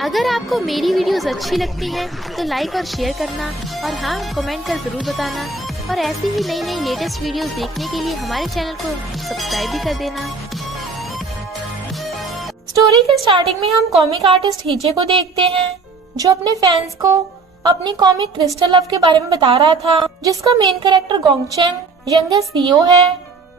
अगर आपको मेरी वीडियोस अच्छी लगती हैं तो लाइक और शेयर करना और हाँ, कमेंट कर जरूर बताना। और ऐसी ही नई नई लेटेस्ट वीडियोस देखने के लिए हमारे चैनल को सब्सक्राइब भी कर देना। स्टोरी के स्टार्टिंग में हम कॉमिक आर्टिस्ट हीचे को देखते हैं, जो अपने फैंस को अपनी कॉमिक क्रिस्टल लव के बारे में बता रहा था, जिसका मेन कैरेक्टर गोंगचेंग यंगेस्ट सीईओ है,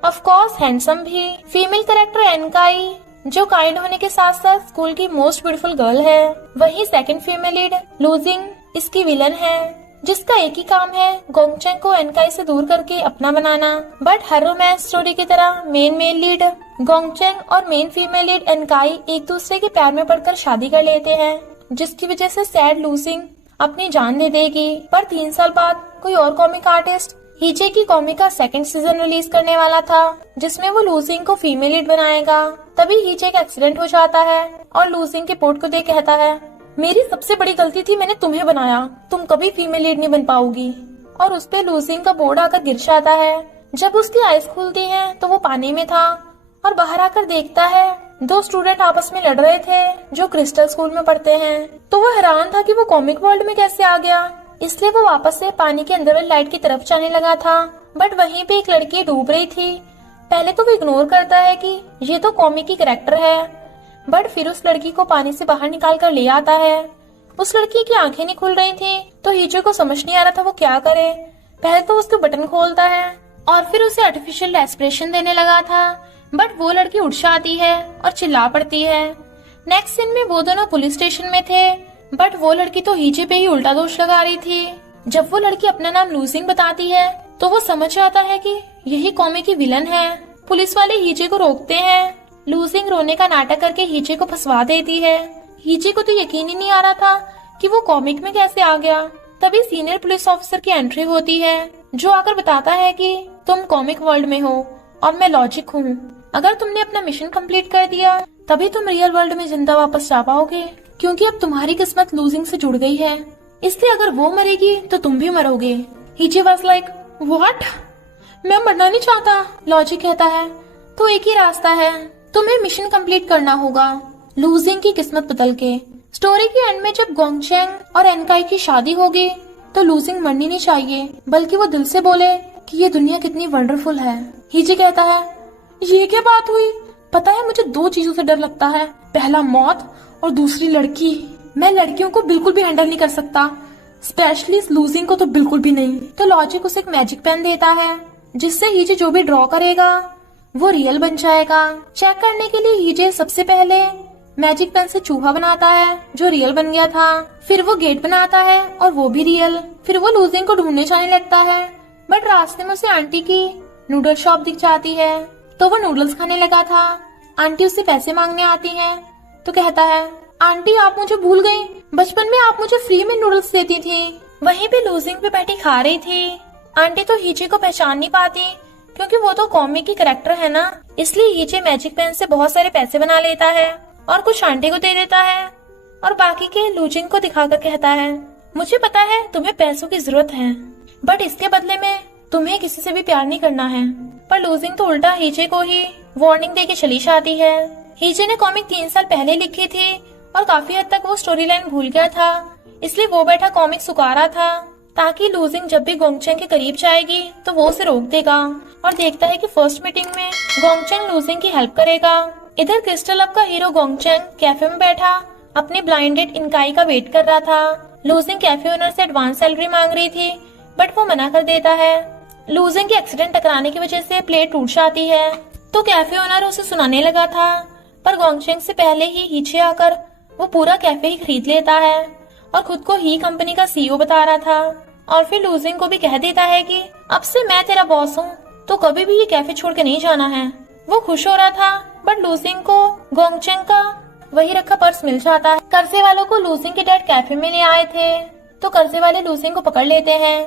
ऑफ कोर्स हैंडसम भी। फीमेल कैरेक्टर एनकाई, जो काइंड होने के साथ साथ स्कूल की मोस्ट ब्यूटीफुल गर्ल है। वहीं सेकंड फीमेल लीड लूजिंग इसकी विलन है, जिसका एक ही काम है गोंगचेंग को एनकाई से दूर करके अपना बनाना। बट हर रोमांस स्टोरी की तरह मेन मेल लीड गोंगचेंग और मेन फीमेल लीड एनकाई एक दूसरे के प्यार में पड़कर शादी कर लेते हैं, जिसकी वजह से सैड लूजिंग अपनी जान दे देगी। पर 3 साल बाद कोई और कॉमिक आर्टिस्ट हीचे की कॉमिक का सेकंड सीजन रिलीज करने वाला था, जिसमें वो लूजिंग को फीमेल लीड बनाएगा। तभी हीचे का एक्सीडेंट हो जाता है और लूजिंग के पोर्ट को देख कहता है, मेरी सबसे बड़ी गलती थी, मैंने तुम्हें बनाया, तुम कभी फीमेल लीड नहीं बन पाओगी। और उस पे लूजिंग का बोर्ड आकर गिर जाता है। जब उसकी आईज खुलती हैं तो वो पानी में था और बाहर आकर देखता है 2 स्टूडेंट आपस में लड़ रहे थे जो क्रिस्टल स्कूल में पढ़ते हैं। तो वो हैरान था कि वो कॉमिक वर्ल्ड में कैसे आ गया, इसलिए वो वापस से पानी के अंदर वाली लाइट की तरफ जाने लगा था। बट वहीं पे एक लड़की डूब रही थी। पहले तो वो इग्नोर करता है कि ये तो कॉमिक की कैरेक्टर है, बट फिर उस लड़की को पानी से बाहर निकाल कर ले आता है। उस लड़की की आंखें नहीं खुल रही थी, तो हीचे को समझ नहीं आ रहा था वो क्या करे। पहले तो उसके बटन खोलता है और फिर उसे आर्टिफिशियल रेस्पिरेशन देने लगा था, बट वो लड़की उठ जाती है और चिल्ला पड़ती है। नेक्स्ट सीन में वो दोनों पुलिस स्टेशन में थे, बट वो लड़की तो हीचे पे ही उल्टा दोष लगा रही थी। जब वो लड़की अपना नाम लूजिंग बताती है तो वो समझ आता है कि यही कॉमिक की विलन है। पुलिस वाले हीचे को रोकते हैं। लूजिंग रोने का नाटक करके हीचे को फंसवा देती है। हीचे को तो यकीन ही नहीं आ रहा था कि वो कॉमिक में कैसे आ गया। तभी सीनियर पुलिस ऑफिसर की एंट्री होती है, जो आकर बताता है कि तुम कॉमिक वर्ल्ड में हो और मैं लॉजिक हूँ। अगर तुमने अपना मिशन कंप्लीट कर दिया तभी तुम रियल वर्ल्ड में जिंदा वापस जा पाओगे, क्योंकि अब तुम्हारी किस्मत लूजिंग से जुड़ गई है। इसलिए अगर वो मरेगी तो तुम भी मरोगे। हीचे वाज लाइक, व्हाट? मैं मरना नहीं चाहता। लॉजिक कहता है, तो एक ही रास्ता है, तुम्हें मिशन कंप्लीट करना होगा लूजिंग की किस्मत बदल के। स्टोरी के एंड में जब गोंगचेंग और एनकाई की शादी होगी तो लूजिंग मरनी नहीं चाहिए, बल्कि वो दिल से बोले कि ये दुनिया कितनी वंडरफुल है। हीचे कहता है, ये क्या बात हुई? पता है मुझे 2 चीजों से डर लगता है, पहला मौत और दूसरी लड़की। मैं लड़कियों को बिल्कुल भी हैंडल नहीं कर सकता, स्पेशली इस लूजिंग को तो बिल्कुल भी नहीं। तो लॉजिक उसे एक मैजिक पेन देता है, जिससे हीचे जो भी ड्रॉ करेगा वो रियल बन जाएगा। चेक करने के लिए हीचे सबसे पहले मैजिक पेन से चूहा बनाता है, जो रियल बन गया था। फिर वो गेट बनाता है और वो भी रियल। फिर वो लूजिंग को ढूंढने जाने लगता है, बट रास्ते में उसे आंटी की नूडल शॉप दिख जाती है, तो वो नूडल्स खाने लगा था। आंटी उससे पैसे मांगने आती है, तो कहता है, आंटी आप मुझे भूल गई, बचपन में आप मुझे फ्री में नूडल्स देती थी। वहीं पे लूजिंग पे बैठी खा रही थी। आंटी तो हीचे को पहचान नहीं पाती, क्योंकि वो तो कॉमिक की कैरेक्टर है ना। इसलिए हीचे मैजिक पेन से बहुत सारे पैसे बना लेता है और कुछ आंटी को दे देता है और बाकी के लूजिंग को दिखाकर कहता है, मुझे पता है तुम्हें पैसों की जरूरत है, बट इसके बदले में तुम्हें किसी से भी प्यार नहीं करना है। पर लूजिंग तो उल्टा हीचे को ही वार्निंग देके चली जाती है। हीचे ने कॉमिक 3 साल पहले लिखी थी और काफी हद तक वो स्टोरी लाइन भूल गया था, इसलिए वो बैठा कॉमिक सुखा रहा था, ताकि लूजिंग जब भी गोंगचेंग के करीब जाएगी तो वो उसे रोक देगा। और देखता है कि फर्स्ट मीटिंग में गोंगचेंग लूजिंग की हेल्प करेगा। इधर क्रिस्टल लव का हीरो गोंगचेंग कैफे में बैठा अपनी ब्लाइंडेड इनकाई का वेट कर रहा था। लूजिंग कैफे ओनर से एडवांस सैलरी मांग रही थी, बट वो मना कर देता है। लूजिंग के एक्सीडेंट टकराने की वजह से प्लेट टूट जाती है, तो कैफे ओनर उसे सुनाने लगा था, पर गोंगचेंग से पहले ही हीचे आकर वो पूरा कैफे ही खरीद लेता है और खुद को ही कंपनी का सीईओ बता रहा था। और फिर लूजिंग को भी कह देता है कि अब से मैं तेरा बॉस हूँ, तो कभी भी ये कैफे छोड़ के नहीं जाना है। वो खुश हो रहा था, बट लूजिंग को गोंगचेंग का वही रखा पर्स मिल जाता है। कर्जे वालों को लूजिंग के डैड कैफे में ले आए थे, तो कर्जे वाले लूजिंग को पकड़ लेते हैं।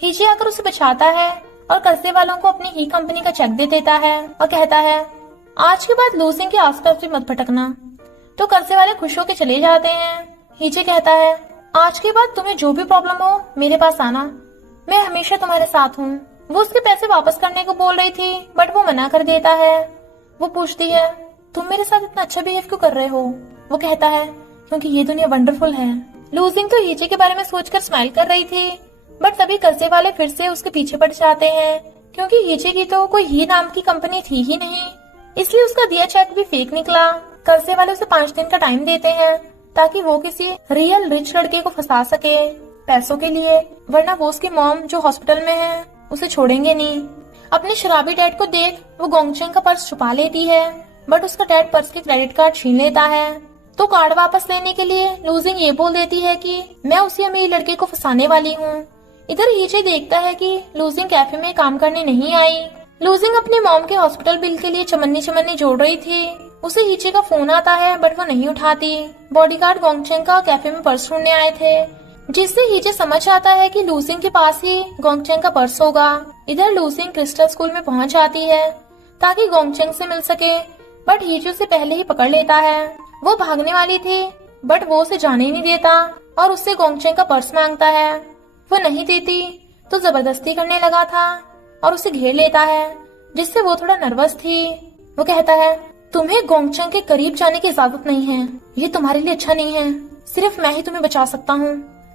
हीचे आकर उसे बचाता है और कर्जे वालों को अपनी ही कंपनी का चेक दे देता है और कहता है, आज के बाद लूजिंग के आसपास भी मत भटकना। तो कर्जे वाले खुश होकर चले जाते हैं। हीचे कहता है, आज के बाद तुम्हें जो भी प्रॉब्लम हो मेरे पास आना, मैं हमेशा तुम्हारे साथ हूँ। वो उसके पैसे वापस करने को बोल रही थी, बट वो मना कर देता है। वो पूछती है, तुम मेरे साथ इतना अच्छा बिहेव क्यों कर रहे हो? वो कहता है, क्योंकि ये दुनिया वंडरफुल है। लूजिंग तो हीचे के बारे में सोचकर स्माइल कर रही थी, बट तभी कर्जे वाले फिर से उसके पीछे पड़ जाते हैं, क्योंकि हीचे की तो कोई ही नाम की कंपनी थी ही नहीं, इसलिए उसका दिया चेक भी फेक निकला। कर्जे वाले उसे 5 दिन का टाइम देते हैं ताकि वो किसी रियल रिच लड़के को फंसा सके पैसों के लिए, वरना वो उसकी मॉम जो हॉस्पिटल में है उसे छोड़ेंगे नहीं। अपने शराबी डैड को देख वो गोंगचेंग का पर्स छुपा लेती है, बट उसका डैड पर्स के क्रेडिट कार्ड छीन लेता है। तो कार्ड वापस लेने के लिए लूजिंग ये बोल देती है कि मैं उसी अमीर लड़के को फंसाने वाली हूँ। इधर हीचे देखता है कि लूजिंग कैफे में काम करने नहीं आई। लूजिंग अपनी मॉम के हॉस्पिटल बिल के लिए चमन्नी जोड़ रही थी। उसे हीचे का फोन आता है, बट वो नहीं उठाती। बॉडीगार्ड गोंगचेंग का कैफे में पर्स ढूंढने आए थे, जिससे हीचे समझ आता है कि लूजिंग के पास ही गोंगचेंग का पर्स होगा। इधर लूजिंग क्रिस्टल स्कूल में पहुंच जाती है ताकि गोंगचेंग से मिल सके, बट हीचे उसे पहले ही पकड़ लेता है। वो भागने वाली थी, बट वो उसे जाने नहीं देता और उससे गोंगचेंग का पर्स मांगता है। वो नहीं देती तो जबरदस्ती करने लगा था और उसे घेर लेता है, जिससे वो थोड़ा नर्वस थी। वो कहता है, तुम्हें गोंगचेंग के करीब जाने की इजाजत नहीं है, ये तुम्हारे लिए अच्छा नहीं है, सिर्फ मैं ही तुम्हें बचा सकता हूँ।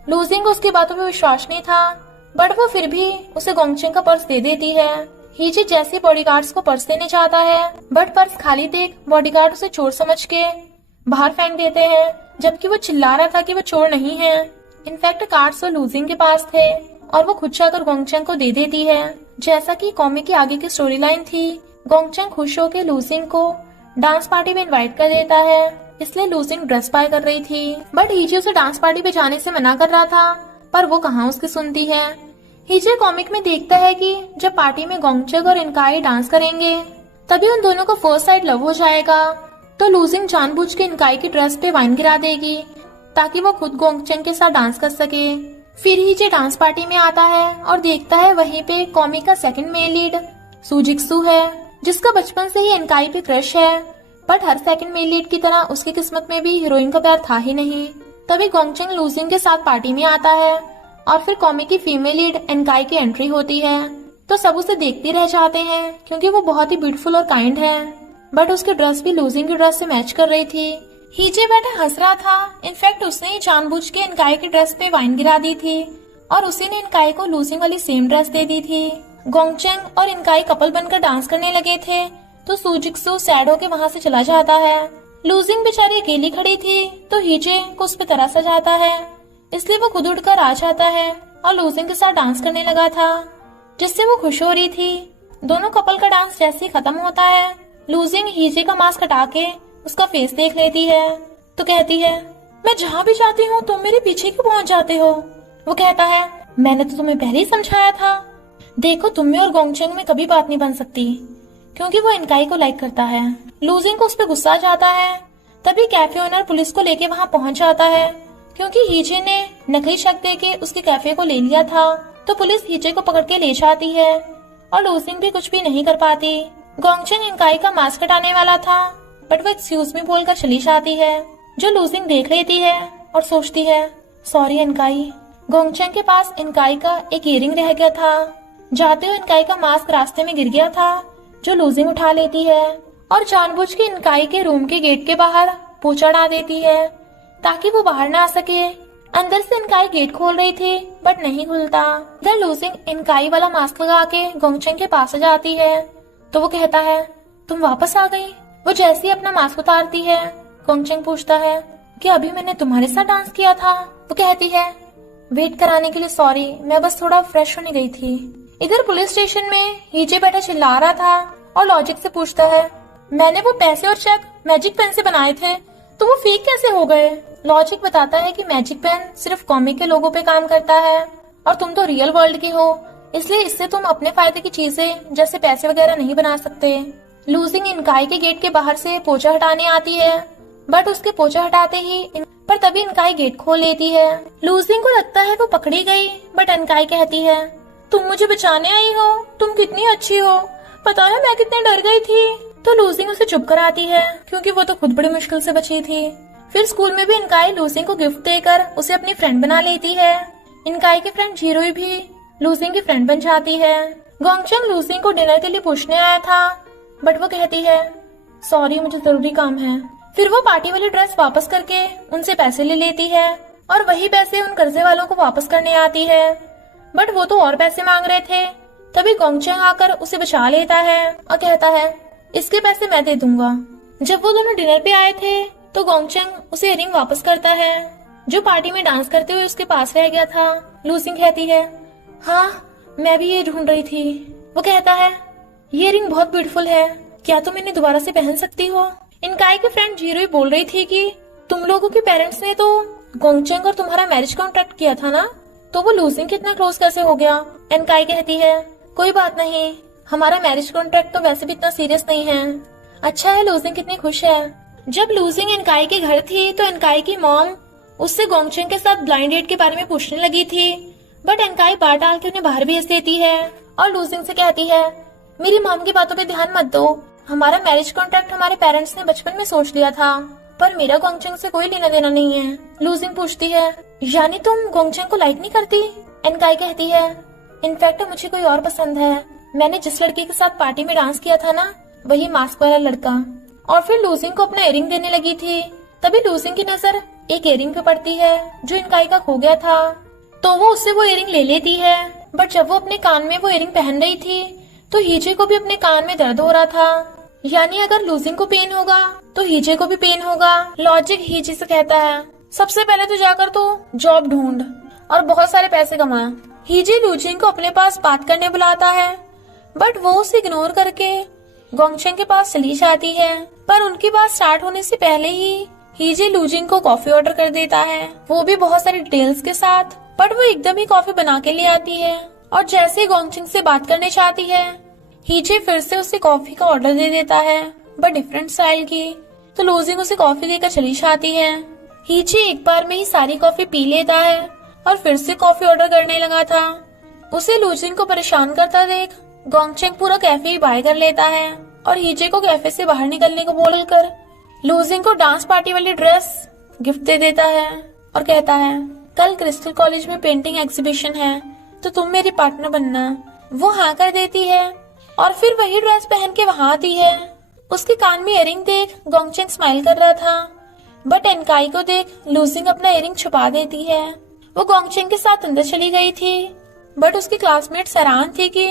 लूजिंग को उसकी बातों पे विश्वास नहीं था, बट वो फिर भी उसे गोंगचेंग का पर्स दे देती है। हीचे जैसे बॉडीगार्ड्स को पर्स देने जाता है, बट पर्स खाली देख बॉडीगार्ड उसे चोर समझ के बाहर फेंक देते हैं, जबकि वो चिल्ला रहा था कि वो चोर नहीं है। इनफैक्ट कार्ड्स तो लूजिंग के पास थे और वो खुद जाकर गोंगचेंग को दे देती है। जैसा कि कॉमिक की आगे की स्टोरी लाइन थी, गोंगचेंग खुश होकर लूजिंग को डांस पार्टी में इनवाइट कर देता है, इसलिए लूजिंग ड्रेस बाय कर रही थी। बट हीचे उसे डांस पार्टी पे जाने से मना कर रहा था, पर वो कहाँ उसकी सुनती है। हीचे कॉमिक में देखता है कि जब पार्टी में गोंगचेंग और इनकाई डांस करेंगे तभी उन दोनों को फर्स्ट साइड लव हो जाएगा। तो लूजिंग जानबूझ के इनकाई की ड्रेस पे वाइन गिरा देगी ताकि वो खुद गोंगचेंग के साथ डांस कर सके। फिर हीचे डांस पार्टी में आता है और देखता है वहीं पे कॉमिक का सेकंड मेल लीड सूजिक्सू है, जिसका बचपन से ही इनकाई पे क्रश है, but her second male lead की तरह उसकी किस्मत में भी हीरोइन का प्यार था ही नहीं। तभी गोंगचेंग लूजिंग के साथ पार्टी में आता है और फिर कॉमिक की फीमेल लीड इनकाई की एंट्री होती है, तो सब उसे देखते रह जाते हैं क्योंकि वो बहुत ही ब्यूटीफुल और काइंड है, बट उसकी ड्रेस भी लूजिंग की ड्रेस से मैच कर रही थी। हीचे बैठा हंस रहा था, इनफैक्ट उसने ही जानबूझ के इनकाई की ड्रेस पे वाइन गिरा दी थी और उसी ने इनकाई को लूजिंग वाली सेम ड्रेस दे दी थी। गोंगचेंग और इनकाई कपल बनकर डांस करने लगे थे, तो सूजिक्सू सैड होके वहाँ से चला जाता है। लूजिंग बेचारी अकेली खड़ी थी, तो हीचे को उस पे तरस आ जाता है, इसलिए वो खुद उड़कर आ जाता है और लूजिंग के साथ डांस करने लगा था, जिससे वो खुश हो रही थी। दोनों कपल का डांस जैसे ही खत्म होता है, लूजिंग हीचे का मास्क हटा के उसका फेस देख लेती है, तो कहती है, मैं जहाँ भी जाती हूँ तुम मेरे पीछे क्यों पहुँच जाते हो। वो कहता है, मैंने तो तुम्हें पहले ही समझाया था, देखो तुम में और गोंगचेंग में कभी बात नहीं बन सकती, क्योंकि वो इनकाई को लाइक करता है। लूजिंग को उस पर गुस्सा आ जाता है। तभी कैफे ओनर पुलिस को लेके वहाँ पहुँच जाता है, क्योंकि हीचे ने नकली शक देके उसके कैफे को ले लिया था। तो पुलिस हीचे को पकड़ के ले जाती है और लूजिंग भी कुछ भी नहीं कर पाती। गोंगचेंग इनकाई का मास्क हटाने वाला था, बट वो एक्सक्यूज मी बोलकर चली जाती है, जो लूजिंग देख लेती है और सोचती है, सॉरी इनकाई। गोंगचेंग के पास इनकाई का एक इयररिंग रह गया था। जाते हुए इनकाई का मास्क रास्ते में गिर गया था, जो लूजिंग उठा लेती है और जानबूझ के इनकाई के रूम के गेट के बाहर पोछा डाल देती है ताकि वो बाहर ना आ सके। अंदर से इनकाई गेट खोल रही थी, बट नहीं खुलता। इधर लूजिंग इनकाई वाला मास्क लगा के गोंगचेंग के पास जाती है, तो वो कहता है, तुम वापस आ गई। वो जैसे ही अपना मास्क उतारती है, गोंगचेंग पूछता है कि अभी मैंने तुम्हारे साथ डांस किया था। वो कहती है, वेट कराने के लिए सॉरी, मैं बस थोड़ा फ्रेश होने गई थी। इधर पुलिस स्टेशन में हीचे बैठा चिल्ला रहा था और लॉजिक से पूछता है, मैंने वो पैसे और चेक मैजिक पेन से बनाए थे, तो वो फेक कैसे हो गए। लॉजिक बताता है कि मैजिक पेन सिर्फ कॉमिक के लोगों पे काम करता है और तुम तो रियल वर्ल्ड के हो, इसलिए इससे तुम अपने फायदे की चीजें जैसे पैसे वगैरह नहीं बना सकते। लूजिंग इनकाई के गेट के बाहर से पोछा हटाने आती है, बट उसके पोछा हटाते ही पर तभी इनकाई गेट खोल लेती है। लूजिंग को लगता है वो पकड़ी गई, बट इनकाई कहती है, तुम मुझे बचाने आई हो, तुम कितनी अच्छी हो, पता है मैं कितने डर गई थी। तो लूजिंग उसे चुप कराती है, क्योंकि वो तो खुद बड़ी मुश्किल से बची थी। फिर स्कूल में भी इनकाई लूजिंग को गिफ्ट देकर उसे अपनी फ्रेंड बना लेती है। इनकाई की फ्रेंड जीरोई भी लूजिंग की फ्रेंड बन जाती है। गोंगचेंग लूजिंग को डिनर के लिए पूछने आया था, बट वो कहती है, सॉरी मुझे जरूरी काम है। फिर वो पार्टी वाली ड्रेस वापस करके उनसे पैसे ले लेती है और वही पैसे उन कर्जे वालों को वापस करने आती है। बट वो तो और पैसे मांग रहे थे। तभी गोंगचेंग आकर उसे बचा लेता है और कहता है इसके पैसे मैं दे दूंगा। जब वो दोनों डिनर पे आए थे तो गोंगचेंग उसे इयररिंग वापस करता है जो पार्टी में डांस करते हुए उसके पास रह गया था। लूसिंग कहती है हाँ मैं भी ये ढूंढ रही थी। वो कहता है ये इयररिंग बहुत ब्यूटीफुल है, क्या तुम इन्हें दोबारा से पहन सकती हो। इनकाई की फ्रेंड जीरो बोल रही थी कि तुम लोगों के पेरेंट्स ने तो गोंगचेंग और तुम्हारा मैरिज कॉन्ट्रैक्ट किया था ना, तो वो लूसिंग कितना क्लोज कैसे हो गया। इनकाई कहती है कोई बात नहीं, हमारा मैरिज कॉन्ट्रैक्ट तो वैसे भी इतना सीरियस नहीं है। अच्छा है लूसिंग कितनी खुश है। जब लूसिंग इनकाई के घर थी तो इनकाई की मॉम उससे गोंगचेंग के साथ ब्लाइंड डेट के बारे में पूछने लगी थी। बट इनकाई बात टाल के उन्हें बाहर भेज देती है और लूसिंग से कहती है मेरी मॉम की बातों पे ध्यान मत दो, हमारा मैरिज कॉन्ट्रैक्ट हमारे पेरेंट्स ने बचपन में सोच लिया था, पर मेरा गोंगचेंग से कोई लेना देना नहीं है। लूसिंग पूछती है यानी तुम गोंगचेंग को लाइक नहीं करती। इनकाई कहती है इनफैक्ट मुझे कोई और पसंद है, मैंने जिस लड़की के साथ पार्टी में डांस किया था ना वही मास्क वाला लड़का। और फिर लूसिंग को अपना इयररिंग देने लगी थी। तभी लूसिंग की नजर एक इयररिंग पे पड़ती है जो इनकाई का खो गया था, तो वो उससे वो इयररिंग ले लेती है। बट जब वो अपने कान में वो इयररिंग पहन रही थी तो हीजे को भी अपने कान में दर्द हो रहा था, यानी अगर लूसिंग को पेन होगा तो हीजे को भी पेन होगा। लॉजिक हीजे से कहता है सबसे पहले तो जाकर तो जॉब ढूंढ और बहुत सारे पैसे कमा। हीजे लूजिंग को अपने पास बात करने बुलाता है बट वो उसे इग्नोर करके गोंगचेंग के पास चली जाती है। पर उनकी बात स्टार्ट होने से पहले ही हीजे लूजिंग को कॉफी ऑर्डर कर देता है, वो भी बहुत सारी डिटेल्स के साथ। बट वो एकदम ही कॉफी बना के ले आती है और जैसे ही गोंगचेंग से बात करने चाहती है हीजे फिर से उसे कॉफी का ऑर्डर दे देता है बट डिफरेंट स्टाइल की। तो लूजिंग उसे कॉफी देकर चली जाती है। हीजे एक बार में ही सारी कॉफी पी लेता है और फिर से कॉफी ऑर्डर करने लगा था। उसे लूजिंग को परेशान करता देख गोंगचेंग पूरा कैफे ही बाय कर लेता है और हीजे को कैफे से बाहर निकलने को बोलकर लूजिंग को डांस पार्टी वाली ड्रेस गिफ्ट दे देता है और कहता है कल क्रिस्टल कॉलेज में पेंटिंग एग्जीबिशन है तो तुम मेरी पार्टनर बनना। वो हाँ कर देती है और फिर वही ड्रेस पहन के वहाँ आती है। उसके कान में इयररिंग देख गोंगचेंग स्माइल कर रहा था बट इनकाई को देख लूजिंग अपना इयररिंग छुपा देती है। वो गोंगचेंग के साथ अंदर चली गई थी बट उसकी क्लासमेट्स हैरान थी कि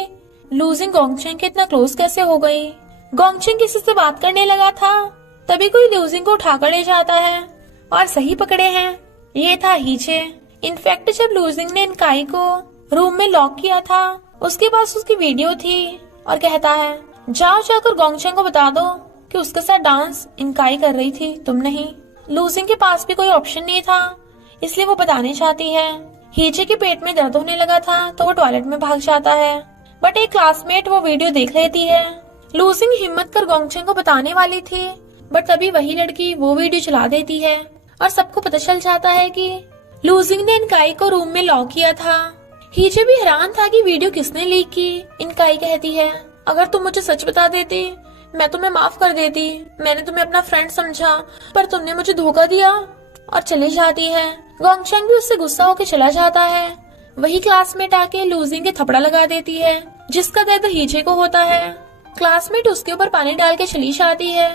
लूजिंग गोंगचेंग के इतना क्लोज कैसे हो गई। गोंगचेंग किसी से बात करने लगा था तभी कोई लूजिंग को उठाकर ले जाता है और सही पकड़े हैं, ये था हीजे। इनफैक्ट जब लूजिंग ने इनकाई को रूम में लॉक किया था उसके पास उसकी वीडियो थी और कहता है जाओ जाकर गोंगचेंग को बता दो कि उसके साथ डांस इनकाई कर रही थी तुम नहीं। लूजिंग के पास भी कोई ऑप्शन नहीं था इसलिए वो बताने चाहती है। हीजे के पेट में दर्द होने लगा था तो वो टॉयलेट में भाग जाता है बट एक क्लासमेट वो वीडियो देख लेती है। लूजिंग हिम्मत कर गोंगचेंग को बताने वाली थी बट तभी वही लड़की वो वीडियो चला देती है और सबको पता चल जाता है कि लूजिंग ने इनकाई को रूम में लॉक किया था। हीजे भी हैरान था कि वीडियो किसने लीक की। इनकाई कहती है अगर तुम मुझे सच बता देती मैं तुम्हें माफ कर देती, मैंने तुम्हें अपना फ्रेंड समझा पर तुमने मुझे धोखा दिया। और चली जाती है। गोंगचेंग भी उससे गुस्सा होकर चला जाता है। वही क्लासमेट आके लूजिंग के थपड़ा लगा देती है जिसका दर्द हीजे को होता है। क्लासमेट उसके ऊपर पानी डाल के चली जाती है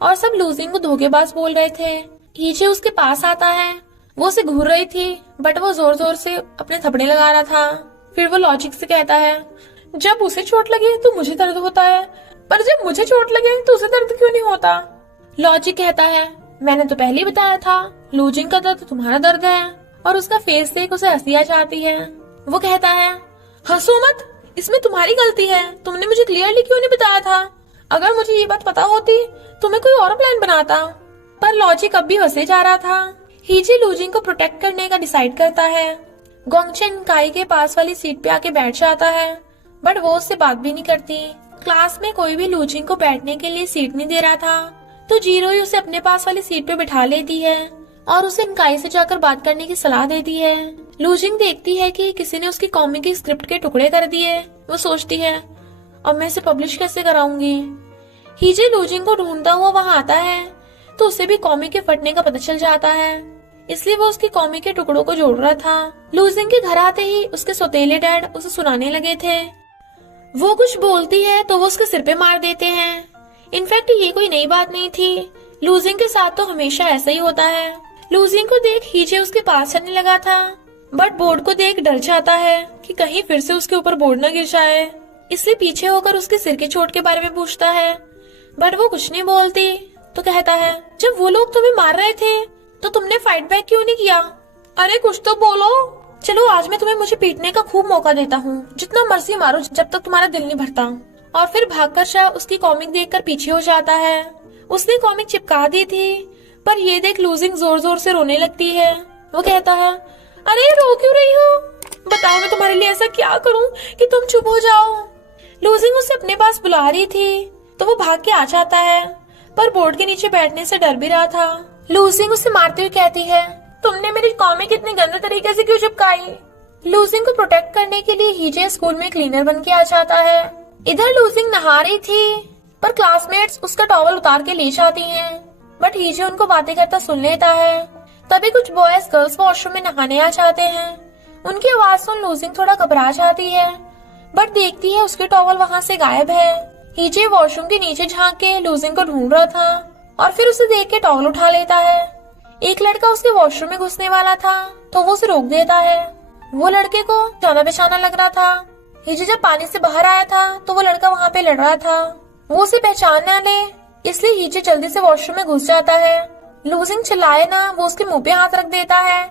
और सब लूजिंग को धोखेबाज बोल रहे थे। हीजे उसके पास आता है, वो उसे घूर रही थी बट वो जोर जोर से अपने थपड़े लगा रहा था। फिर वो लॉजिक से कहता है जब उसे चोट लगे तो मुझे दर्द होता है पर जब मुझे चोट लगे तो उसे दर्द क्यों नहीं होता। लॉजिक कहता है मैंने तो पहले ही बताया था लूजिंग का दर्द तुम्हारा दर्द है। और उसका फेस देख उसे हंसी आ जाती है। वो कहता है हंसो मत, इसमें तुम्हारी गलती है, तुमने मुझे क्लियरली क्यों नहीं बताया था। अगर मुझे ये बात पता होती तो मैं कोई और प्लान बनाता। पर लॉजिक अब भी हंसे जा रहा था। हीजे लूजिंग को प्रोटेक्ट करने का डिसाइड करता है। गोंगचेंग काई के पास वाली सीट पे आके बैठ जाता है बट वो उससे बात भी नहीं करती। क्लास में कोई भी लूजिंग को बैठने के लिए सीट नहीं दे रहा था तो जीरो ही उसे अपने पास वाली सीट पे बिठा लेती है और उसे इनकाई से जाकर बात करने की सलाह देती है। लूजिंग देखती है कि किसी ने उसकी कॉमिक की स्क्रिप्ट के टुकड़े कर दिए। वो सोचती है अब मैं इसे पब्लिश कैसे कराऊंगी। हीजे लूजिंग को ढूंढता हुआ वहाँ आता है तो उसे भी कॉमिक के फटने का पता चल जाता है, इसलिए वो उसकी कॉमिक के टुकड़ों को जोड़ रहा था। लूजिंग के घर आते ही उसके सौतेले डैड उसे सुनाने लगे थे। वो कुछ बोलती है तो वो उसके सिर पे मार देते हैं। इनफैक्ट ये कोई नई बात नहीं थी लूजिंग के साथ तो हमेशा ऐसा ही होता है। लूजिंग को देख हीजे उसके पास चलने लगा था, बट बोर्ड को देख डर जाता है कि कहीं फिर से उसके ऊपर बोर्ड न गिर जाए, इसलिए पीछे होकर उसके सिर की चोट के बारे में पूछता है, बट वो कुछ नहीं बोलती। तो कहता है, जब वो लोग तुम्हें मार रहे थे तो तुमने फाइट बैक क्यों नहीं किया? अरे कुछ तो बोलो। चलो आज मैं तुम्हें मुझे पीटने का खूब मौका देता हूँ, जितना मर्जी मारो जब तक तुम्हारा दिल नहीं भरता। और फिर भागकर शाह उसकी कॉमिक देखकर पीछे हो जाता है। उसने कॉमिक चिपका दी थी, पर ये देख लूजिंग जोर जोर से रोने लगती है। वो कहता है, अरे रो क्यों रही हो? बताओ मैं तुम्हारे लिए ऐसा क्या करूं कि तुम चुप हो जाओ। लूजिंग उसे अपने पास बुला रही थी तो वो भाग के आ जाता है, पर बोर्ड के नीचे बैठने से डर भी रहा था। लूजिंग उसे मारते हुए कहती है, तुमने मेरी कॉमिक इतने गंदे तरीके से क्यों चिपकाई? लूजिंग को प्रोटेक्ट करने के लिए हीजे स्कूल में क्लीनर बन के आ जाता है। इधर लूजिंग नहा रही थी, पर क्लासमेट्स उसका टॉवल उतार के ले जाती हैं, बट हीजे उनको बातें करता सुन लेता है। तभी कुछ बॉयज गर्ल्स वॉशरूम में नहाने आ जाते हैं। उनकी आवाज सुन लूजिंग थोड़ा घबरा जाती है, बट देखती है उसके टॉवल वहाँ से गायब है। हीजे वॉशरूम के नीचे झांक के लूजिंग को ढूंढ रहा था और फिर उसे देख के टॉवल उठा लेता है। एक लड़का उसके वॉशरूम में घुसने वाला था तो वो उसे रोक देता है। वो लड़के को जाना पहचाना लग रहा था। हीजे जब पानी से बाहर आया था तो वो लड़का वहाँ पे लड़ रहा था। वो उसे पहचान न ले, इसलिए हीजे जल्दी से वॉशरूम में घुस जाता है। लूजिंग चिल्लाए ना, वो उसके मुंह पे हाथ रख देता है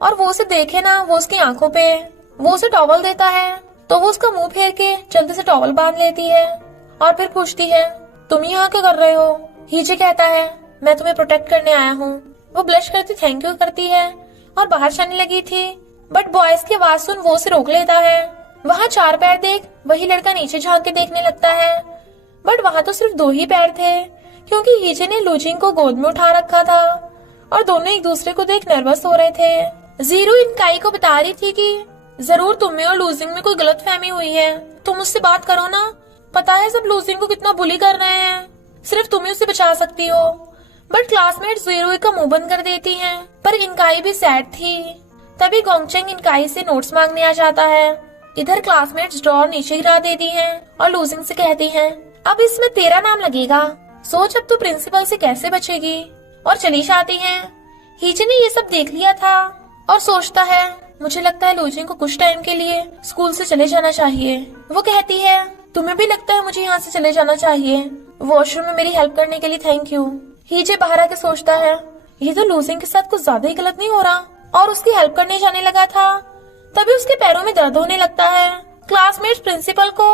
और वो उसे देखे ना, वो उसकी आंखों पे। वो उसे टॉवल देता है तो वो उसका मुंह फेर के जल्दी से टॉवल बांध लेती है और फिर पूछती है, तुम यहाँ क्या कर रहे हो? हीजे कहता है, मैं तुम्हें प्रोटेक्ट करने आया हूँ। वो ब्लश करती थैंक यू करती है और बाहर जाने लगी थी, बट बॉयज की आवाज सुन वो उसे रोक लेता है। वहाँ 4 पैर देख वही लड़का नीचे झांक के देखने लगता है, बट वहाँ तो सिर्फ 2 ही पैर थे, क्योंकि हीजे ने लूजिंग को गोद में उठा रखा था और दोनों एक दूसरे को देख नर्वस हो रहे थे। जीरो इनकाई को बता रही थी कि जरूर तुम्हें और लूजिंग में कोई गलतफहमी हुई है, तुम उससे बात करो ना। पता है सब लूजिंग को कितना बुली कर रहे हैं, सिर्फ तुम ही उसे बचा सकती हो। बट क्लासमेट जीरो का मुंह बंद कर देती हैं, पर इनकाई भी सैड थी। तभी गोंगचेंग इनकाई से नोट्स मांगने आ जाता है। इधर क्लासमेट्स ड्रॉर नीचे गिरा देती हैं और लूजिंग से कहती हैं, अब इसमें तेरा नाम लगेगा, सोच अब तू प्रिंसिपल से कैसे बचेगी। और चली जाती हैं। हीजे ने ये सब देख लिया था और सोचता है, मुझे लगता है लूजिंग को कुछ टाइम के लिए स्कूल से चले जाना चाहिए। वो कहती है, तुम्हें भी लगता है मुझे यहाँ से चले जाना चाहिए? वॉशरूम में मेरी हेल्प करने के लिए थैंक यू। हीजे बाहर आके सोचता है, ये तो लूजिंग के साथ कुछ ज्यादा ही गलत नहीं हो रहा, और उसकी हेल्प करने जाने लगा था। तभी उसके पैरों में दर्द होने लगता है। क्लासमेट्स प्रिंसिपल को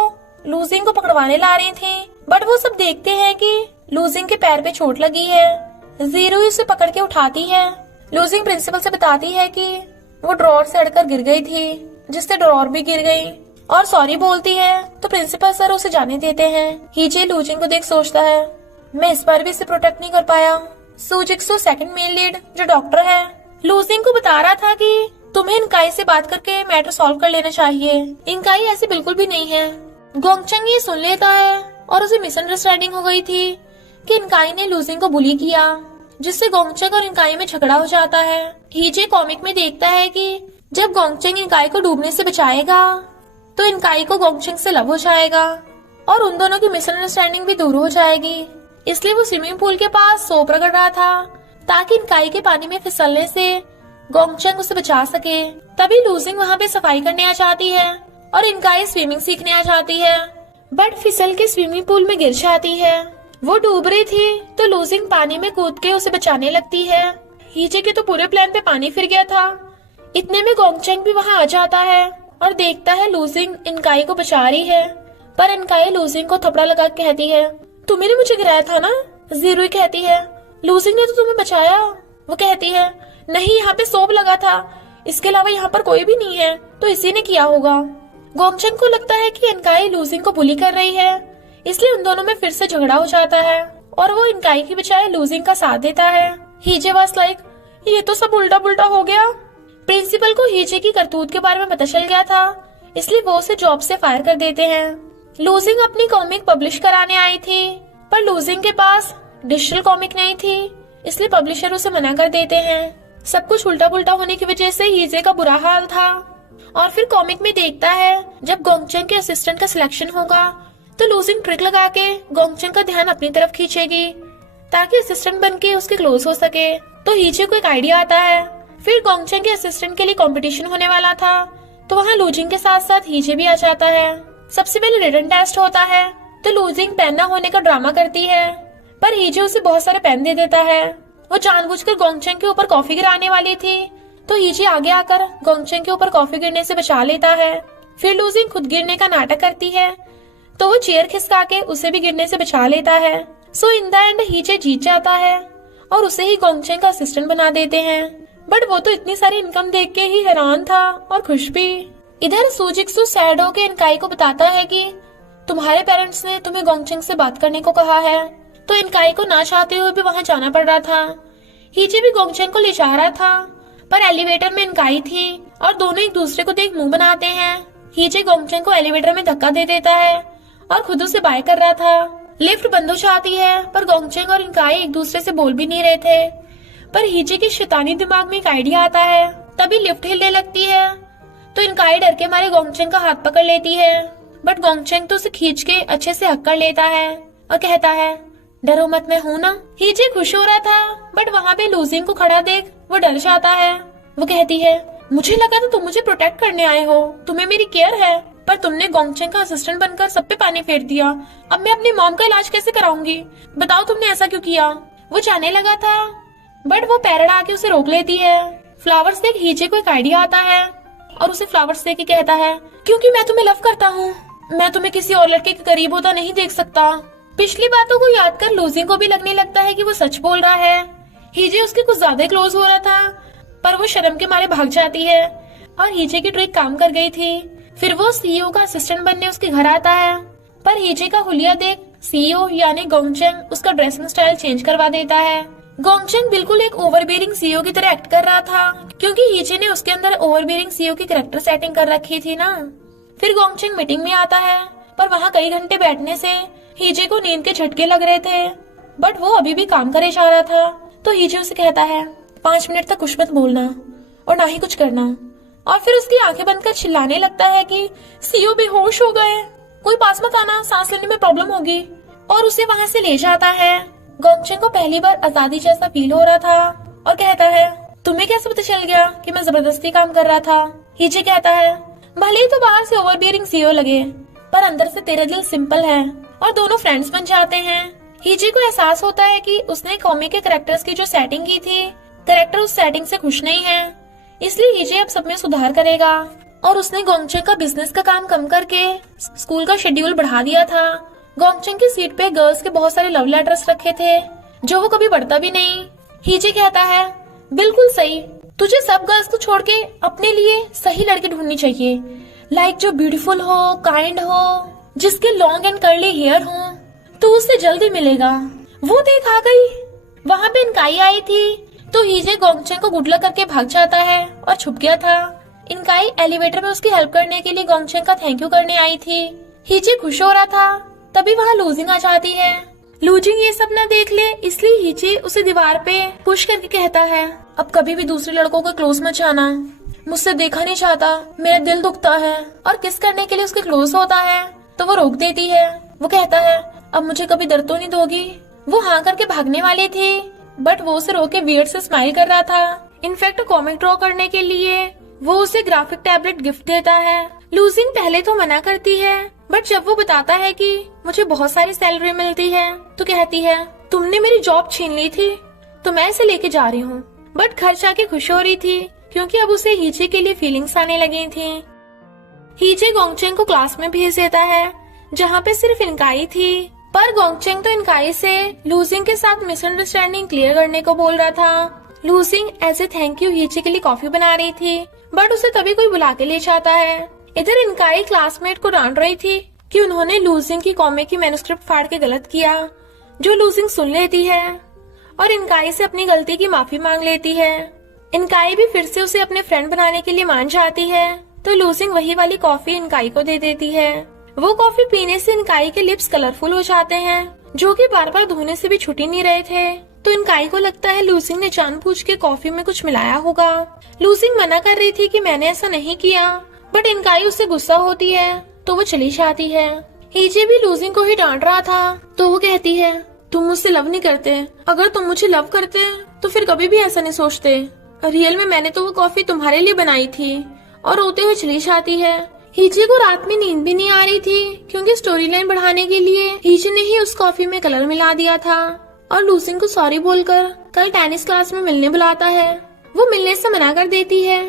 लूजिंग को पकड़वाने ला रही थी, बट वो सब देखते हैं कि लूजिंग के पैर पे चोट लगी है। जीरो उसे पकड़ के उठाती है। लूजिंग प्रिंसिपल से बताती है कि वो ड्रॉर से अड़कर गिर गई थी, जिससे ड्रॉर भी गिर गई, और सॉरी बोलती है तो प्रिंसिपल सर उसे जाने देते हैं। हीजे लूजिंग को देख सोचता है, मैं इस बार भी इसे प्रोटेक्ट नहीं कर पाया। सूजिक्सो सेकंड मेल लीड जो डॉक्टर है, लूजिंग को बता रहा था कि तुम्हें इनकाई से बात करके मैटर सॉल्व कर लेना चाहिए। इनकाई ऐसी बिल्कुल भी नहीं है। गोंगचेंग ये सुन लेता है और उसे मिसअंडरस्टैंडिंग हो गई थी कि इनकाई ने लूजिंग को बुली किया, जिससे गोंगचेंग और इनकाई में झगड़ा हो जाता है। हीजे कॉमिक में देखता है कि जब गोंगचेंग इनकाई को डूबने से बचाएगा तो इनकाई को गोंगचेंग से लव हो जाएगा और उन दोनों की मिसअंडरस्टैंडिंग भी दूर हो जाएगी। इसलिए वो स्विमिंग पूल के पास सोप रगड़ रहा था ताकि इनकाई के पानी में फिसलने से गोंगचेंग उसे बचा सके। तभी लूजिंग वहाँ पे सफाई करने आ जाती है और इनकाई स्विमिंग सीखने आ जाती है, बट फिसल के स्विमिंग पूल में गिर जाती है। वो डूब रही थी तो लूजिंग पानी में कूद के उसे बचाने लगती है। हीजे के तो पूरे प्लान पे पानी फिर गया था। इतने में गोंगचेंग भी वहाँ आ जाता है और देखता है लूजिंग इनकाई को बचा रही है, पर इनकाई लूजिंग को थपड़ा लगा के कहती है, तुमने मुझे गिराया था ना? जीरो कहती है, लूजिंग ने तो तुम्हें बचाया। वो कहती है, नहीं, यहाँ पे सोप लगा था, इसके अलावा यहाँ पर कोई भी नहीं है, तो इसी ने किया होगा। गोंगचेंग को लगता है कि इनकाई लूजिंग को बुली कर रही है, इसलिए उन दोनों में फिर से झगड़ा हो जाता है और वो इनकाई की बजाय लूजिंग का साथ देता है। हीजे वाज लाइक, ये तो सब उल्टा पुल्टा हो गया। प्रिंसिपल को हीजे की करतूत के बारे में पता चल गया था, इसलिए वो उसे जॉब से फायर कर देते हैं। लूजिंग अपनी कॉमिक पब्लिश कराने आई थी, पर लूजिंग के पास डिजिटल कॉमिक नहीं थी, इसलिए पब्लिशर उसे मना कर देते हैं। सब कुछ उल्टा पुल्टा होने की वजह से हीजे का बुरा हाल था। और फिर कॉमिक में देखता है जब गोंगचेंग के असिस्टेंट का सिलेक्शन होगा तो लूजिंग ट्रिक लगा के गोंगचेंग का ध्यान अपनी तरफ खींचेगी ताकि असिस्टेंट बन के उसके क्लोज हो सके। तो हीजे को एक आइडिया आता है। फिर गोंगचेंग के असिस्टेंट के लिए कंपटीशन होने वाला था, तो वहाँ लूजिंग के साथ साथ हीजे भी आ जाता है। सबसे पहले रिटन टेस्ट होता है, तो लूजिंग पेन न होने का ड्रामा करती है, पर हीजे उसे बहुत सारे पेन दे देता है। वो जानबूझकर गोंगचेंग के ऊपर कॉफी गिराने वाली थी, तो हीजे आगे आकर गोंगचेंग के ऊपर कॉफी गिरने से बचा लेता है। फिर लूजिंग खुद गिरने का नाटक करती है, तो वो चेयर खिसका के उसे भी गिरने से बचा लेता है। सो इन द एंड हीजे जीत जाता है और उसे ही गोंगचेंग का असिस्टेंट बना देते हैं। बट वो तो इतनी सारी इनकम देख के ही हैरान था और खुश भी। इधर सूजिक्सु सैड होके इनकाई को बताता है कि तुम्हारे पेरेंट्स ने तुम्हें गोंगचेंग से बात करने को कहा है। तो इनकाई को ना चाहते हुए भी वहाँ जाना पड़ रहा था। हीजे भी गोंगचेंग को ले जा रहा था, पर एलिवेटर में इनकाई थी और दोनों एक दूसरे को देख मुंह बनाते हैं। हीजे गोंगचेंग को एलिवेटर में धक्का दे देता है और खुद उसे बाय कर रहा था। लिफ्ट बंद हो जाती है, पर गोंगचेंग और इनकाई एक दूसरे से बोल भी नहीं रहे थे। पर हीजे के शैतानी दिमाग में एक आइडिया आता है। तभी लिफ्ट हिलने लगती है, तो इनकाई डर के मारे गोंगचेंग का हाथ पकड़ लेती है, बट गोंगचेंग तो उसे खींच के अच्छे से हक कर लेता है और कहता है डरो मत, मैं हूँ ना। हीजे खुश हो रहा था, बट वहाँ पे लूजिंग को खड़ा देख वो डर जाता है। वो कहती है मुझे लगा था तुम मुझे प्रोटेक्ट करने आए हो, तुम्हें मेरी केयर है, पर तुमने गोंगचेंग का असिस्टेंट बनकर सब पे पानी फेर दिया। अब मैं अपनी मॉम का इलाज कैसे कराऊंगी, बताओ तुमने ऐसा क्यों किया। वो जाने लगा था, बट वो पैरडा आके उसे रोक लेती है। फ्लावर्स देख हीजे को एक आइडिया आता है और उसे फ्लावर्स देख के कहता है क्योंकि मैं तुम्हें लव करता हूँ, मैं तुम्हें किसी और लड़के के करीब होता नहीं देख सकता। पिछली बातों को याद कर लूजिंग को भी लगने लगता है कि वो सच बोल रहा है। हीजे उसके कुछ ज्यादा क्लोज हो रहा था, पर वो शर्म के मारे भाग जाती है और हीजे की ट्रिक काम कर गई थी। फिर वो सीईओ का असिस्टेंट बनने उसके घर आता है, पर हीजे का हुलिया देख सीईओ यानी गोंगचेंग उसका ड्रेसिंग स्टाइल चेंज करवा देता है। गोंगचेंग बिल्कुल एक ओवरबियरिंग सीईओ की तरह एक्ट कर रहा था, क्योंकि हीजे ने उसके अंदर ओवरबियरिंग सीईओ की कैरेक्टर सेटिंग कर रखी थी ना। फिर गोंगचेंग मीटिंग में आता है, पर वहाँ कई घंटे बैठने से हीजे को नींद के झटके लग रहे थे, बट वो अभी भी काम करे जा रहा था। तो हीजे उसे कहता है 5 मिनट तक कुछ मत बोलना और ना ही कुछ करना, और फिर उसकी आंखें बंद कर चिल्लाने लगता है कि सीईओ बेहोश हो गए, कोई पास मत आना, सांस लेने में प्रॉब्लम होगी, और उसे वहाँ से ले जाता है। गोंगचेंग को पहली बार आजादी जैसा फील हो रहा था और कहता है तुम्हें कैसे पता चल गया कि मैं जबरदस्ती काम कर रहा था। हीजे कहता है भले ही तो बाहर से ओवरबियरिंग सीईओ लगे, पर अंदर से तेरा दिल सिंपल है, और दोनों फ्रेंड्स बन जाते हैं। हीजे को एहसास होता है कि उसने कॉमिक के कैरेक्टर्स की जो सेटिंग की थी, कैरेक्टर उस सेटिंग से खुश नहीं है, इसलिए हीजे अब सब में सुधार करेगा। और उसने गोंगचेंग का बिजनेस का काम कम करके स्कूल का शेड्यूल बढ़ा दिया था। गोंगचेंग की सीट पे गर्ल्स के बहुत सारे लव लेटर्स रखे थे, जो वो कभी पढ़ता भी नहीं। हीजे कहता है बिल्कुल सही, तुझे सब गर्ल्स को छोड़ के अपने लिए सही लड़की ढूंढनी चाहिए, लाइक जो ब्यूटीफुल हो, काइंड हो, जिसके लॉन्ग एंड कर्ली हेयर हो, तो उससे जल्दी मिलेगा। वो देख आ गई, वहाँ पे इनकाई आई थी, तो हीजे गोंगचेंग को गुड लक करके भाग जाता है और छुप गया था। इनकाई एलिवेटर में उसकी हेल्प करने के लिए गोंगचेंग का थैंक यू करने आई थी। हीजे खुश हो रहा था, तभी वहाँ लूजिंग आ जाती है। लूजिंग ये सब न देख ले, इसलिए हीजे उसे दीवार पे पुश करके कहता है अब कभी भी दूसरे लड़कों को क्लोज मत जाना, मुझसे देखा नहीं चाहता, मेरा दिल दुखता है। और किस करने के लिए उसके क्लोज होता है, तो वो रोक देती है। वो कहता है अब मुझे कभी दर्द तो नहीं दोगी। वो हाँ करके भागने वाली थी, बट वो उसे रोक के वियर्ड से स्माइल कर रहा था। इनफैक्ट कॉमिक ड्रॉ करने के लिए वो उसे ग्राफिक टैबलेट गिफ्ट देता है। लूजिंग पहले तो मना करती है, बट जब वो बताता है कि मुझे बहुत सारी सैलरी मिलती है, तो कहती है तुमने मेरी जॉब छीन ली थी, तो मैं इसे लेके जा रही हूँ। बट घर जाके खुश हो रही थी, क्योंकि अब उसे हीजे के लिए फीलिंग्स आने लगी थी। हीजे गोंगचेंग को क्लास में भेज देता है, जहाँ पे सिर्फ इनकाई थी, पर गोंगचेंग तो इनकाई से लूजिंग के साथ मिसअंडरस्टैंडिंग क्लियर करने को बोल रहा था। Losing as a thank you हीजे के लिए कॉफी बना रही थी, बट उसे तभी कोई बुला के ले जाता है। इधर इनकाई क्लासमेट को डांट रही थी कि उन्होंने लूजिंग की कॉमिक की मैन्युस्क्रिप्ट फाड़ के गलत किया, जो लूजिंग सुन लेती है और इनकाई से अपनी गलती की माफी मांग लेती है। इनकाई भी फिर से उसे अपने फ्रेंड बनाने के लिए मान जाती है, तो लूजिंग वही वाली कॉफी इनकाई को दे देती है। वो कॉफी पीने से इनकाई के लिप्स कलरफुल हो जाते हैं, जो कि बार बार धोने से भी छूट ही नहीं रहे थे। तो इनकाई को लगता है लूजिंग ने जानबूझ के कॉफी में कुछ मिलाया होगा। लूजिंग मना कर रही थी कि मैंने ऐसा नहीं किया, बट इनकाई उससे गुस्सा होती है, तो वो चली जाती है। हीजे भी लूजिंग को ही डांट रहा था, तो वो कहती है तुम मुझसे लव नहीं करते। अगर तुम मुझे लव करते तो फिर कभी भी ऐसा नहीं सोचते। रियल में मैंने तो वो कॉफी तुम्हारे लिए बनाई थी। और रोते हुए चली जाती है। हीजे को रात में नींद भी नहीं आ रही थी क्योंकि स्टोरी लाइन बढ़ाने के लिए हीजे ने ही उस कॉफी में कलर मिला दिया था। और लूसिंग को सॉरी बोलकर कल टेनिस क्लास में मिलने बुलाता है। वो मिलने से मना कर देती है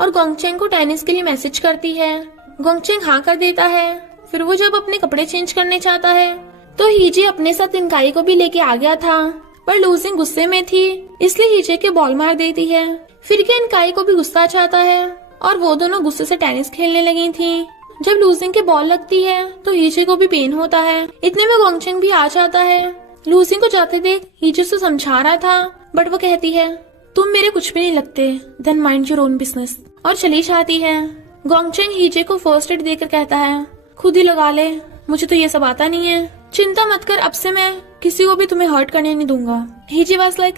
और गोंगचेंग को टेनिस के लिए मैसेज करती है। गोंगचेंग हाँ कर देता है। फिर वो जब अपने कपड़े चेंज करने चाहता है तो हीजे अपने साथ इनकाई को भी लेके आ गया था, पर लूसिंग गुस्से में थी इसलिए हीजे के बॉल मार देती है। फिर के इनकाई को भी गुस्सा चाहता है और वो दोनों गुस्से से टेनिस खेलने लगी थी। जब लूसिंग के बॉल लगती है तो हीजे को भी पेन होता है। इतने में गोंगचेंग भी आ जाता है। लूसिंग को जाते देख हीजे उसे समझा रहा था, बट वो कहती है तुम मेरे कुछ भी नहीं लगते, then mind your own business, और चली जाती है। गोंगचेंग हीजे को फर्स्ट एड देकर कहता है खुद ही लगा ले, मुझे तो ये सब आता नहीं है। चिंता मत कर, अब से मैं किसी को भी तुम्हें हर्ट करने नहीं दूंगा। हीजे वाज लाइक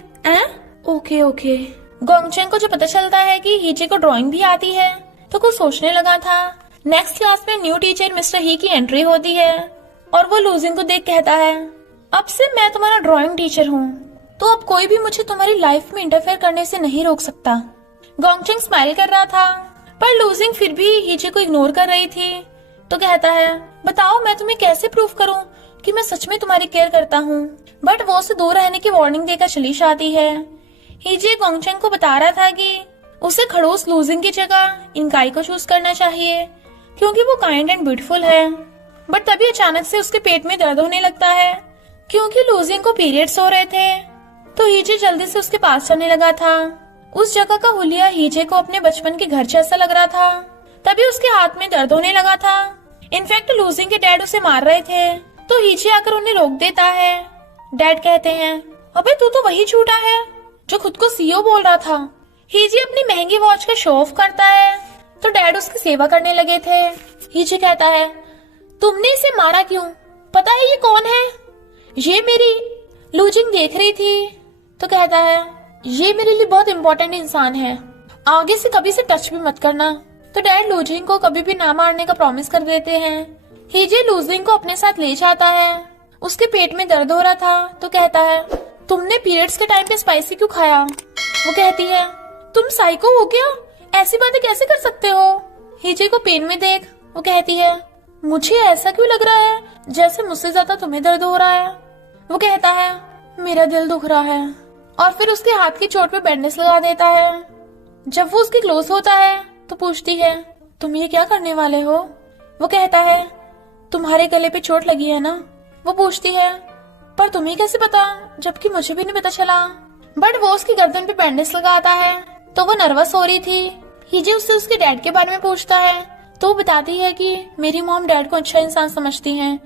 ओके ओके। गोंगचेंग को जो पता चलता है कि हीजे को ड्राइंग भी आती है तो कुछ सोचने लगा था। नेक्स्ट क्लास में न्यू टीचर मिस्टर ही की एंट्री होती है और वो लूजिंग को देख कहता है अब से मैं तुम्हारा ड्राइंग टीचर हूँ, तो अब कोई भी मुझे तुम्हारी लाइफ में इंटरफेयर करने से नहीं रोक सकता। गोंगचेंग स्माइल कर रहा था पर लूजिंग फिर भी हीजे को इग्नोर कर रही थी, तो कहता है बताओ मैं तुम्हें कैसे प्रूव करूं कि मैं सच में तुम्हारी केयर करता हूँ। बट वो उसे दूर रहने की वार्निंग देकर चली जाती है। हीजे गोंगचेंग को बता रहा था कि उसे खड़ूस लूजिंग की जगह इनकाई को चूज करना चाहिए क्योंकि वो काइंड एंड ब्यूटीफुल है। बट तभी अचानक से उसके पेट में दर्द होने लगता है क्योंकि लूजिंग को पीरियड्स हो रहे थे, तो हीजे जल्दी से उसके पास चलने लगा था। उस जगह का हुलिया हीजे को अपने बचपन के घर जैसा लग रहा था। तभी उसके हाथ में दर्द होने लगा था। इनफैक्ट लूजिंग के डैड उसे मार रहे थे, तो हीजे आकर उन्हें रोक देता है। डैड कहते हैं अबे तू तो वही झूठा है जो खुद को सीईओ बोल रहा था। हीजे अपनी महंगी वॉच का शो ऑफ करता है तो डैड उसकी सेवा करने लगे थे। हीजे कहता है तुमने इसे मारा क्यों, पता है ये कौन है? ये मेरी। लूजिंग देख रही थी तो कहता है ये मेरे लिए बहुत इम्पोर्टेंट इंसान है, आगे से कभी से टच भी मत करना। तो डैड लूजिंग को कभी भी ना मारने का प्रॉमिस कर देते हैं। हीजे लूजिंग को अपने साथ ले जाता है। उसके पेट में दर्द हो रहा था तो कहता है तुमने पीरियड्स के टाइम पे स्पाइसी क्यों खाया? वो कहती है तुम साइको हो क्या, ऐसी बातें कैसे कर सकते हो? हीजे को पेन में देख वो कहती है मुझे ऐसा क्यों लग रहा है जैसे मुझसे ज्यादा तुम्हें दर्द हो रहा है। वो कहता है मेरा दिल दुख रहा है और फिर उसके हाथ की चोट पे बैंडेज लगा देता है। जब वो उसके क्लोज होता है तो पूछती है तुम ये क्या करने वाले हो? वो कहता है तुम्हारे गले पे चोट लगी है ना। वो पूछती है पर तुम्हें कैसे पता, जबकि मुझे भी नहीं पता चला। बट वो उसकी गर्दन पे बैंडेज लगाता है तो वो नर्वस हो रही थी। हीजे उससे उसके डैड के बारे में पूछता है तो वो बताती है कि मेरी मॉम डैड को अच्छा इंसान समझती हैं,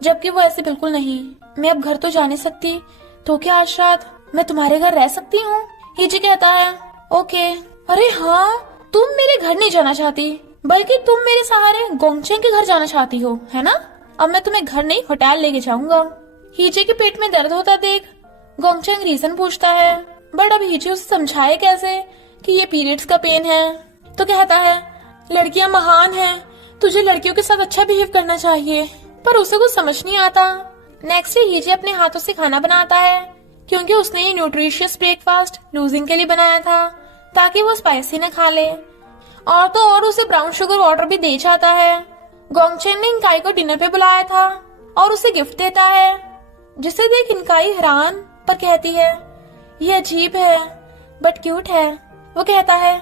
जबकि वो ऐसे बिल्कुल नहीं। मैं अब घर तो जा नहीं सकती, तो क्या आज रात मैं तुम्हारे घर रह सकती हूँ? हीजे कहता है ओके। अरे हाँ, तुम मेरे घर नहीं जाना चाहती बल्कि तुम मेरे सहारे गोंगचेंग के घर जाना चाहती हो, है ना? अब मैं तुम्हें घर नहीं होटल लेके जाऊंगा। हीजे के पेट में दर्द होता देख गोंगचेंग रीजन पूछता है, बट अब हीजे उसे समझाए कैसे कि ये पीरियड्स का पेन है। तो कहता है लड़कियां महान हैं, तुझे लड़कियों के साथ अच्छा बिहेव करना चाहिए, पर उसे कुछ समझ नहीं आता। नेक्स्ट डे हीजे अपने हाथों से खाना बनाता है क्योंकि उसने ये न्यूट्रिशियस ब्रेकफास्ट लूजिंग के लिए बनाया था ताकि वो स्पाइसी न खा ले। और तो और उसे ब्राउन शुगर वाटर भी दे जाता है। गोंगचेंग ने इनकाई को डिनर पे बुलाया था और उसे गिफ्ट देता है, जिसे देख इनकाई हैरान पर कहती है ये अजीब है बट क्यूट है। वो कहता है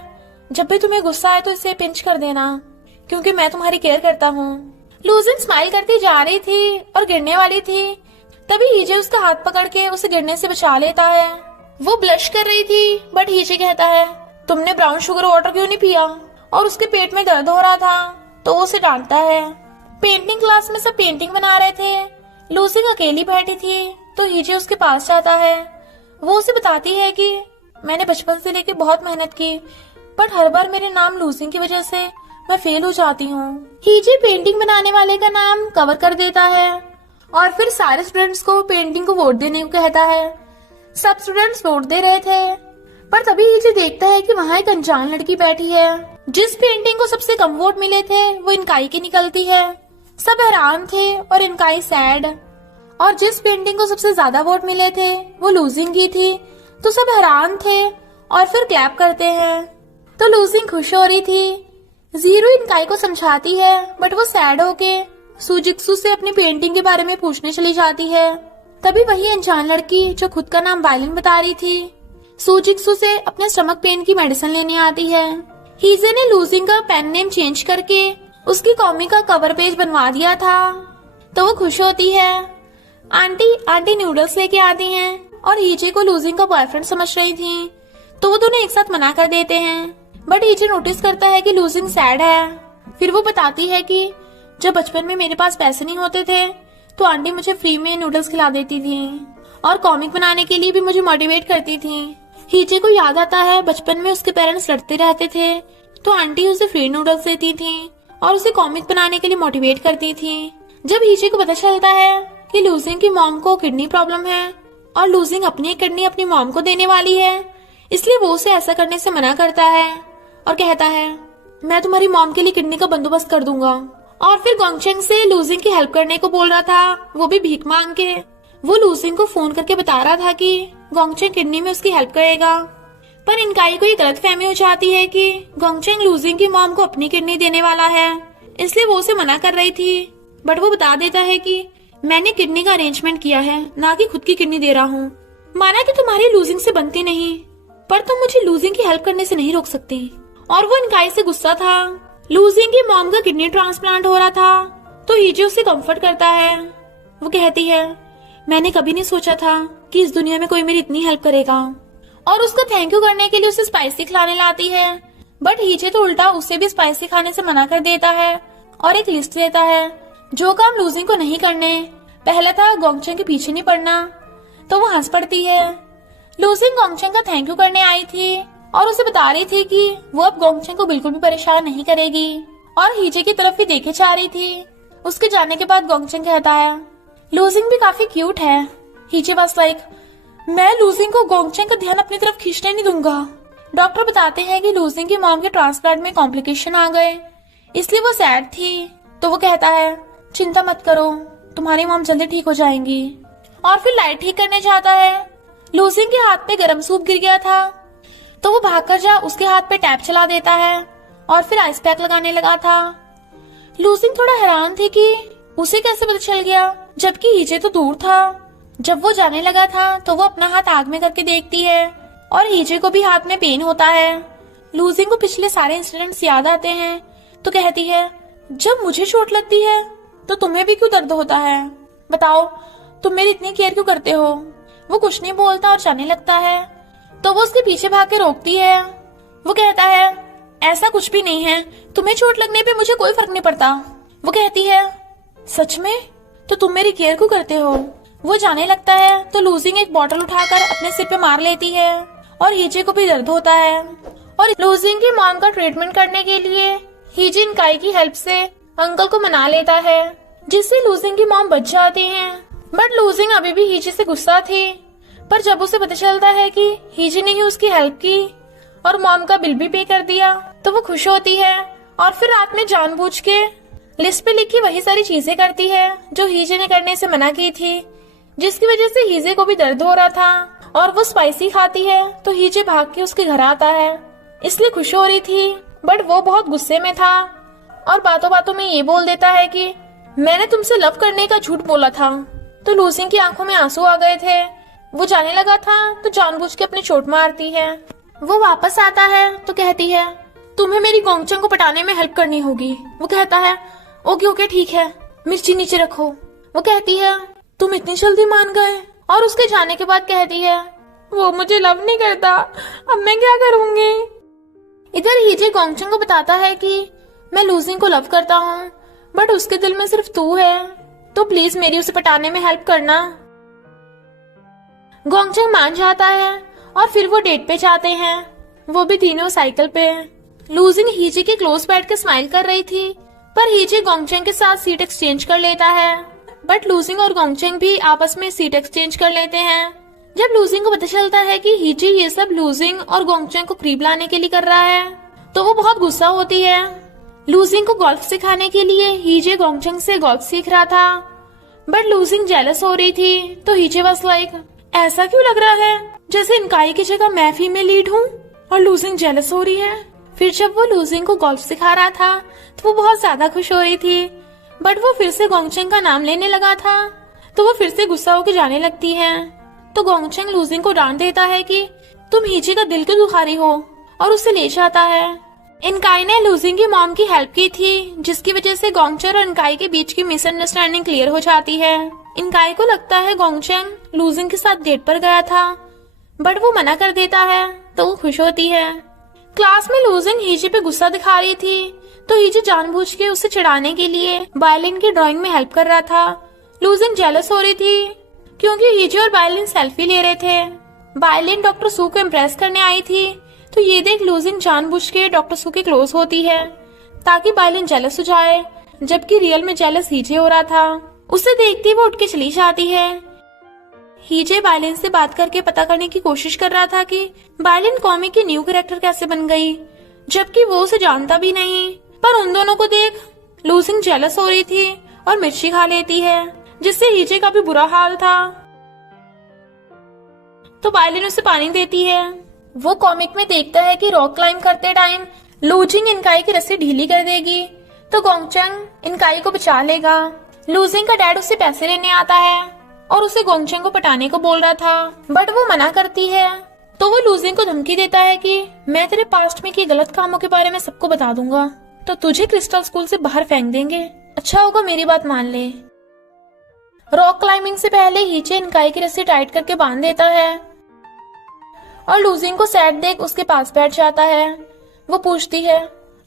जब भी तुम्हें गुस्सा आए तो इसे पिंच कर देना क्योंकि मैं तुम्हारी केयर करता हूँ। लूजिंग स्माइल करती जा रही थी और गिरने वाली थी, तभी हीजे उसका हाथ पकड़ के उसे गिरने से बचा लेता है। वो ब्लश कर रही थी बट हीजे कहता है तुमने ब्राउन शुगर वाटर क्यों नहीं पिया? और उसके पेट में दर्द हो रहा था तो वो उसे डांटता है। पेंटिंग क्लास में सब पेंटिंग बना रहे थे। लूजिंग अकेली बैठी थी तो हीजे उसके पास जाता है। वो उसे बताती है कि मैंने बचपन से लेके बहुत मेहनत की, बट हर बार मेरे नाम लूजिंग की वजह से मैं फेल हो जाती हूँ। हीजे पेंटिंग बनाने वाले का नाम कवर कर देता है और फिर सारे स्टूडेंट्स को पेंटिंग को वोट देने को कहता है। सब स्टूडेंट्स वोट दे रहे थे, पर तभी हीजे देखता है कि वहाँ एक अनजान लड़की बैठी है। जिस पेंटिंग को सबसे कम वोट मिले थे वो इनकाई की निकलती है। सब हैरान थे और इनकाई सैड। और जिस पेंटिंग को सबसे ज्यादा वोट मिले थे वो लूजिंग की थी, तो सब हैरान थे और फिर क्लैप करते हैं। तो लूजिंग खुश हो रही थी। जीरो इनकाई को समझाती है बट वो सैड होके सुजिक्सु से अपनी पेंटिंग के बारे में पूछने चली जाती है। तभी वही अनजान लड़की जो खुद का नाम वायलिन बता रही थी सुजिक्सु से अपने स्टमक पेन की मेडिसिन लेने आती है। हीजे ने लूजिंग का पेन नेम चेंज करके उसकी कॉमिक का कवर पेज बनवा दिया था, तो वो खुश होती है। आंटी नूडल्स लेके आती हैं और हीजे को लूजिंग का बॉयफ्रेंड समझ रही थी, तो वो दोनों एक साथ मना कर देते हैं। बट हीजे नोटिस करता है कि लूजिंग सैड है। फिर वो बताती है कि जब बचपन में मेरे पास पैसे नहीं होते थे तो आंटी मुझे फ्री में नूडल्स खिला देती थी और कॉमिक बनाने के लिए भी मुझे मोटिवेट करती थी। हीजे को याद आता है बचपन में उसके पेरेंट्स लड़ते रहते थे, तो आंटी उसे फ्री नूडल्स देती थी और उसे कॉमिक बनाने के लिए मोटिवेट करती थी। जब हीजे को पता चलता है कि लूजिंग की मॉम को किडनी प्रॉब्लम है और लूजिंग अपनी किडनी अपनी मॉम को देने वाली है, इसलिए वो उसे ऐसा करने से मना करता है और कहता है मैं तुम्हारी मॉम के लिए किडनी का बंदोबस्त कर दूंगा। और फिर गोंगचेंग से लूजिंग की हेल्प करने को बोल रहा था, वो भी भीख मांग के। वो लूजिंग को फोन करके बता रहा था कि गोंगचेंग किडनी में उसकी हेल्प करेगा, पर इनकाई को ये गलतफहमी हो जाती है कि गोंगचेंग लूजिंग की मॉम को अपनी किडनी देने वाला है, इसलिए वो उसे मना कर रही थी। बट वो बता देता है कि मैंने किडनी का अरेंजमेंट किया है, ना कि खुद की किडनी दे रहा हूँ। माना कि तुम्हारी लूजिंग से बनती नहीं, पर तुम मुझे लूजिंग की हेल्प करने से नहीं रोक सकती। और वो इनकाई से गुस्सा था। लूजिंग की मॉम का किडनी ट्रांसप्लांट हो रहा था, तो हीजे उसे कंफर्ट करता है। वो कहती है मैंने कभी नहीं सोचा था कि इस दुनिया में कोई मेरी इतनी हेल्प करेगा, और उसको थैंक यू करने के लिए उसे स्पाइसी खिलाने लाती है। बट हीजे तो उल्टा उसे भी स्पाइसी खाने से मना कर देता है और एक लिस्ट देता है जो काम लूजिंग को नहीं करने। पहला था गोंगचेंग के पीछे नहीं पड़ना, तो वो हंस पड़ती है। लूजिंग गोंगचेंग का थैंक यू करने आई थी और उसे बता रही थी कि वो अब गोंगचेंग को बिल्कुल भी परेशान नहीं करेगी, और हीजे की तरफ भी देखे जा रही थी। उसके जाने के बाद गोंगचेंग कहता है लूजिंग भी काफी क्यूट है। हीजे वाज लाइक मैं लूजिंग को गोंगचेंग का ध्यान अपनी तरफ खींचने नहीं दूंगा। डॉक्टर बताते हैं कि लूजिंग की मॉम के ट्रांसप्लांट में कॉम्प्लिकेशन आ गए, इसलिए वो सैड थी। तो वो कहता है चिंता मत करो, तुम्हारी मॉम जल्दी ठीक हो जाएंगी। और फिर लाइट ठीक करने जाता है। लूजिंग के हाथ पे गरम सूप गिर गया था, तो वो भागकर जा उसके हाथ पे टैप चला देता है और फिर आइस पैक लगाने लगा था। लूजिंग थोड़ा हैरान थी कि उसे कैसे पता चल गया, जबकि हीजे तो दूर था। जब वो जाने लगा था तो वो अपना हाथ आग में करके देखती है और हीजे को भी हाथ में पेन होता है। लूजिंग को पिछले सारे इंसिडेंट्स याद आते हैं, तो कहती है जब मुझे चोट लगती है तो तुम्हें भी क्यों दर्द होता है, बताओ तुम मेरी इतनी केयर क्यों करते हो। वो कुछ नहीं बोलता और जाने लगता है, तो वो उसके पीछे भाग के रोकती है। वो कहता है ऐसा कुछ भी नहीं है, तुम्हें चोट लगने पे मुझे कोई फर्क नहीं पड़ता। वो कहती है सच में, तो तुम मेरी केयर क्यों करते हो। वो जाने लगता है तो लूजिंग एक बॉटल उठाकर अपने सिर पे मार लेती है और हीजे को भी दर्द होता है। और लूजिंग की मॉम का ट्रीटमेंट करने के लिए हीजे इनकाई की हेल्प से अंकल को मना लेता है, जिससे लूजिंग की मॉम बच जाती हैं। बट लूजिंग अभी भी हीजे से गुस्सा थी, पर जब उसे पता चलता है कि हीजे ने ही उसकी हेल्प की और मॉम का बिल भी पे कर दिया, तो वो खुश होती है और फिर रात में जानबूझ के लिस्ट पे लिखी वही सारी चीजें करती है जो हीजे ने करने से मना की थी, जिसकी वजह से हीजे को भी दर्द हो रहा था। और वो स्पाइसी खाती है तो हीजे भाग के उसके घर आता है, इसलिए खुश हो रही थी। बट वो बहुत गुस्से में था और बातों बातों में ये बोल देता है कि मैंने तुमसे लव करने का झूठ बोला था। तो लूजिंग की आंखों में आंसू आ गए थे। वो जाने लगा था तो जानबूझ के अपनी चोट मारती है। वो वापस आता है तो कहती है तुम्हें मेरी गोंगचेंग को पटाने में हेल्प करनी होगी। वो कहता है ओके ठीक है, मिर्ची नीचे रखो। वो कहती है तुम इतनी जल्दी मान गए, और उसके जाने के बाद कहती है वो मुझे लव नहीं करता, अब मैं क्या करूंगी। इधर हीजे गोंगचेंग को बताता है कि मैं लूजिंग को लव करता हूँ, बट उसके दिल में सिर्फ तू है, तो प्लीज मेरी उसे पटाने में हेल्प करना। गोंगचेंग मान जाता है और फिर वो डेट पे जाते हैं, वो भी तीनों साइकिल पे। लूजिंग हीजे के क्लोज बैठ कर स्माइल कर रही थी, पर हीजे गोंगचेंग के साथ सीट एक्सचेंज कर लेता है। बट लूजिंग और गोंगचेंग भी आपस में सीट एक्सचेंज कर लेते हैं। जब लूजिंग को पता चलता है कि हीजे ये सब लूजिंग और गोंगचेंग को करीब लाने के लिए कर रहा है, तो वो बहुत गुस्सा होती है। लूजिंग को गोल्फ सिखाने के लिए हीजे गोंगचेंग से गोल्फ सीख रहा था, बट लूजिंग जेलस हो रही थी। तो हीजे वाज लाइक, ऐसा क्यों लग रहा है जैसे इनकाई की जगह मैं फीमेल लीड हूँ और लूजिंग जेलस हो रही है। फिर जब वो लूजिंग को गोल्फ सिखा रहा था तो वो बहुत ज्यादा खुश हो रही थी, बट वो फिर से गोंगचेंग का नाम लेने लगा था तो वो फिर से गुस्सा होकर जाने लगती है। तो गोंगचेंग लूजिंग को डांट देता है कि तुम हीजे का दिल क्यों दुखा रही हो, और उससे ले जाता है। इनकाई ने लूजिंग की मॉम की हेल्प की थी, जिसकी वजह से गोंगचेंग और इनकाई के बीच की मिसअंडरस्टैंडिंग क्लियर हो जाती है। इनकाई को लगता है गोंगचेंग लूजिंग के साथ डेट पर गया था, बट वो मना कर देता है तो वो खुश होती है। क्लास में लूजिंग हीजे पे गुस्सा दिखा रही थी, तो हीजे जानबूझ के उसे चिढ़ाने के लिए बायलिन की ड्राइंग में हेल्प कर रहा था। लूजिंग जेलस हो रही थी क्योंकि हीजे और बायलिन सेल्फी ले रहे थे। बायलिन डॉक्टर सू को इम्प्रेस करने आई थी, तो ये देख लूजिंग जानबूझ के डॉक्टर सू के क्लोज होती है ताकि बायलिन जेलस हो जाए, जबकि रियल में जेलस हीजे हो रहा था। उसे देखती वो उठ के चली जाती है। हीजे बायलिन से बात करके पता करने की कोशिश कर रहा था कि बायलिन कॉमिक की न्यू कैरेक्टर कैसे बन गई, जबकि वो उसे जानता भी नहीं। पर उन दोनों को देख लूजिंग जेलस हो रही थी और मिर्ची खा लेती है, जिससे हीजे का भी बुरा हाल था। तो बायलिन उसे पानी देती है। वो कॉमिक में देखता है कि रॉक क्लाइंब करते टाइम लूजिंग इनकाई की रस्सी ढीली कर देगी तो गोंगचेंग इनकाई को बचा लेगा। लूजिंग का डैड उससे पैसे लेने आता है और उसे गोंगचेंग को पटाने को बोल रहा था, बट वो मना करती है। तो वो लूजिंग को धमकी देता है कि मैं तेरे पास्ट में किए गलत कामों के बारे में सबको बता दूंगा तो तुझे क्रिस्टल स्कूल से बाहर फेंक देंगे, अच्छा होगा मेरी बात मान ले। रॉक क्लाइंबिंग से पहले हीचे इनकाई की रस्सी टाइट करके बांध देता है और लूजिंग को सैड देख उसके पास बैठ जाता है। वो पूछती है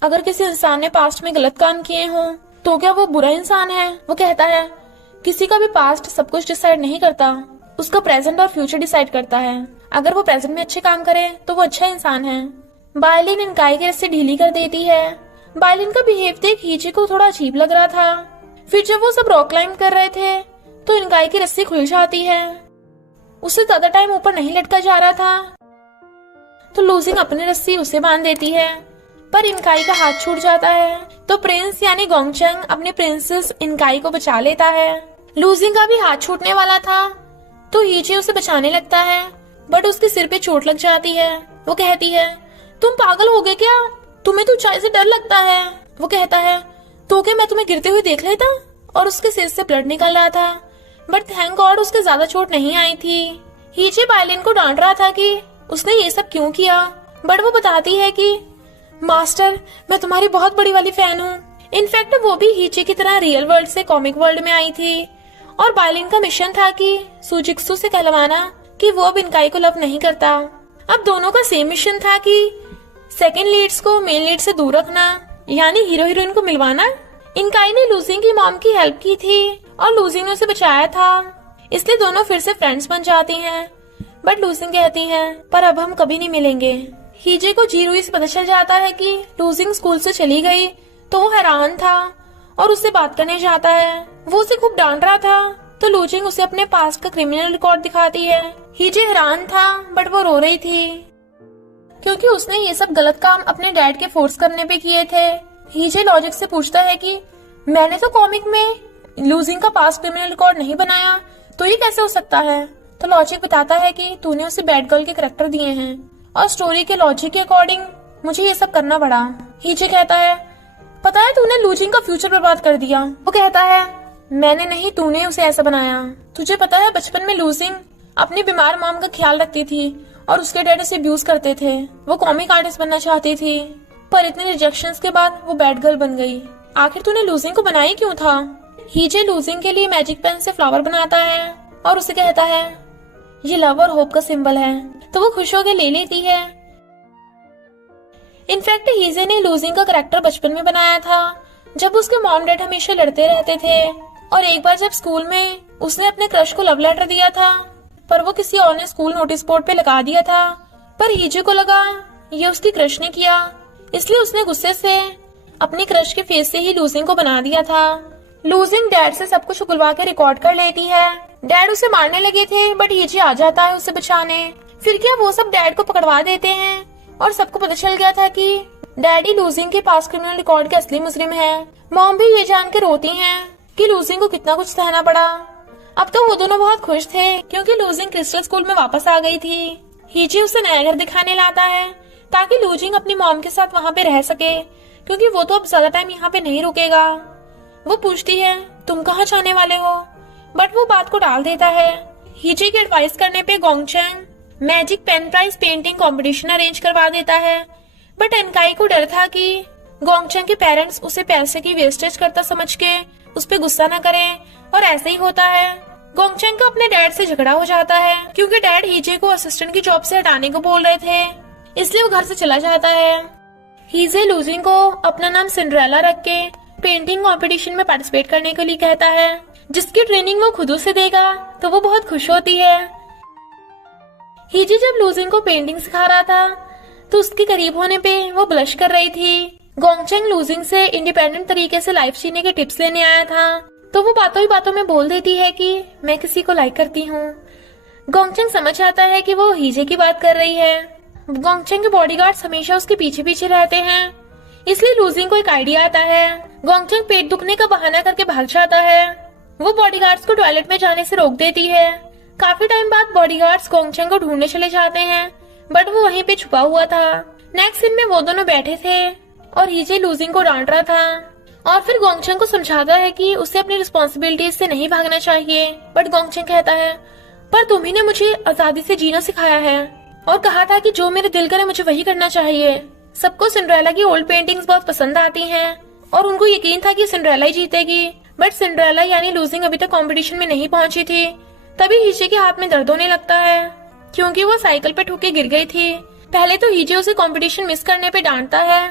अगर किसी इंसान ने पास्ट में गलत काम किए हों तो क्या वो बुरा इंसान है। वो कहता है किसी का भी पास्ट सब कुछ डिसाइड नहीं करता, उसका प्रेजेंट और फ्यूचर डिसाइड करता है। अगर वो प्रेजेंट में अच्छे काम करे तो वो अच्छा इंसान है। बायलिन इनकाई की रस्सी ढीली कर देती है। बायलिन का बिहेव देख हीचे को थोड़ा अजीब लग रहा था। फिर जब वो सब रॉक क्लाइंब कर रहे थे तो इनकाई की रस्सी खुल जाती है। उससे ज्यादा टाइम ऊपर नहीं लटका जा रहा था, तो लूजिंग अपनी रस्सी उसे बांध देती है, पर इनकाई का हाथ छूट जाता है। तो प्रिंस यानी गोंगचेंग अपने प्रिंसेस इनकाई को बचा लेता है। लूजिंग का भी हाथ छूटने वाला था, तो हीचे उसे बचाने लगता है, बट उसके सिर पे चोट लग जाती है। वो कहती है तुम पागल हो गए क्या, तुम्हें तो ऊंचाई से डर लगता है। वो कहता है तो क्या मैं तुम्हें गिरते हुए देख लेता, और उसके सिर से ब्लड निकल रहा था, बट थैंक गॉड उसके ज्यादा चोट नहीं आई थी। हीचे बायलिन को डांट रहा था कि उसने ये सब क्यों किया, बट वो बताती है कि मास्टर मैं तुम्हारी बहुत बड़ी वाली फैन हूँ। इनफैक्ट वो भी हीचे की तरह रियल वर्ल्ड से कॉमिक वर्ल्ड में आई थी, और बायलिन का मिशन था कि सुजिक्सु से कहलवाना कि वो अब इनकाई को लव नहीं करता। अब दोनों का सेम मिशन था कि सेकंड लीड्स को मेन लीड से दूर रखना, यानी हीरो हीरोइन को मिलवाना। इनकाई ने लूजिंग की मॉम की हेल्प की थी और लूजिंग ने उसे बचाया था, इसलिए दोनों फिर से फ्रेंड्स बन जाती हैं। बट लूजिंग कहती है पर अब हम कभी नहीं मिलेंगे। हीजे को जीरुई से पता चल जाता है कि लूजिंग स्कूल से चली गई, तो वो हैरान था और उससे बात करने जाता है। वो उसे खूब डांट रहा था, तो लूजिंग उसे अपने पास्ट का क्रिमिनल रिकॉर्ड दिखाती है। हीजे हैरान था, बट वो रो रही थी क्योंकि उसने ये सब गलत काम अपने डैड के फोर्स करने पे किए थे। हीजे लॉजिक से पूछता है कि मैंने तो कॉमिक में लूजिंग का पास्ट क्रिमिनल रिकॉर्ड नहीं बनाया, तो ये कैसे हो सकता है। तो लॉजिक बताता है कि तूने उसे बैड गर्ल के करैक्टर दिए हैं और स्टोरी के लॉजिक के अकॉर्डिंग मुझे ये सब करना पड़ा। हीजे कहता है पता है तूने लूजिंग का फ्यूचर बर्बाद कर दिया। वो कहता है मैंने नहीं, तूने उसे ऐसा बनाया। तुझे पता है बचपन में लूजिंग अपनी बीमार मॉम का ख्याल रखती थी और उसके डैड उसे अब्यूज करते थे। वो कॉमिक आर्टिस्ट बनना चाहती थी, पर इतने रिजेक्शंस के बाद वो बैड गर्ल बन गई। आखिर तूने लूजिंग को बनाई क्यों था। हीजे लूजिंग के लिए मैजिक पेन से फ्लावर बनाता है और उसे कहता है ये लव और होप का सिंबल है, तो वो खुश होकर ले लेती है। इनफैक्ट हीजे ने लूजिंग का करैक्टर बचपन में बनाया था, जब उसके मॉम डैड हमेशा लड़ते रहते थे, और एक बार जब स्कूल में उसने अपने क्रश को लव लेटर दिया था, पर वो किसी और ने स्कूल नोटिस बोर्ड पे लगा दिया था। पर हीजे को लगा ये उसकी क्रश ने किया, इसलिए उसने गुस्से से अपनी क्रश के फेस से ही लूजिंग को बना दिया था। लूजिंग डैड से सब कुछ उगलवा के रिकॉर्ड कर लेती है। डैड उसे मारने लगे थे, बट हीजे आ जाता है उसे बचाने। फिर क्या वो सब डैड को पकड़वा देते हैं और सबको पता चल गया था कि डैडी लूजिंग के पास क्रिमिनल रिकॉर्ड के असली मुजरिम है। मॉम भी ये जान के रोती हैं कि लूजिंग को कितना कुछ सहना पड़ा। अब तो वो दोनों बहुत खुश थे क्योंकि लूजिंग क्रिस्टल स्कूल में वापस आ गई थी। हीजी उसे नया घर दिखाने लाता है ताकि लूजिंग अपनी मॉम के साथ वहाँ पे रह सके, क्योंकि वो तो अब ज्यादा टाइम यहाँ पे नहीं रुकेगा। वो पूछती है तुम कहाँ जाने वाले हो, बट वो बात को टाल देता है। हीजी की एडवाइस करने पे Gongchang magic pen prize painting competition arrange करवा देता है, बट एनकाई को डर था कि गोंगचैंग के पेरेंट्स उसे पैसे की वेस्टेज करता समझ के उस पे गुस्सा न करें, और ऐसे ही होता है। गोंगचैंग का अपने डैड से झगड़ा हो जाता है क्योंकि डैड हीजे को असिस्टेंट की जॉब से हटाने को बोल रहे थे, इसलिए वो घर से चला जाता है। हीजे लूजिंग को अपना नाम सिंड्रेला रख के पेंटिंग कंपटीशन में पार्टिसिपेट करने के लिए कहता है, जिसकी ट्रेनिंग वो खुद उसे देगा, तो वो बहुत खुश होती है। हीजे जब लूजिंग को पेंटिंग सिखा रहा था तो उसके करीब होने पे वो ब्लश कर रही थी। गोंगचैंग लूजिंग से इंडिपेंडेंट तरीके से लाइफ जीने के टिप्स लेने आया था, तो वो बातों ही बातों में बोल देती है कि मैं किसी को लाइक करती हूँ। गोंगचैंग समझ आता है कि वो हीजे की बात कर रही है। गोंगचैंग के बॉडीगार्ड्स हमेशा उसके पीछे पीछे रहते हैं, इसलिए लूजिंग को एक आइडिया आता है। गोंगचैंग पेट दुखने का बहाना करके भाग जाता है। वो बॉडीगार्ड्स को टॉयलेट में जाने से रोक देती है। काफी टाइम बाद बॉडीगार्ड्स गोंगचैंग को ढूंढने चले जाते हैं, बट वो वहीं पे छुपा हुआ था। नेक्स्ट सीन में वो दोनों बैठे थे और हीजे लूजिंग को डांट रहा था, और फिर गोंगचैंग को समझाता है कि उसे अपनी रिस्पॉन्सिबिलिटीज से नहीं भागना चाहिए। बट गोंगचैंग कहता है पर तुम्ही ने मुझे आजादी से जीना सिखाया है और कहा था कि जो मेरे दिल करे मुझे वही करना चाहिए। सबको सिंड्रेला की ओल्ड पेंटिंग्स बहुत पसंद आती हैं और उनको यकीन था कि सिंड्रेला ही जीतेगी, बट सिंड्रेला यानी लूजिंग अभी तक कंपटीशन में नहीं पहुंची थी। तभी हीजे के हाथ में दर्द होने लगता है क्योंकि वो साइकिल पे ठुक के गिर गई थी। पहले तो हीजे उसे कंपटीशन मिस करने पे डांटता है,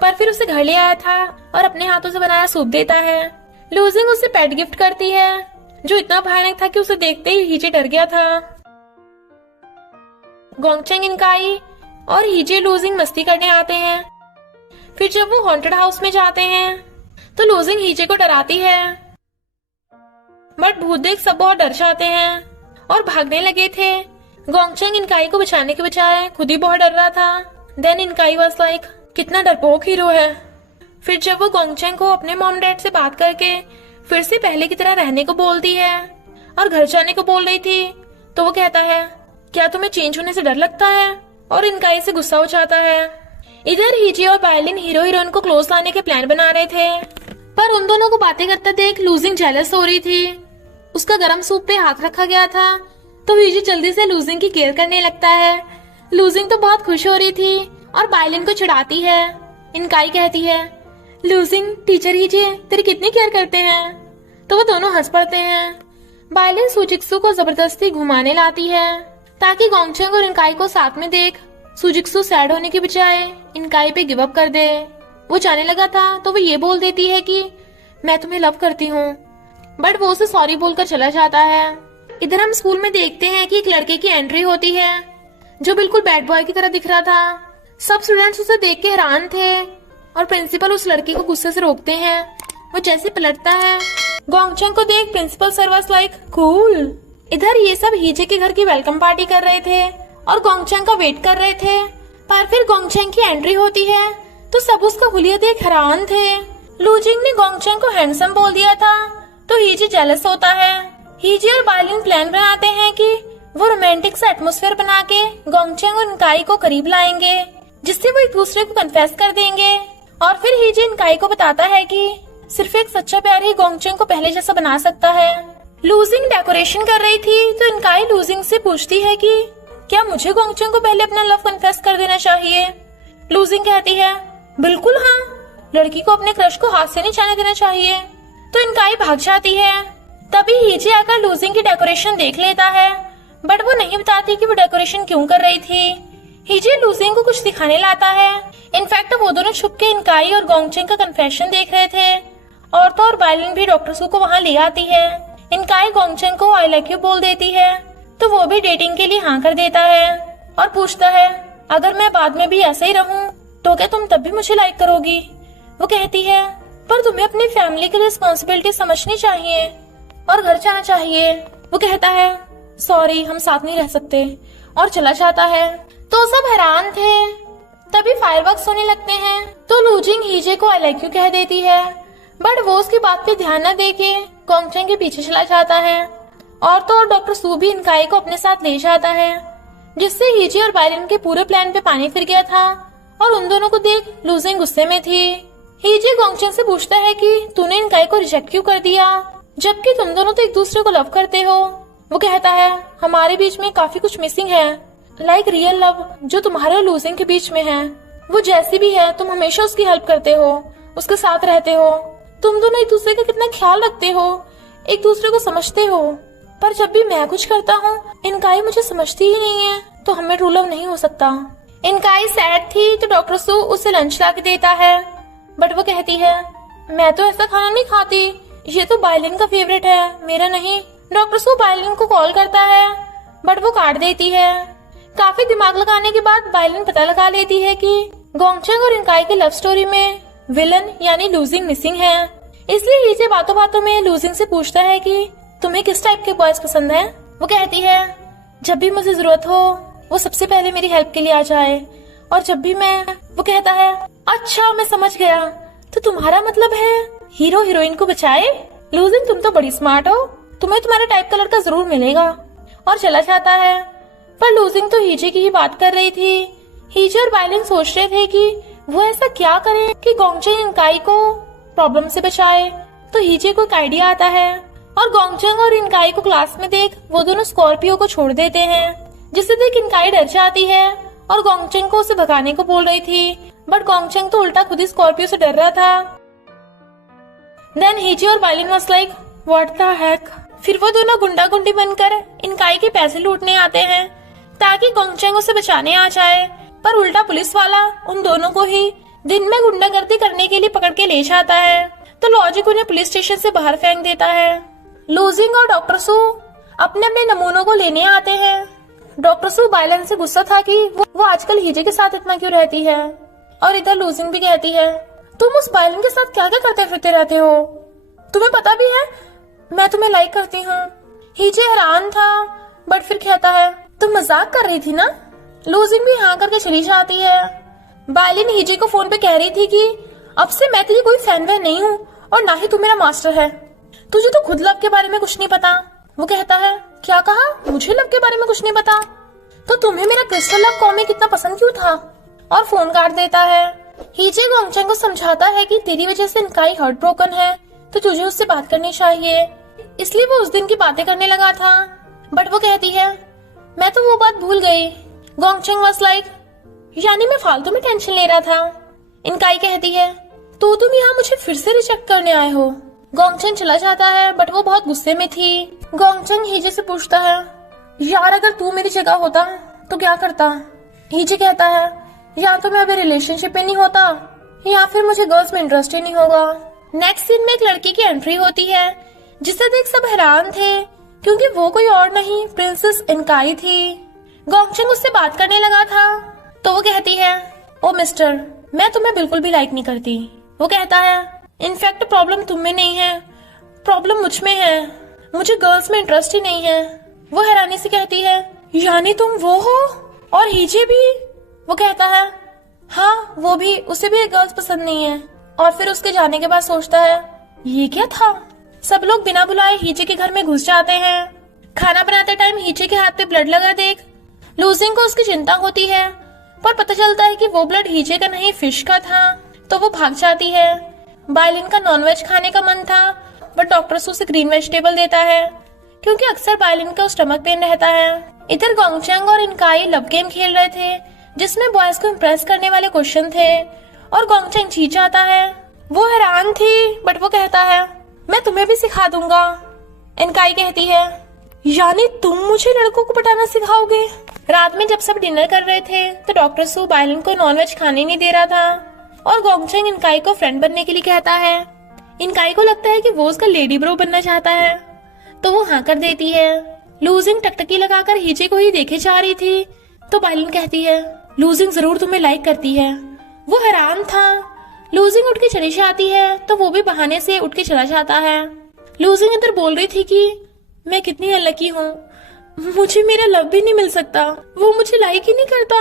पर फिर उसे घर ले आया था और अपने हाथों से बनाया सूप देता है। लूजिंग उसे पेट गिफ्ट करती है जो इतना भयानक था कि उसे देखते ही हीजे डर गया था। गोंगचैंग, इनकाई और हीजे लूजिंग मस्ती करने आते हैं। फिर जब वो हॉन्टेड हाउस में जाते हैं तो लूजिंग हीजे को डराती है, बट भूत देख सब बहुत डर जाते हैं और भागने लगे थे। गोंगचैंग इनकाई को बचाने के बजाय खुद ही बहुत डर रहा था। देन इनकाई वाज लाइक कितना डरपोक हीरो है। फिर जब वो गोंगचैंग को अपने मॉम डैड से बात करके फिर से पहले की तरह रहने को बोलती है और घर जाने को बोल रही थी, तो वो कहता है क्या तुम्हें चेंज होने से डर लगता है, और इनकाई से गुस्सा हो जाता है। इधर हीजे और बायलिन हीरो हीरोइन को क्लोज लाने के प्लान बना रहे थे, पर उन दोनों को बातें करते देख लूजिंग जेलस हो रही थी। उसका गरम सूप पे हाथ रखा गया था, तो हीजे जल्दी से लूजिंग की केयर करने लगता है। लूजिंग तो बहुत खुश हो रही थी और बायलिन को चिढ़ाती है। इनकाई कहती है लूजिंग टीचर हीजे तेरी कितनी केयर करते हैं, तो वो दोनों हंस पड़ते हैं। बायलिन सुजिक्सु को जबरदस्ती घुमाने लाती है ताकि गोंगचैंग और इनकाई को साथ में देख सुजिक्सु सैड होने की बजाय इनकाई पे गिव अप कर दे। वो जाने लगा था तो वो ये बोल देती है कि मैं तुम्हें लव करती हूँ, बट वो उसे सॉरी बोलकर चला जाता है। इधर हम स्कूल में देखते हैं कि एक लड़के की एंट्री होती है जो बिल्कुल बैड बॉय की तरह दिख रहा था। सब स्टूडेंट्स उसे देख के हैरान थे और प्रिंसिपल उस लड़के को गुस्से से रोकते हैं। वो जैसे पलटता है गोंगचैंग को देख principal sir was like cool. इधर ये सब हीजे के घर की वेलकम पार्टी कर रहे थे और गोंगचैंग का वेट कर रहे थे, पर फिर गोंगचैंग की एंट्री होती है तो सब उसका हुलिया देख हैरान थे। लूजिंग ने गोंगचैंग को हैंडसम बोल दिया था तो हीजे जेलस होता है। हीजे और बायलिन प्लान बनाते हैं कि वो रोमांटिक सा एटमॉस्फेयर बना के गोंगचैंग और इनकाई को करीब लाएंगे, जिससे वो एक दूसरे को कन्फेस कर देंगे। और फिर हीजे इनकाई को बताता है कि सिर्फ एक सच्चा प्यार ही गोंगचैंग को पहले जैसा बना सकता है। लूजिंग डेकोरेशन कर रही थी तो इनकाई लूजिंग से पूछती है कि क्या मुझे गोंगचैंग को पहले अपना लव कन्फेस कर देना चाहिए। लूजिंग कहती है बिल्कुल हाँ, लड़की को अपने क्रश को हाथ से नहीं जाने देना चाहिए। तो इनकाई भाग जाती है। तभी हीजे आकर लूजिंग की डेकोरेशन देख लेता है, बट वो नहीं बताती कि वो डेकोरेशन क्यों कर रही थी। हीजे लूजिंग को कुछ दिखाने लाता है। इनफैक्ट वो दोनों छुप के इनकाई और गोंगचैंग का कन्फेशन देख रहे थे। और तो और बायलिन भी डॉक्टर सू को वहाँ ले आती है। इनकाई गोंगचैंग को आई लाइक यू बोल देती है, तो वो भी डेटिंग के लिए हाँ कर देता है और पूछता है अगर मैं बाद में भी ऐसे ही रहूं तो क्या तुम तब भी मुझे लाइक करोगी। वो कहती है पर तुम्हें अपनी फैमिली की रिस्पॉन्सिबिलिटी समझनी चाहिए और घर जाना चाहिए। वो कहता है सॉरी हम साथ नहीं रह सकते और चला जाता है। तो सब हैरान थे। तभी फायरवर्क्स होने लगते हैं तो लूजिंग हीजे को आई लाइक यू कह देती है, बट वो उसकी बात पे ध्यान न देके गोंगचेंग के पीछे चला जाता है और तो और डॉक्टर सू भी इनकाई को अपने साथ ले जाता है, जिससे हीजे और बायलिन के पूरे प्लान पे पानी फिर गया था और उन दोनों को देख लूजिंग गुस्से में थी। हीजे गोंगचेंग से पूछता है कि तूने इनकाई को रिजेक्ट क्यों कर दिया, जबकि तुम दोनों तो एक दूसरे को लव करते हो। वो कहता है हमारे बीच में काफी कुछ मिसिंग है, लाइक रियल लव जो तुम्हारे और लूजिंग के बीच में है। वो जैसी भी है तुम हमेशा उसकी हेल्प करते हो, उसके साथ रहते हो, तुम दोनों एक दूसरे का कितना ख्याल रखते हो, एक दूसरे को समझते हो। पर जब भी मैं कुछ करता हूँ इनकाई मुझे समझती ही नहीं है, तो हमें ट्रू लव नहीं हो सकता। इनकाई सैड थी तो डॉक्टर सू उसे लंच ला के देता है, बट वो कहती है मैं तो ऐसा खाना नहीं खाती, ये तो बायलिन का फेवरेट है, मेरा नहीं। डॉक्टर सू बायलिन को कॉल करता है बट वो काट देती है। काफी दिमाग लगाने के बाद बायलिन पता लगा लेती है कि गोंगचेंग और इनकाई की लव स्टोरी में विलन यानी लूजिंग मिसिंग है। इसलिए हीजे बातों बातों में लूजिंग से पूछता है कि तुम्हें किस टाइप के बॉयज पसंद है। वो कहती है जब भी मुझे जरूरत हो वो सबसे पहले मेरी हेल्प के लिए आ जाए, और जब भी मैं। वो कहता है अच्छा मैं समझ गया, तो तुम्हारा मतलब है हीरो हीरोइन को बचाए। लूजिंग तुम तो बड़ी स्मार्ट हो, तुम्हें तुम्हारे टाइप का लड़का जरूर मिलेगा, और चला जाता है। पर लूजिंग तो हीजे की ही बात कर रही थी। हीजे और बायलिन सोच रहे थे कि वो ऐसा क्या करे कि गोंगचेंग इनकाई को प्रॉब्लम से बचाए। तो हीजे को एक आइडिया आता है और गोंगचेंग और इनकाई को क्लास में देख वो दोनों स्कॉर्पियो को छोड़ देते हैं, जिसे देख इनकाई डर जाती है और गोंगचेंग को उसे भगाने को बोल रही थी, बट गोंगचेंग तो उल्टा खुद ही स्कॉर्पियो से डर रहा था। देन हीजे और बायलिन was like what the heck. फिर वो दोनों गुंडा गुंडी बनकर इनकाई के पैसे लूटने आते हैं ताकि गोंगचेंग उसे बचाने आ जाए, पर उल्टा पुलिस वाला उन दोनों को ही दिन में गुंडागर्दी करने के लिए पकड़ के ले जाता है। तो लॉजिक उन्हें पुलिस स्टेशन से बाहर फेंक देता है। लूजिंग और डॉक्टर सू अपने अपने नमूनों को लेने आते हैं। डॉक्टर सू बायलिन से गुस्सा था कि वो आजकल हीजे के साथ इतना क्यों रहती है, और इधर लूजिंग भी कहती है तुम उस बायलिन के साथ क्या क्या करते फिरते रहते हो, तुम्हें पता भी है मैं तुम्हें लाइक करती हूँ। हीजे हैरान था बट फिर कहता है तुम मजाक कर रही थी ना। लूजिंग भी हाँ करके चली जाती है। बायलिन हीजे को फोन पे कह रही थी कि अब से मैं तेरी कोई फैन वैन नहीं हूँ और ना ही तू मेरा मास्टर है, तुझे तो खुद लव के बारे में कुछ नहीं पता। वो कहता है क्या कहा, मुझे लव के बारे में कुछ नहीं पता, तो तुम्हें मेरा क्रिस्टल लव कॉमिक इतना पसंद क्यों था, और फोन काट देता है। हीजे गोंगचेंग को समझाता है कि तेरी वजह से इनकाई हार्ट ब्रोकन है, तो तुझे उससे बात करनी चाहिए, इसलिए वो उस दिन की बातें करने लगा था। बट वो कहती है मैं तो वो बात भूल गई। गोंगचेंग वाज लाइक यानी मैं फालतू में टेंशन ले रहा था। इनकाई कहती है तो तुम यहाँ मुझे फिर से रिजेक्ट करने आए हो। गोंगचेंग चला जाता है बट वो बहुत गुस्से में थी। गोंगचेंग हीजे से पूछता है यार अगर तू मेरी जगह होता तो क्या करता। हीजे कहता है या तो मैं अभी रिलेशनशिप में नहीं होता, या फिर मुझे गर्ल्स में इंटरेस्ट ही नहीं होगा। नेक्स्ट सीन में एक लड़की की एंट्री होती है, जिसे देख सब हैरान थे क्योंकि वो कोई और नहीं प्रिंसेस इनकाई थी। गोंगचेंग उससे बात करने लगा था तो वो कहती है ओ मिस्टर मैं तुम्हें बिल्कुल भी लाइक नहीं करती। वो कहता है इनफैक्ट प्रॉब्लम तुम में नहीं है, प्रॉब्लम मुझ में है, मुझे गर्ल्स में इंटरेस्ट ही नहीं है। वो हैरानी से कहती है यानी तुम वो हो, और हीजे भी। वो कहता है हाँ वो भी, उसे भी गर्ल्स पसंद नहीं है। और फिर उसके जाने के बाद सोचता है ये क्या था। सब लोग बिना बुलाए हीजे के घर में घुस जाते हैं। खाना बनाते टाइम हीजे के हाथ पे ब्लड लगा देख लूजिंग को उसकी चिंता होती है, पर पता चलता है कि वो ब्लड हीजे का नहीं फिश का था, तो वो भाग जाती है। बायलिन का नॉनवेज खाने का मन था बट डॉक्टर उसे ग्रीन वेजिटेबल देता है क्योंकि अक्सर बायलिन का स्टमक पेन रहता है। इधर गोंगचेंग और इनकाई लव गेम खेल रहे थे जिसमें बॉयज को इम्प्रेस करने वाले क्वेश्चन थे, और गोंगचेंग जीत जाता है। वो हैरान थी बट वो कहता है मैं तुम्हें भी सिखा दूंगा। इनकाई कहती है यानी तुम मुझे लड़कों को पटाना सिखाओगे। रात में जब सब डिनर कर रहे थे तो डॉक्टर सू बायलिन को नॉनवेज खाने नहीं दे रहा था और गोंगचेंग इनकाई को फ्रेंड बनने के लिए कहता है। इनकाई को लगता है कि वो उसका लेडी ब्रो बनना चाहता है, तो वो हाँ कर देती है। लूजिंग टकटकी लगाकर हीजे को ही देखे जा रही थी तो बायलिन कहती है लूजिंग जरूर तुम्हें लाइक करती है। वो हैरान था। लूजिंग उठ के चली जाती है तो वो भी बहाने से उठ के चला जाता है। लूजिंग इधर बोल रही थी कि मैं कितनी अनलकी हूँ, मुझे मेरा लव भी नहीं मिल सकता, वो मुझे लाइक ही नहीं करता,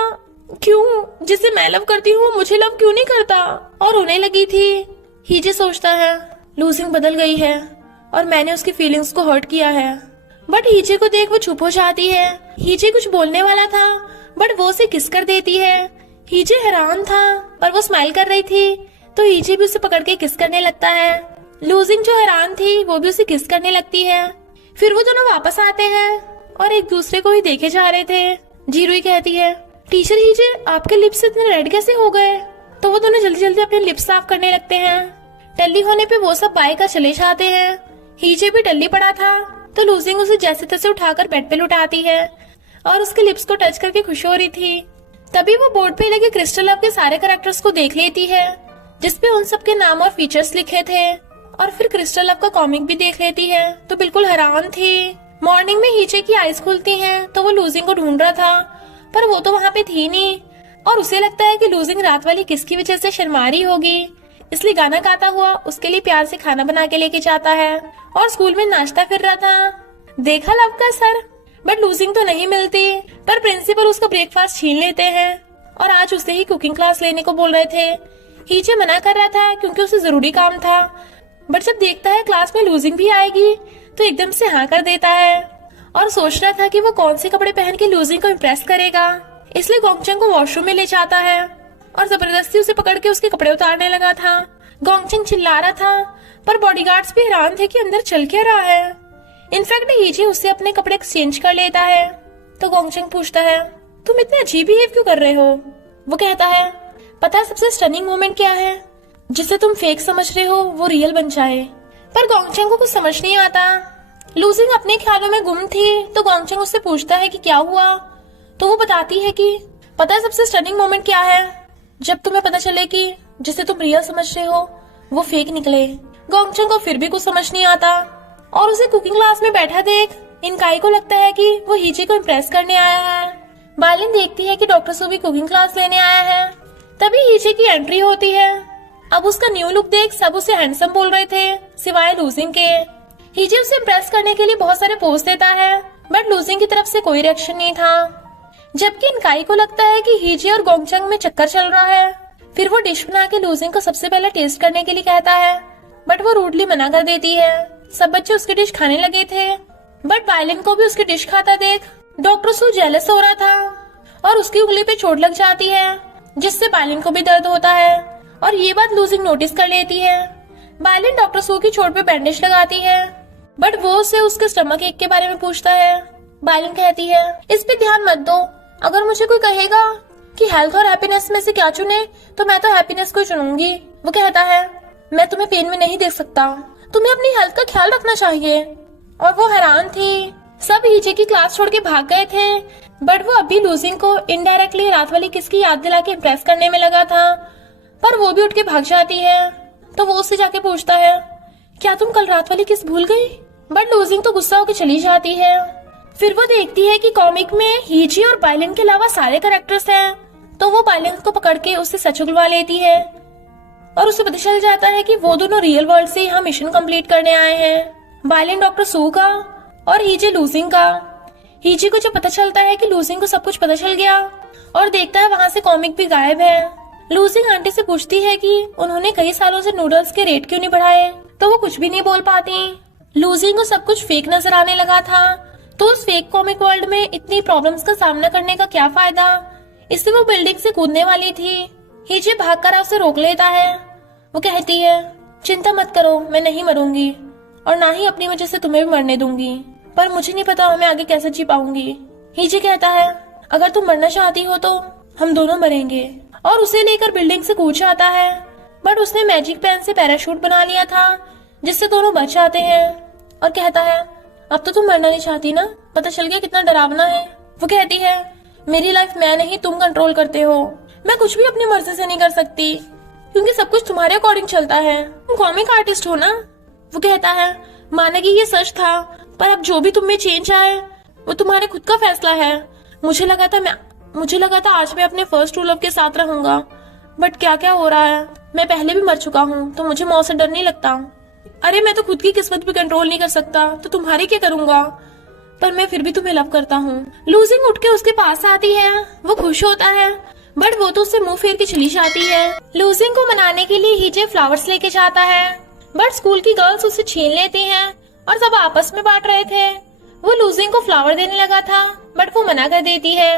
क्यों जिसे मैं लव करती हूँ मुझे लव क्यों नहीं करता, और रोने लगी थी। हीजे सोचता है लूजिंग बदल गई है और मैंने उसकी फीलिंग्स को हर्ट किया है। बट हीजे को देख वो चुप हो जाती है। हीजे कुछ बोलने वाला था बट वो उसे किस कर देती है। हीजे हैरान था पर वो स्माइल कर रही थी तो हीजे भी उसे पकड़ के किस करने लगता है। लूजिंग जो हैरान थी वो भी उसे किस करने लगती है। फिर वो दोनों वापस आते हैं और एक दूसरे को ही देखे जा रहे थे। जीरुई कहती है, टीचर हीजे आपके लिप्स इतने रेड कैसे हो गए? तो वो दोनों जल्दी जल्दी अपने लिप्स साफ करने लगते हैं। टल्ली होने पे वो सब बाइक का चले जाते हैं। हीजे भी टल्ली पड़ा था तो लूजिंग उसे जैसे तैसे उठाकर बेड पे लुटाती है और उसके लिप्स को टच करके खुश हो रही थी। तभी वो बोर्ड पे लगे क्रिस्टल लव के सारे कैरेक्टर्स को देख लेती है जिसपे उन सब के नाम और फीचर्स लिखे थे और फिर क्रिस्टल लव का कॉमिक भी देख लेती है तो बिल्कुल हैरान थी। मॉर्निंग में हीजे की आईज खुलती हैं तो वो लूजिंग को ढूंढ रहा था पर वो तो वहाँ पे थी नहीं और उसे लगता है कि लूजिंग रात वाली किसकी वजह से शर्मा रही होगी, इसलिए गाना गाता हुआ उसके लिए प्यार से खाना बना के लेके जाता है और स्कूल में नाचता फिर रहा था। देखा लव का सर, बट लूजिंग तो नहीं मिलती पर प्रिंसिपल उसका ब्रेकफास्ट छीन लेते हैं और आज उसे ही कुकिंग क्लास लेने को बोल रहे थे। हीजे मना कर रहा था क्योंकि उसे जरूरी काम था बट जब देखता है क्लास में लूजिंग भी आएगी तो एकदम से हाँ कर देता है और सोच रहा था कि वो कौन से कपड़े पहन के लूजिंग को इम्प्रेस करेगा, इसलिए गोंगचेंग को वॉशरूम में ले जाता है और जबरदस्ती उसे पकड़ के उसके कपड़े उतारने लगा था। गोंगचेंग चिल्ला रहा था पर बॉडीगार्ड्स भी हैरान थे कि अंदर चल क्या रहा है। इनफैक्ट हीजे उससे अपने कपड़े एक्सचेंज कर लेता है तो गोंगचेंग पूछता है, तुम इतने अजीब बिहेव क्यों कर रहे हो? वो कहता है, पता है सबसे स्टनिंग मोमेंट क्या है? जिसे तुम फेक समझ रहे हो वो रियल बन जाए। पर गोंगचेंग को कुछ समझ नहीं आता। लूजिंग अपने ख्यालों में गुम थी तो गोंगचेंग उससे पूछता है कि क्या हुआ तो वो बताती है कि पता है सबसे स्टनिंग मोमेंट क्या है? जब तुम्हें पता चले कि जिसे तुम रियल समझ रहे हो वो फेक निकले। गोंगचेंग को फिर भी कुछ समझ नहीं आता और उसे कुकिंग क्लास में बैठा देख इनकाई को लगता है कि वो हीजे को इम्प्रेस करने आया है। बालिन देखती है कि डॉक्टर सू भी कुकिंग क्लास लेने आया है। तभी हीजे की एंट्री होती है। अब उसका न्यू लुक देख सब उसे हैंडसम बोल रहे थे सिवाय लूजिंग के। हीजे उसे इम्प्रेस करने के लिए बहुत सारे पोज देता है बट लूजिंग की तरफ से कोई रिएक्शन नहीं था। जबकि इनकाई को लगता है कि हीजे और गोंगचेंग में चक्कर चल रहा है। फिर वो डिश बना के लूजिंग को सबसे पहले टेस्ट करने के लिए कहता है बट वो रूडली मना कर देती है। सब बच्चे उसकी डिश खाने लगे थे बट बायलिन को भी उसकी डिश खाता देख डॉक्टर सू जेलस हो रहा था और उसकी उंगली पे चोट लग जाती है जिससे बायलिन को भी दर्द होता है और ये बात लूजिंग नोटिस कर लेती है। बायलिन डॉक्टर सू की चोट पे बैंडेज लगाती है बट वो उसे उसके स्टमक एक के बारे में पूछता है। बायलिन कहती है, इस पे ध्यान मत दो, अगर मुझे कोई कहेगा कि हेल्थ और हैप्पीनेस में से क्या चुने तो मैं तो हैप्पीनेस को ही चुनूंगी। वो कहता है, मैं तुम्हें पेन में नहीं देख सकता, तुम्हें अपनी हेल्थ का ख्याल रखना चाहिए। और वो हैरान थी। सब हीजे की क्लास छोड़ के भाग गए थे बट वो अभी लूजिंग को इनडायरेक्टली रात वाली किस की याद दिला के इम्प्रेस करने में लगा था पर वो भी उठ के भाग जाती है तो वो उससे जाके पूछता है, क्या तुम कल रात वाली किस भूल गई? बट लूजिंग तो गुस्सा होकर चली जाती है। फिर वो देखती है कि कॉमिक में हीजे और बायलिन के अलावा सारे कैरेक्टर्स हैं तो वो बायलिन को पकड़ के उससे सच उगलवा लेती है और उसे पता चल जाता है कि वो दोनों रियल वर्ल्ड से यहाँ मिशन कंप्लीट करने आए हैं। बायलिन डॉक्टर सू का और हीजे लूजिंग का। हीजे को जब पता चलता है कि लूजिंग को सब कुछ पता चल गया और देखता है वहाँ से कॉमिक भी गायब है। लूजिंग आंटी से पूछती है कि उन्होंने कई सालों से नूडल्स के रेट क्यों नहीं बढ़ाए तो वो कुछ भी नहीं बोल पाती। लूजिंग को सब कुछ फेक नजर आने लगा था तो उस फेक कॉमिक वर्ल्ड में इतनी प्रॉब्लम्स का सामना करने का क्या फायदा, इससे वो बिल्डिंग से कूदने वाली थी। हीजे भागकर उसे रोक लेता है। वो कहती है, चिंता मत करो, मैं नहीं मरूंगी और ना ही अपनी वजह से तुम्हें भी मरने दूंगी, पर मुझे नहीं पता मैं आगे कैसे जी पाऊंगी। हीजे कहता है, अगर तुम मरना चाहती हो तो हम दोनों मरेंगे और उसे लेकर बिल्डिंग से कूद जाता है बट उसने मैजिक पेन से पैराशूट बना लिया था जिससे दोनों बच जाते हैं और कहता है, अब तो तुम मरना नहीं चाहती ना, पता चल गया कितना डरावना है। वो कहती है, मेरी लाइफ मैं नहीं तुम कंट्रोल करते हो, मैं कुछ भी अपनी मर्जी से नहीं कर सकती क्योंकि सब कुछ तुम्हारे अकॉर्डिंग चलता है, तुम कॉमिक आर्टिस्ट हो ना। वो कहता है, माना कि ये सच था पर अब जो भी तुम में चेंज आए वो तुम्हारे खुद का फैसला है। मुझे लगा था आज मैं अपने फर्स्ट ट्रू लव के साथ रहूंगा बट क्या क्या हो रहा है, मैं पहले भी मर चुका हूँ तो मुझे मौत से डर नहीं लगता। अरे मैं तो खुद की किस्मत भी कंट्रोल नहीं कर सकता तो तुम्हारी क्या करूंगा, पर मैं फिर भी तुम्हें लव करता हूँ। लूजिंग उठ के उसके पास आती है। वो खुश होता है बट वो तो उससे मुंह फेर के चली जाती है। लूजिंग को मनाने के लिए हीजे फ्लावर्स लेके जाता है बट स्कूल की गर्ल्स उसे छीन लेती हैं और सब आपस में बांट रहे थे। वो लूजिंग को फ्लावर देने लगा था बट वो मना कर देती है।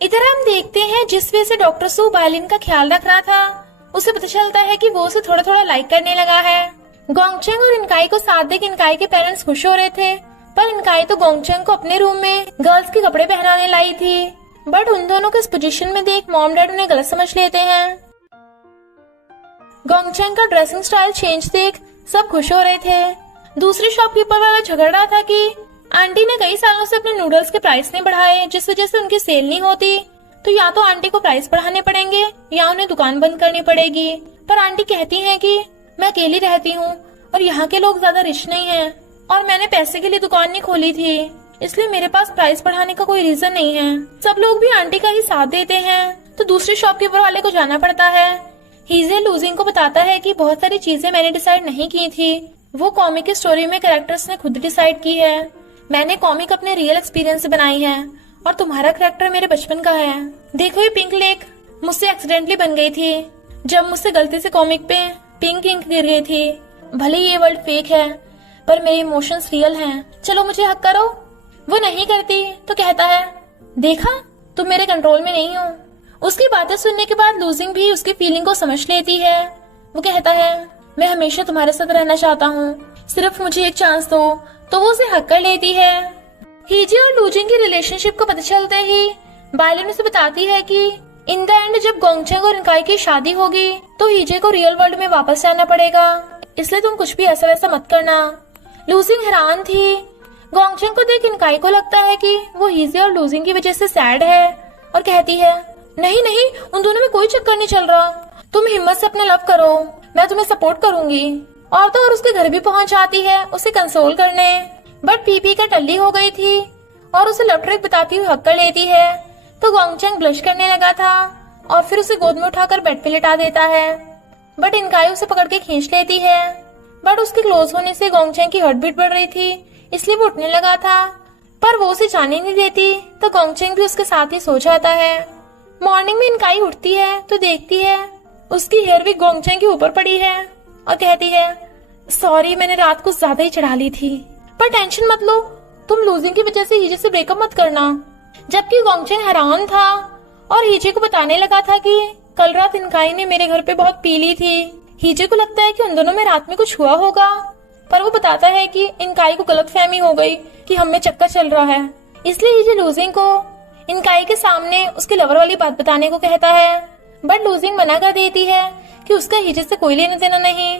इधर हम देखते हैं जिस वजह से डॉक्टर सू बायलिन का ख्याल रख रहा था, उसे पता चलता है कि वो उसे थोड़ा थोड़ा लाइक करने लगा है। गोंगचेंग और इनकाई को साथ देख इनकाई के पेरेंट्स खुश हो रहे थे, पर इनकाई तो गोंगचेंग को अपने रूम में गर्ल्स के कपड़े पहनाने लाई थी। बट उन दोनों को इस पोजीशन में देख मॉम डैड उन्हें गलत समझ लेते हैं। गोंगचेंग का ड्रेसिंग स्टाइल चेंज देख सब खुश हो रहे थे। दूसरे शॉपकीपर वाला झगड़ रहा था कि आंटी ने कई सालों से अपने नूडल्स के प्राइस नहीं बढ़ाए, जिस वजह से उनकी सेल नहीं होती, तो या तो आंटी को प्राइस बढ़ाने पड़ेंगे या उन्हें दुकान बंद करनी पड़ेगी। पर आंटी कहती हैं कि मैं अकेली रहती हूँ और यहाँ के लोग ज्यादा रिच नहीं हैं और मैंने पैसे के लिए दुकान नहीं खोली थी, इसलिए मेरे पास प्राइस बढ़ाने का कोई रीजन नहीं है। सब लोग भी आंटी का ही साथ देते हैं तो दूसरे शॉपकीपर वाले को जाना पड़ता है। हीजे लूजिंग को बताता है कि बहुत सारी चीजें मैंने डिसाइड नहीं की थी, वो कॉमिक की स्टोरी में कैरेक्टर्स ने खुद डिसाइड की है। मैंने कॉमिक अपने रियल एक्सपीरियंस से बनाई है और तुम्हारा कैरेक्टर मेरे बचपन का है। देखो ये पिंक लेक मुझसे एक्सीडेंटली बन गई थी जब मुझसे गलती से कॉमिक पे पिंक इंक गिर गई थी। भले ये वर्ल्ड फेक है पर मेरे इमोशंस रियल हैं, चलो मुझे हक करो। वो नहीं करती तो कहता है देखा तुम मेरे कंट्रोल में नहीं हो। उसकी बातें सुनने के बाद लूजिंग भी उसकी फीलिंग को समझ लेती है। वो कहता है मैं हमेशा तुम्हारे साथ रहना चाहता हूँ, सिर्फ मुझे एक चांस दो, तो वो उसे हक कर लेती है। हीजे और लूजिंग की रिलेशनशिप को पता चलते ही बायलिन उसे बताती है कि इन द एंड जब गोंगचेंग और इनकाई की शादी होगी तो हीजे को रियल वर्ल्ड में वापस जाना पड़ेगा, इसलिए तुम कुछ भी ऐसा वैसा मत करना। लूजिंग हैरान थी। गोंगचेंग को देख इनकाई को लगता है कि वो हीजे और लूजिंग की वजह से सैड है और कहती है नहीं नहीं, उन दोनों में कोई चक्कर नहीं चल रहा, तुम हिम्मत से अपना लव करो, मैं तुम्हें सपोर्ट करूंगी। और तो और उसके घर भी पहुंच जाती है उसे कंसोल करने, बट पीपी का टल्ली हो गई थी और उसे लव ट्रिक बताती हुई हक कर लेती है। तो गोंगचेंग ब्लश करने लगा था और फिर उसे गोद में उठाकर बेड पे लिटा देता है, बट इनकाई उसे पकड़ के खींच लेती है। बट उसके क्लोज होने से गोंगचेंग की हार्ट बीट बढ़ रही थी, इसलिए वो उठने लगा था, पर वो उसे जाने नहीं देती, तो गोंगचेंग भी उसके साथ ही सो जाता है। मॉर्निंग में इनकाई उठती है तो देखती है उसकी हेयर विग गोंगचेंग के ऊपर पड़ी है और कहती है सॉरी, मैंने रात को ज्यादा ही चढ़ा ली थी, पर टेंशन मत लो, तुम लूजिंग की वजह से हीजे से ब्रेकअप मत करना। जबकि गोंगचेंग हैरान था और हीजे को बताने लगा था कि कल रात इनकाई ने मेरे घर पे बहुत पी ली थी। हीजे को लगता है कि उन दोनों में रात में कुछ हुआ होगा, पर वो बताता है कि इनकाई को गलतफहमी हो गई कि हम में चक्कर चल रहा है, इसलिए हीजे लूजिंग को इनकाई के सामने उसके लवर वाली बात बताने को कहता है। बट लूजिंग मना कर देती है कि उसका हीजे से कोई लेना देना नहीं।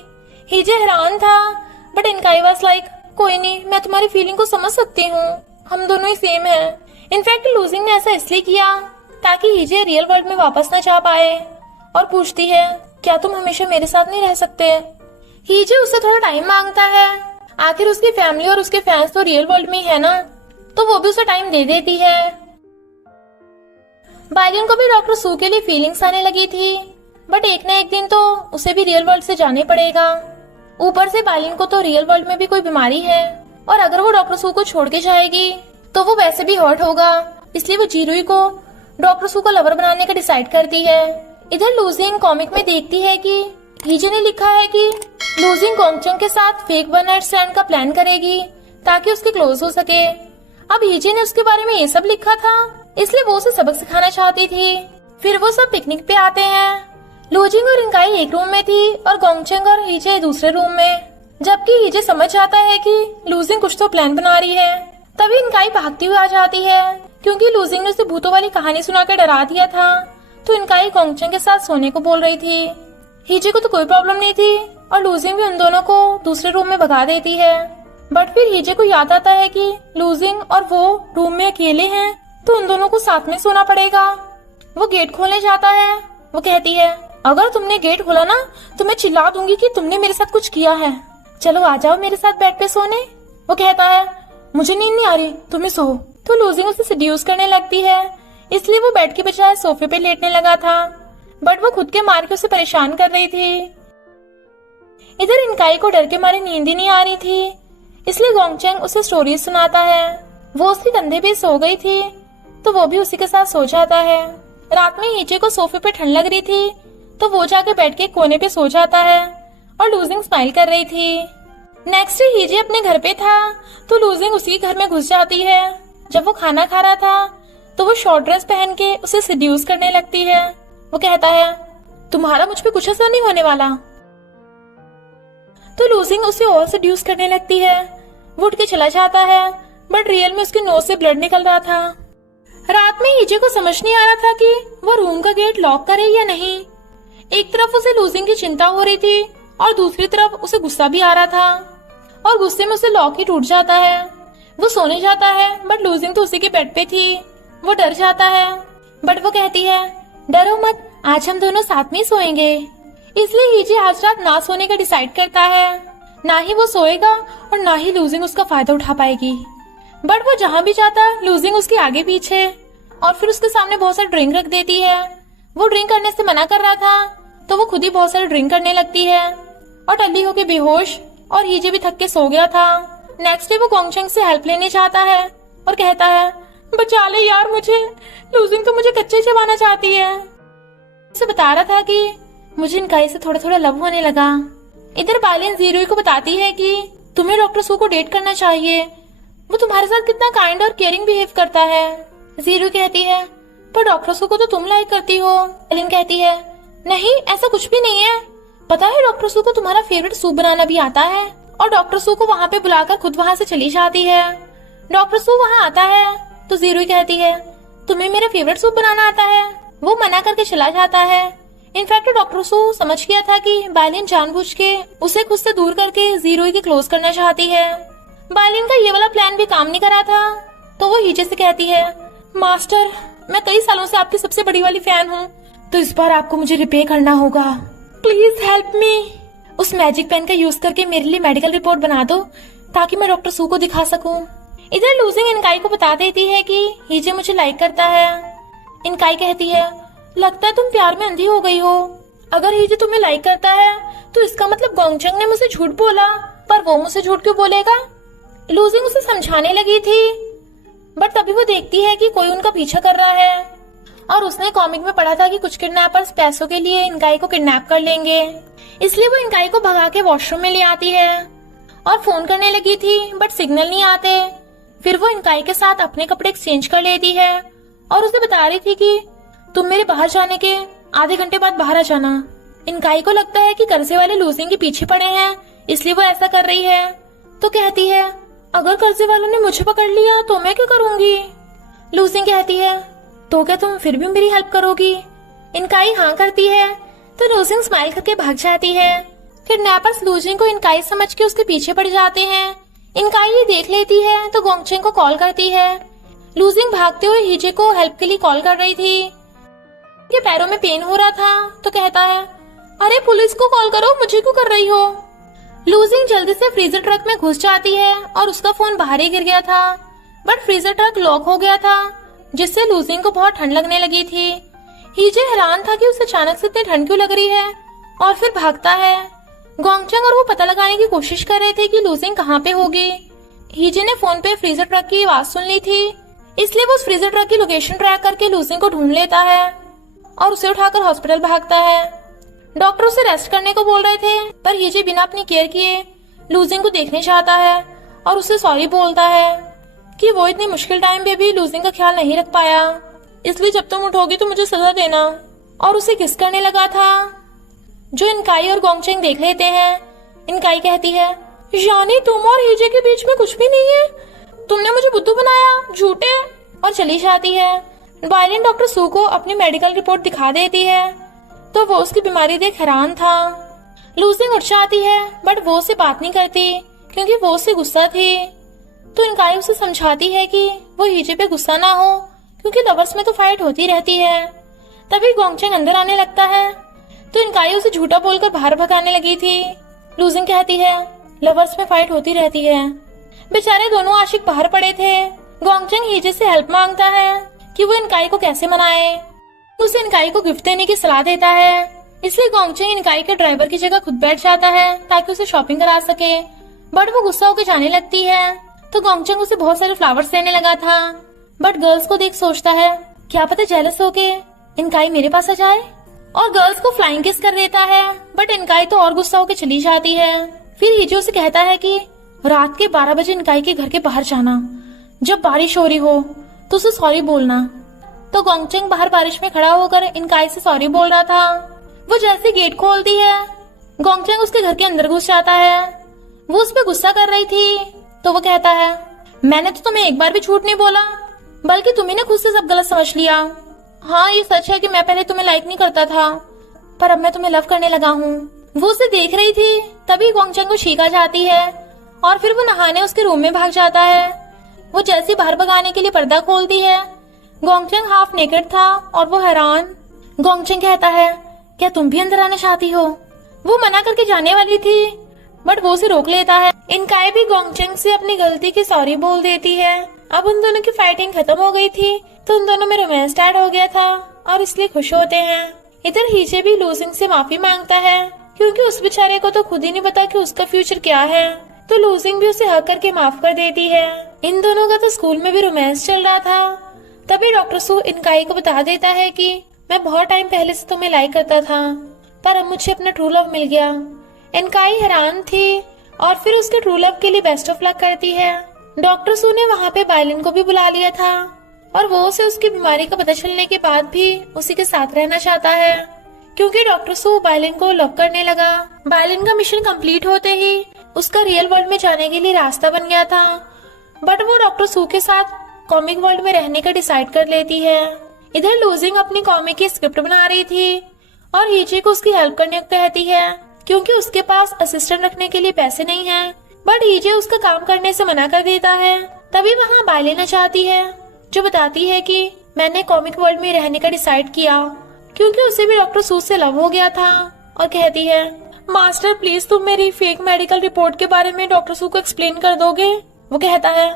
हीजे हैरान था, बट इनकाई वाज लाइक कोई नहीं, मैं तुम्हारी फीलिंग को समझ सकती हूँ, हम दोनों ही सेम हैं। इनफैक्ट लूजिंग ने ऐसा इसलिए किया ताकि हीजे रियल वर्ल्ड में वापस न जा पाए और पूछती है क्या तुम हमेशा मेरे साथ नहीं रह सकते। हीजे उससे थोड़ा टाइम मांगता है, आखिर उसकी फैमिली और उसके फैंस तो रियल वर्ल्ड में ही है ना, तो वो भी उसे टाइम दे देती है। बायलिन को भी डॉक्टर सू के लिए फीलिंग्स आने लगी थी, बट एक न एक दिन तो उसे भी रियल वर्ल्ड से जाने पड़ेगा। ऊपर से बायलिन को तो रियल वर्ल्ड में भी कोई बीमारी है और अगर वो डॉक्टर सू को छोड़ के जाएगी तो वो वैसे भी हर्ट होगा, इसलिए वो जीरुई को डॉक्टर सू को लवर बनाने का डिसाइड करती है। इधर लूजिंग कॉमिक में देखती है कि हीजे ने लिखा है कि लूजिंग गोंगचेंग के साथ फेक वन नाइट स्टैंड का प्लान करेगी ताकि उसके क्लोज हो सके। अब हीजे ने उसके बारे में ये सब लिखा था, इसलिए वो उसे सबक सिखाना चाहती थी। फिर वो सब पिकनिक पे आते हैं। लूजिंग और इनकाई एक रूम में थी और गोंगचेंग और हीजे दूसरे रूम में। जबकि हीजे समझ जाता है कि लूजिंग कुछ तो प्लान बना रही है, तभी इनकाई भागती हुई आ जाती है क्योंकि लूजिंग ने उसे भूतों वाली कहानी सुनाकर डरा दिया था, तो इनकाई गोंगचेंग के साथ सोने को बोल रही थी। हीजे को तो कोई प्रॉब्लम नहीं थी और लूजिंग भी उन दोनों को दूसरे रूम में भगा देती है। बट फिर हीजे को याद आता है कि लूजिंग और वो रूम में अकेले हैं, तो उन दोनों को साथ में सोना पड़ेगा। वो गेट खोलने जाता है। वो कहती है अगर तुमने गेट खोला ना तो मैं चिल्ला दूंगी कि तुमने मेरे साथ कुछ किया है, चलो आ जाओ मेरे साथ बेड पे सोने। वो कहता है मुझे नींद नहीं आ रही, तुम्हें सो। तो लूजिंग उसे सेड्यूस करने लगती है, इसलिए वो बेड की बजाय सोफे पे लेटने लगा था, बट वो खुद के मार के उसे परेशान कर रही थी। इधर इनकाई को डर के मारे नींद ही नहीं आ रही थी, इसलिए गोंगचेंग उसे स्टोरीज सुनाता है। वो उसके कंधे पे सो गई थी तो वो भी उसी के साथ सो जाता है। रात में हीजे को सोफे पे ठंड लग रही थी तो वो जाके बेड के कोने पे सो जाता है और लूजिंग स्माइल कर रही थी। नेक्स्ट डे हीजे अपने घर पे था तो लूजिंग उसी घर में घुस जाती है। जब वो खाना खा रहा था तो वो शॉर्ट ड्रेस पहन के उसे सेड्यूस करने लगती है। वो कहता है, तुम्हारा मुझ पे कुछ असर नहीं होने वाला। तो लूजिंग उसे और सेड्यूस करने लगती है। वो उठ के चला जाता है बट रियल में उसकी नोज से ब्लड निकल रहा था। रात में हीजे को समझ नहीं आ रहा था कि वो रूम का गेट लॉक करे या नहीं। एक तरफ उसे लूजिंग की चिंता हो रही थी और दूसरी तरफ उसे गुस्सा भी आ रहा था और गुस्से में उसे लॉक ही टूट जाता है। वो सोने जाता है बट लूजिंग तो उसी के बेड पे थी। वो डर जाता है बट वो कहती है, डरो मत, आज हम दोनों साथ में ही सोएंगे। इसलिए हीजे आज रात ना सोने का डिसाइड करता है। ना ही वो सोएगा और ना ही लूजिंग उसका फायदा उठा पाएगी। बट वो जहाँ भी जाता है लूजिंग उसके आगे पीछे और फिर उसके सामने बहुत सारी ड्रिंक रख देती है। वो ड्रिंक करने से मना कर रहा था तो वो खुद ही बहुत सारी ड्रिंक करने लगती है और टल्ली होके बेहोश, और हीजे भी थक के सो गया था। नेक्स्ट डे वो गोंगचेंग से हेल्प लेने चाहता है और कहता है, बचा ले यार मुझे, लूजिंग तो मुझे कच्चे चबाना चाहती है। उसे बता रहा था कि मुझे इनकाई से थोड़ा थोड़ा लव होने लगा। इधर बालिन जीरुई को बताती है कि तुम्हें डॉक्टर सू को डेट करना चाहिए, वो तुम्हारे साथ कितना काइंड और केयरिंग बिहेव करता है। जीरुई कहती है, पर डॉक्टर सू को तो तुम लाइक करती हो। बालिन कहती है, नहीं ऐसा कुछ भी नहीं है, पता है डॉक्टर सू को तुम्हारा फेवरेट सूप बनाना भी आता है। और डॉक्टर सू को वहाँ पे बुलाकर खुद वहाँ से चली जाती है। डॉक्टर सू वहाँ आता है तो जीरुई कहती है, तुम्हें मेरा फेवरेट सूप बनाना आता है। वो मना करके चला जाता है। इनफैक्ट डॉक्टर सू समझ गया था कि बालिन जानबूझ के उसे खुद से दूर करके जीरुई की क्लोज करना चाहती है। बालिन का ये वाला प्लान भी काम नहीं करा था तो वो हीजे से कहती है, मास्टर मैं कई सालों से आपकी सबसे बड़ी वाली फैन हूँ, तो इस बार आपको मुझे रिपे करना होगा। प्लीज हेल्प मी। उस मैजिक पेन का यूज करके मेरे लिए मेडिकल रिपोर्ट बना दो ताकि मैं डॉक्टर सू को दिखा सकूं। इधर लूजिंग इनकाई को बता देती है कि हीजे मुझे लाइक करता है। इनकाई कहती है, लगता है तुम प्यार में अंधी हो गई हो। अगर हीजे तुम्हें लाइक करता है तो इसका मतलब गोंगचेंग ने मुझे झूठ बोला, पर वो मुझसे झूठ क्यों बोलेगा। लूजिंग उसे समझाने लगी थी बट तभी वो देखती है कि कोई उनका पीछा कर रहा है और उसने कॉमिक में पढ़ा था कि कुछ किडनैपर्स पैसों के लिए इनकाई को किडनैप कर लेंगे। इसलिए वो इनकाई को भगा के वॉशरूम में ले आती है और फोन करने लगी थी बट सिग्नल नहीं आते। फिर वो इनकाई के साथ अपने कपड़े एक्सचेंज कर लेती है और उसे बता रही थी कि तुम मेरे बाहर जाने के आधे घंटे बाद बाहर आ जाना। इनकाई को लगता है कि कर्जे वाले लूजिंग के पीछे पड़े हैं इसलिए वो ऐसा कर रही है। तो कहती है, अगर कर्जे वालों ने मुझे पकड़ लिया तो मैं क्या करूंगी। लूजिंग कहती है, तो क्या तुम फिर भी मेरी हेल्प करोगी। इनकाई हाँ करती है तो लूजिंग स्माइल करके भाग जाती है। किडनैपर्स लूजिंग को इनकाई समझ के उसके पीछे पड़ जाते हैं। इनकाई ये देख लेती है तो गोंगचेंग को कॉल करती है। लूजिंग भागते हुए हीजे को हेल्प के लिए कॉल कर रही थी। के पैरों में पेन हो रहा था तो कहता है, अरे पुलिस को कॉल करो, मुझे क्यों कर रही हो। लूजिंग जल्दी से फ्रीजर ट्रक में घुस जाती है और उसका फोन बाहर ही गिर गया था बट फ्रीजर ट्रक लॉक हो गया था जिससे लूजिंग को बहुत ठंड लगने लगी थी। हीजे हैरान था कि उसे अचानक से इतनी ठंड क्यों लग रही है और फिर भागता है। गोंगचेंग और वो पता लगाने की कोशिश कर रहे थे कि लूजिंग कहाँ पे होगी। हीजे ने फोन पे फ्रीजर ट्रक की आवाज सुन ली थी इसलिए वो उस फ्रीजर ट्रक की लोकेशन ट्रैक करके लूजिंग को ढूंढ लेता है और उसे उठाकर हॉस्पिटल भागता है। डॉक्टर उसे रेस्ट करने को बोल रहे थे पर हीजे बिना अपनी केयर किए लूजिंग को देखने चाहता है और उसे सॉरी बोलता है कि वो इतनी मुश्किल टाइम पे भी लूजिंग का ख्याल नहीं रख पाया, इसलिए जब तुम उठोगी तो मुझे सजा देना। और उसे किस करने लगा था जो इनकाई और गोंगचेंग देख लेते हैं। इनकाई कहती है, यानी तुम और हीजे के बीच में कुछ भी नहीं है, तुमने मुझे बुद्धू बनाया, झूठे। और चली जाती है। बायलिन डॉक्टर सू को अपनी मेडिकल रिपोर्ट दिखा देती है तो वो उसकी बीमारी देख हैरान था। लूजिंग उठ जाती है बट वो उससे बात नहीं करती क्योंकि वो उससे गुस्सा थी। तो इनकाई उसे समझाती है कि वो हीजे पे गुस्सा ना हो क्योंकि लवर्स में तो फाइट होती रहती है। तभी गोंगचेंग अंदर आने लगता है तो इनकाई उसे झूठा बोलकर बाहर भगाने लगी थी। लूजिंग कहती है, लवर्स में फाइट होती रहती है। बेचारे दोनों आशिक बाहर पड़े थे। गोंगचेंग हीजे से हेल्प मांगता है कि वो इनकाई को कैसे मनाए। उसे इनकाई को गिफ्ट देने की सलाह देता है इसलिए गोंगचेंग इनकाई के ड्राइवर की जगह खुद बैठ जाता है ताकि उसे शॉपिंग करा सके। बट वो गुस्सा होकर जाने लगती है तो गोंगचेंग उसे बहुत सारे फ्लावर्स देने लगा था बट गर्ल्स को देख सोचता है क्या पता जेलस होके इनकाई मेरे पास आ जाए और गर्ल्स को फ्लाइंग किस कर देता है, बट इनकाई तो और गुस्सा होकर चली जाती है। फिर हीजे उसे कहता है कि रात के 12 बजे इनकाई के घर के बाहर जाना, जब बारिश हो रही हो तो उसे सॉरी बोलना। तो गोंगचेंग बाहर बारिश में खड़ा होकर इनकाई से सॉरी बोल रहा था। वो जैसे गेट खोलती है, गोंगचेंग उसके घर के अंदर घुस जाता है। वो उस पर गुस्सा कर रही थी, तो वो कहता है मैंने तो तुम्हें एक बार भी झूठ नहीं बोला, बल्कि तुम्ही ने खुद से सब गलत समझ लिया। हाँ ये सच है कि मैं पहले तुम्हें लाइक नहीं करता था, पर अब मैं तुम्हें लव करने लगा हूँ। वो उसे देख रही थी, तभी गोंगचेंग को छींक आ जाती है और फिर वो नहाने उसके रूम में भाग जाता है। वो जैसे बाहर भगाने के लिए पर्दा खोलती है, गोंगचेंग हाफ नेकेड था और वो हैरान। गोंगचेंग कहता है क्या तुम भी अंदर आना चाहती हो? वो मना करके जाने वाली थी, बट वो उसे रोक लेता है। इनकाई भी गोंगचेंग से अपनी गलती की सॉरी बोल देती है। अब उन दोनों की फाइटिंग खत्म हो गई थी, तो उन दोनों में रोमांस स्टार्ट हो गया था और इसलिए खुश होते हैं। इधर हीजे भी लूजिंग से माफी मांगता है, क्योंकि उस बेचारे को तो खुद ही नहीं पता कि उसका फ्यूचर क्या है। तो लूजिंग भी उसे हक करके माफ कर देती है। इन दोनों का तो स्कूल में भी रोमांस चल रहा था। तभी डॉक्टर सू इनकाई को बता देता है कि मैं बहुत टाइम पहले से तुम्हें लाइक करता था, पर अब मुझे अपना ट्रू लव मिल गया। इनकाई हैरान थी और फिर उसके ट्रू लव के लिए बेस्ट ऑफ लक करती है। डॉक्टर सू ने वहाँ पे बायलिन को भी बुला लिया था और वो उसे उसकी बीमारी का पता चलने के बाद भी उसी के साथ रहना चाहता है, क्योंकि डॉक्टर सू बायलिन को लव करने लगा। बायलिन का मिशन कंप्लीट होते ही उसका रियल वर्ल्ड में जाने के लिए रास्ता बन गया था, बट वो डॉक्टर सू के साथ कॉमिक वर्ल्ड में रहने का डिसाइड कर लेती है। इधर लूजिंग अपनी कॉमिक की स्क्रिप्ट बना रही थी और हीजे को उसकी हेल्प करने को कहती है, क्योंकि उसके पास असिस्टेंट रखने के लिए पैसे नहीं हैं। बट हीजे उसका काम करने से मना कर देता है। तभी वहाँ बायलिन चाहती है, जो बताती है कि मैंने कॉमिक वर्ल्ड में रहने का डिसाइड किया, क्योंकि उसे भी डॉक्टर सू से लव हो गया था। और कहती है मास्टर प्लीज तुम मेरी फेक मेडिकल रिपोर्ट के बारे में डॉक्टर सू को एक्सप्लेन कर दोगे? वो कहता है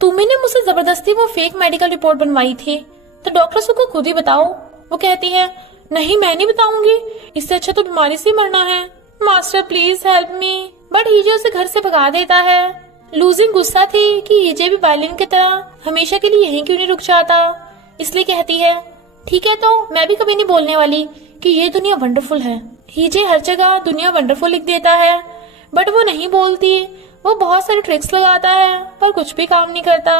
तुम्ही ने मुझसे जबरदस्ती वो फेक मेडिकल रिपोर्ट बनवाई थी, तो डॉक्टर सू को खुद ही बताओ। वो कहती है नहीं मैं नहीं बताऊंगी, इससे अच्छा तो बीमारी से मरना है। Master please help me. But हीजे उसे घर से भगा देता है। लूजिंग गुस्सा थी कि हीजे भी बायलिन की तरह हमेशा के लिए यहीं क्यों नहीं रुक जाता, इसलिए कहती है ठीक है तो मैं भी कभी नहीं बोलने वाली कि ये दुनिया वंडरफुल है। हीजे हर जगह दुनिया वंडरफुल लिख देता है, बट वो नहीं बोलती। वो बहुत सारे ट्रिक्स लगाता है, पर कुछ भी काम नहीं करता।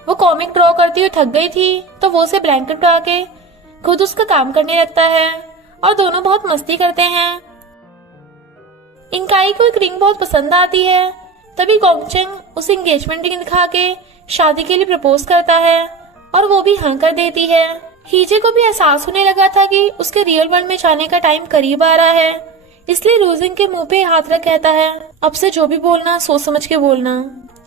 वो कॉमिक ड्रॉ करती हुई थक गई थी, तो वो उसे ब्लैंकेट उठा के खुद उसका काम करने लगता है और दोनों बहुत मस्ती करते हैं। इनकाई को एक रिंग बहुत पसंद आती है। तभी गोंगचेंग उसे एंगेजमेंट रिंग दिखा के शादी के लिए प्रपोज करता है और वो भी हाँ कर देती है। हीजे को भी एहसास होने लगा था कि उसके रियल वर्ल्ड में जाने का टाइम करीब आ रहा है, इसलिए लूजिंग के मुंह पे हाथ रख कहता है अब से जो भी बोलना सोच समझ के बोलना।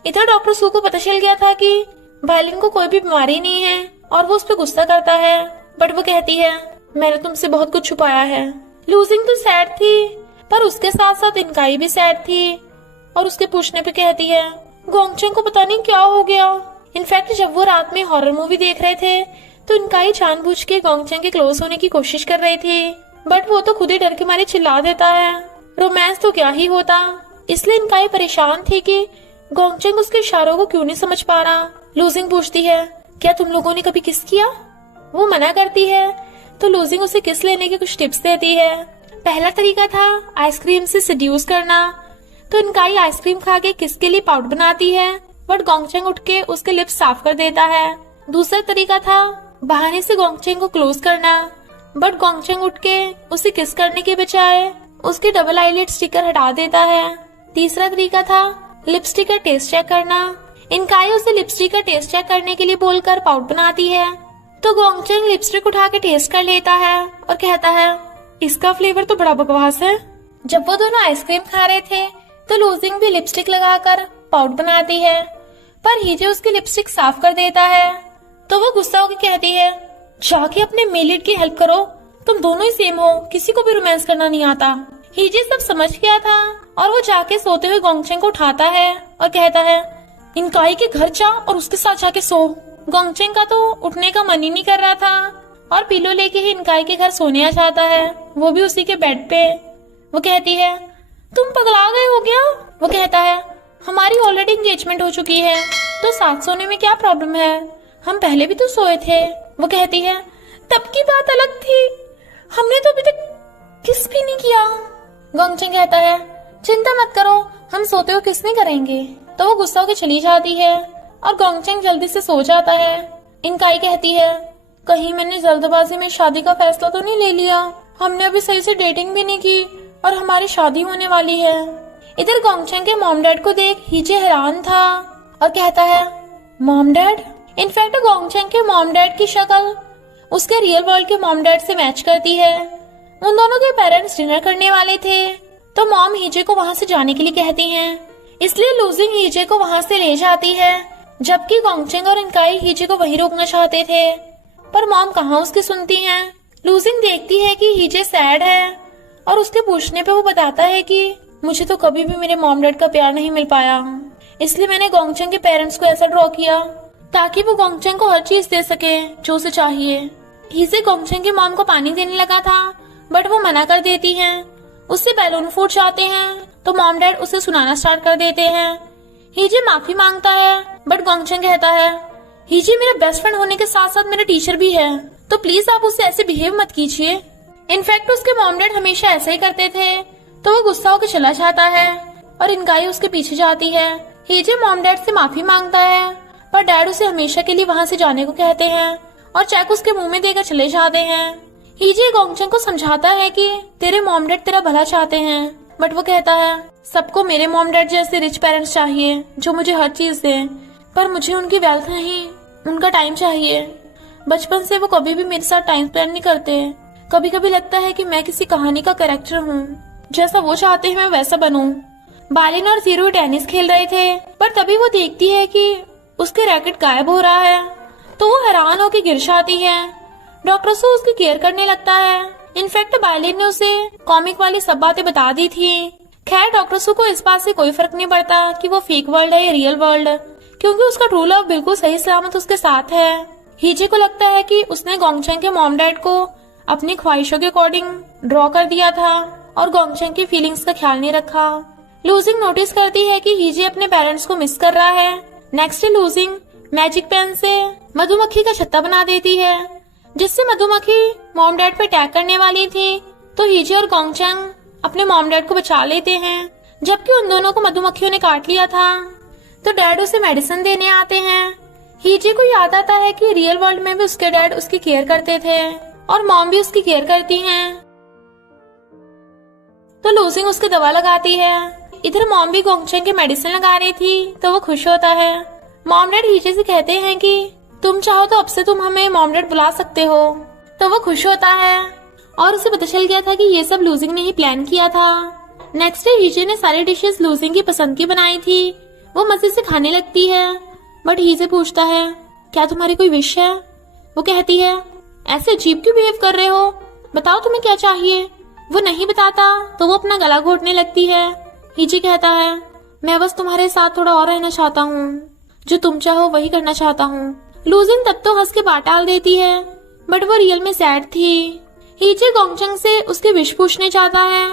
इधर डॉक्टर सू को पता चल गया था कि बायलिन को कोई भी बीमारी नहीं है और वो उस पर गुस्सा करता है, बट वो कहती है मैंने तुमसे बहुत कुछ छुपाया है। लूजिंग तो सैड थी, पर उसके साथ साथ इनकाई भी सैड थी और उसके पूछने पे कहती है गोंगचेंग को पता नहीं क्या हो गया। इनफैक्ट जब वो रात में हॉरर मूवी देख रहे थे तो इनकाई जानबूझ के गोंगचेंग के क्लोज होने की कोशिश कर रही थी, बट वो तो खुद ही डर के मारे चिल्ला देता है। रोमांस तो क्या ही होता, इसलिए इनकाई परेशान थी कि गोंगचेंग उसके इशारों को क्यों नहीं समझ पा रहा। लूजिंग पूछती है क्या तुम लोगों ने कभी किस किया? वो मना करती है, तो लूजिंग उसे किस लेने की कुछ टिप्स देती है। पहला तरीका था आइसक्रीम से सेड्यूस करना, तो इनकाई आइसक्रीम खा के किस के लिए पाउडर बनाती है, बट गोंगचेंग उठ के उसके लिप्स साफ कर देता है। दूसरा तरीका था बहाने से गोंगचेंग को क्लोज करना, बट गोंगचेंग उठ के उसे किस करने के बजाय उसके डबल आईलिड स्टिकर हटा देता है। तीसरा तरीका था लिपस्टिक का टेस्ट चेक करना। इनकाई उसे लिपस्टिक का टेस्ट चेक करने के लिए बोलकर पाउडर बनाती है, तो गोंगचेंग लिपस्टिक उठा के टेस्ट कर लेता है और कहता है इसका फ्लेवर तो बड़ा बकवास है। जब वो दोनों आइसक्रीम खा रहे थे तो लूजिंग भी लिपस्टिक लगाकर पाउडर बनाती है, पर हीजे उसकी लिपस्टिक साफ कर देता है। तो वो गुस्सा होकर कहती है जाके अपने मेलिड की हेल्प करो, तुम दोनों ही सेम हो, किसी को भी रोमांस करना नहीं आता। हीजे सब समझ गया था और वो जाके सोते हुए गोंगचेंग को उठाता है और कहता है इनकाई के घर जा और उसके साथ जाके सो। गोंगचेंग का तो उठने का मन ही नहीं कर रहा था और पिलो लेके ही इनकाई के घर सोने आ जाता है, वो भी उसी के बेड पे। वो कहती है तुम पगला गए हो क्या? वो कहता है हमारी ऑलरेडी एंगेजमेंट हो चुकी है, तो साथ सोने में क्या प्रॉब्लम है, हम पहले भी तो सोए थे। वो कहती है तब की बात अलग थी, हमने तो अभी तक किस भी नहीं किया। गोंगचेंग कहता है चिंता मत करो, हम सोते हो किस नहीं करेंगे। तो वो गुस्सा होकर चली जाती है और गोंगचेंग जल्दी से सो जाता है। इनकाई कहती है कहीं मैंने जल्दबाजी में शादी का फैसला तो नहीं ले लिया, हमने अभी सही से डेटिंग भी नहीं की और हमारी शादी होने वाली है। इधर गोंगचेंग के मॉम डैड को देख हीजे हैरान था और कहता है मॉम डैड। इनफैक्ट गोंगचेंग के मॉम डैड की शक्ल उसके रियल वर्ल्ड के मॉम डैड से मैच करती है। उन दोनों के पेरेंट्स डिनर करने वाले थे तो मॉम हीजे को वहां से जाने के लिए कहती हैं, इसलिए लूजिंग हीजे को वहां से ले जाती है, जबकि गोंगचेंग और इनकाई हीजे को वहीं रोकना चाहते थे, पर मॉम कहाँ उसकी सुनती हैं। लूजिंग देखती है कि हीजे सैड है और उसके पूछने पे वो बताता है कि मुझे तो कभी भी मेरे मॉम डैड का प्यार नहीं मिल पाया, इसलिए मैंने गोंगचेंग के पेरेंट्स को ऐसा ड्रॉ किया ताकि वो गोंगचेंग को हर चीज दे सके जो उसे चाहिए। हीजे गोंगचेंग की मॉम को पानी देने लगा था बट वो मना कर देती हैं। उससे बैलून फूट जाते हैं तो मॉम डैड उसे सुनाना स्टार्ट कर देते हैं। हीजे माफी मांगता है बट गोंगचेंग कहता है हीजे मेरा बेस्ट फ्रेंड होने के साथ साथ मेरा टीचर भी है, तो प्लीज आप उससे ऐसे बिहेव मत कीजिए। इनफैक्ट उसके मॉम डैड हमेशा ऐसे ही करते थे, तो वो गुस्सा होकर चला जाता है और इनकाई उसके पीछे जाती है। हीजे मॉम डैड से माफी मांगता है पर डैड उसे हमेशा के लिए वहाँ से जाने को कहते हैं और चेक उसके मुंह में देकर चले जाते हैं। हीजे गोंगचेंग को समझाता है कि तेरे मॉम डैड तेरा भला चाहते हैं, बट वो कहता है सबको मेरे मॉम डैड जैसे रिच पेरेंट्स चाहिए जो मुझे हर चीज दें, पर मुझे उनकी वेल्थ नहीं, उनका टाइम चाहिए। बचपन से वो कभी भी मेरे साथ टाइम स्पेंड नहीं करते। कभी कभी लगता है कि मैं किसी कहानी का कैरेक्टर हूँ, जैसा वो चाहते हैं मैं वैसा बनूं। बालिन और जीरो टेनिस खेल रहे थे पर तभी वो देखती है कि उसके रैकेट गायब हो रहा है, तो वो हैरान होकर गिर जाती है। डॉक्टर सो उसकी केयर करने लगता है। इनफैक्ट बालिन ने उसे कॉमिक वाली सब बातें बता दी थी। खैर डॉक्टर सो को इस बात से कोई फर्क नहीं पड़ता कि वो फेक वर्ल्ड है या रियल वर्ल्ड, क्योंकि उसका ट्रू लव बिल्कुल सही सलामत उसके साथ है। हीजे को लगता है कि उसने गोंगचेंग के मॉम डैड को अपनी ख्वाहिशों के अकॉर्डिंग ड्रॉ कर दिया था और गोंगचेंग की फीलिंग्स का ख्याल नहीं रखा। लूजिंग नोटिस करती है कि हीजे अपने पेरेंट्स को मिस कर रहा है। Next day losing magic pen से मधुमक्खी का छत्ता बना देती है, जिससे मधुमक्खी मॉम डैड पे अटैक करने वाली थी, तो हीजे और गोंगचेंग अपने मॉम डैड को बचा लेते हैं, जबकि उन दोनों को मधुमक्खियों ने काट लिया था। तो डैड उसे मेडिसिन देने आते हैं। हीजे को याद आता है कि रियल वर्ल्ड में भी उसके डैड उसकी केयर करते थे और मॉम भी उसकी केयर करती हैं। तो लूजिंग उसकी दवा लगाती है। इधर मॉम भी गोंगचेंग के मेडिसिन लगा रही थी, तो वो खुश होता है। मॉम डैड हीजे से कहते हैं कि तुम चाहो तो अब से तुम हमें मॉम डैड बुला सकते हो, तो वो खुश होता है और उसे पता चल गया था कि ये सब लूजिंग ने ही प्लान किया था। नेक्स्ट डे हीजे ने सारी डिशेस लूजिंग की पसंद की बनाई थी। वो मजे से खाने लगती है बट हीजे पूछता है क्या तुम्हारी कोई विश है। वो कहती है ऐसे अजीब क्यों बिहेव कर रहे हो, बताओ तुम्हें क्या चाहिए। वो नहीं बताता तो वो अपना गला घोटने लगती है। हीजे कहता है मैं बस तुम्हारे साथ थोड़ा और रहना चाहता हूँ, जो तुम चाहो वही करना चाहता हूँ। लूजिंग तब तो हंस के बात टाल देती है बट वो रियल में सैड थी। हीजे गोंगचेंग से उसकी विश पूछने चाहता है,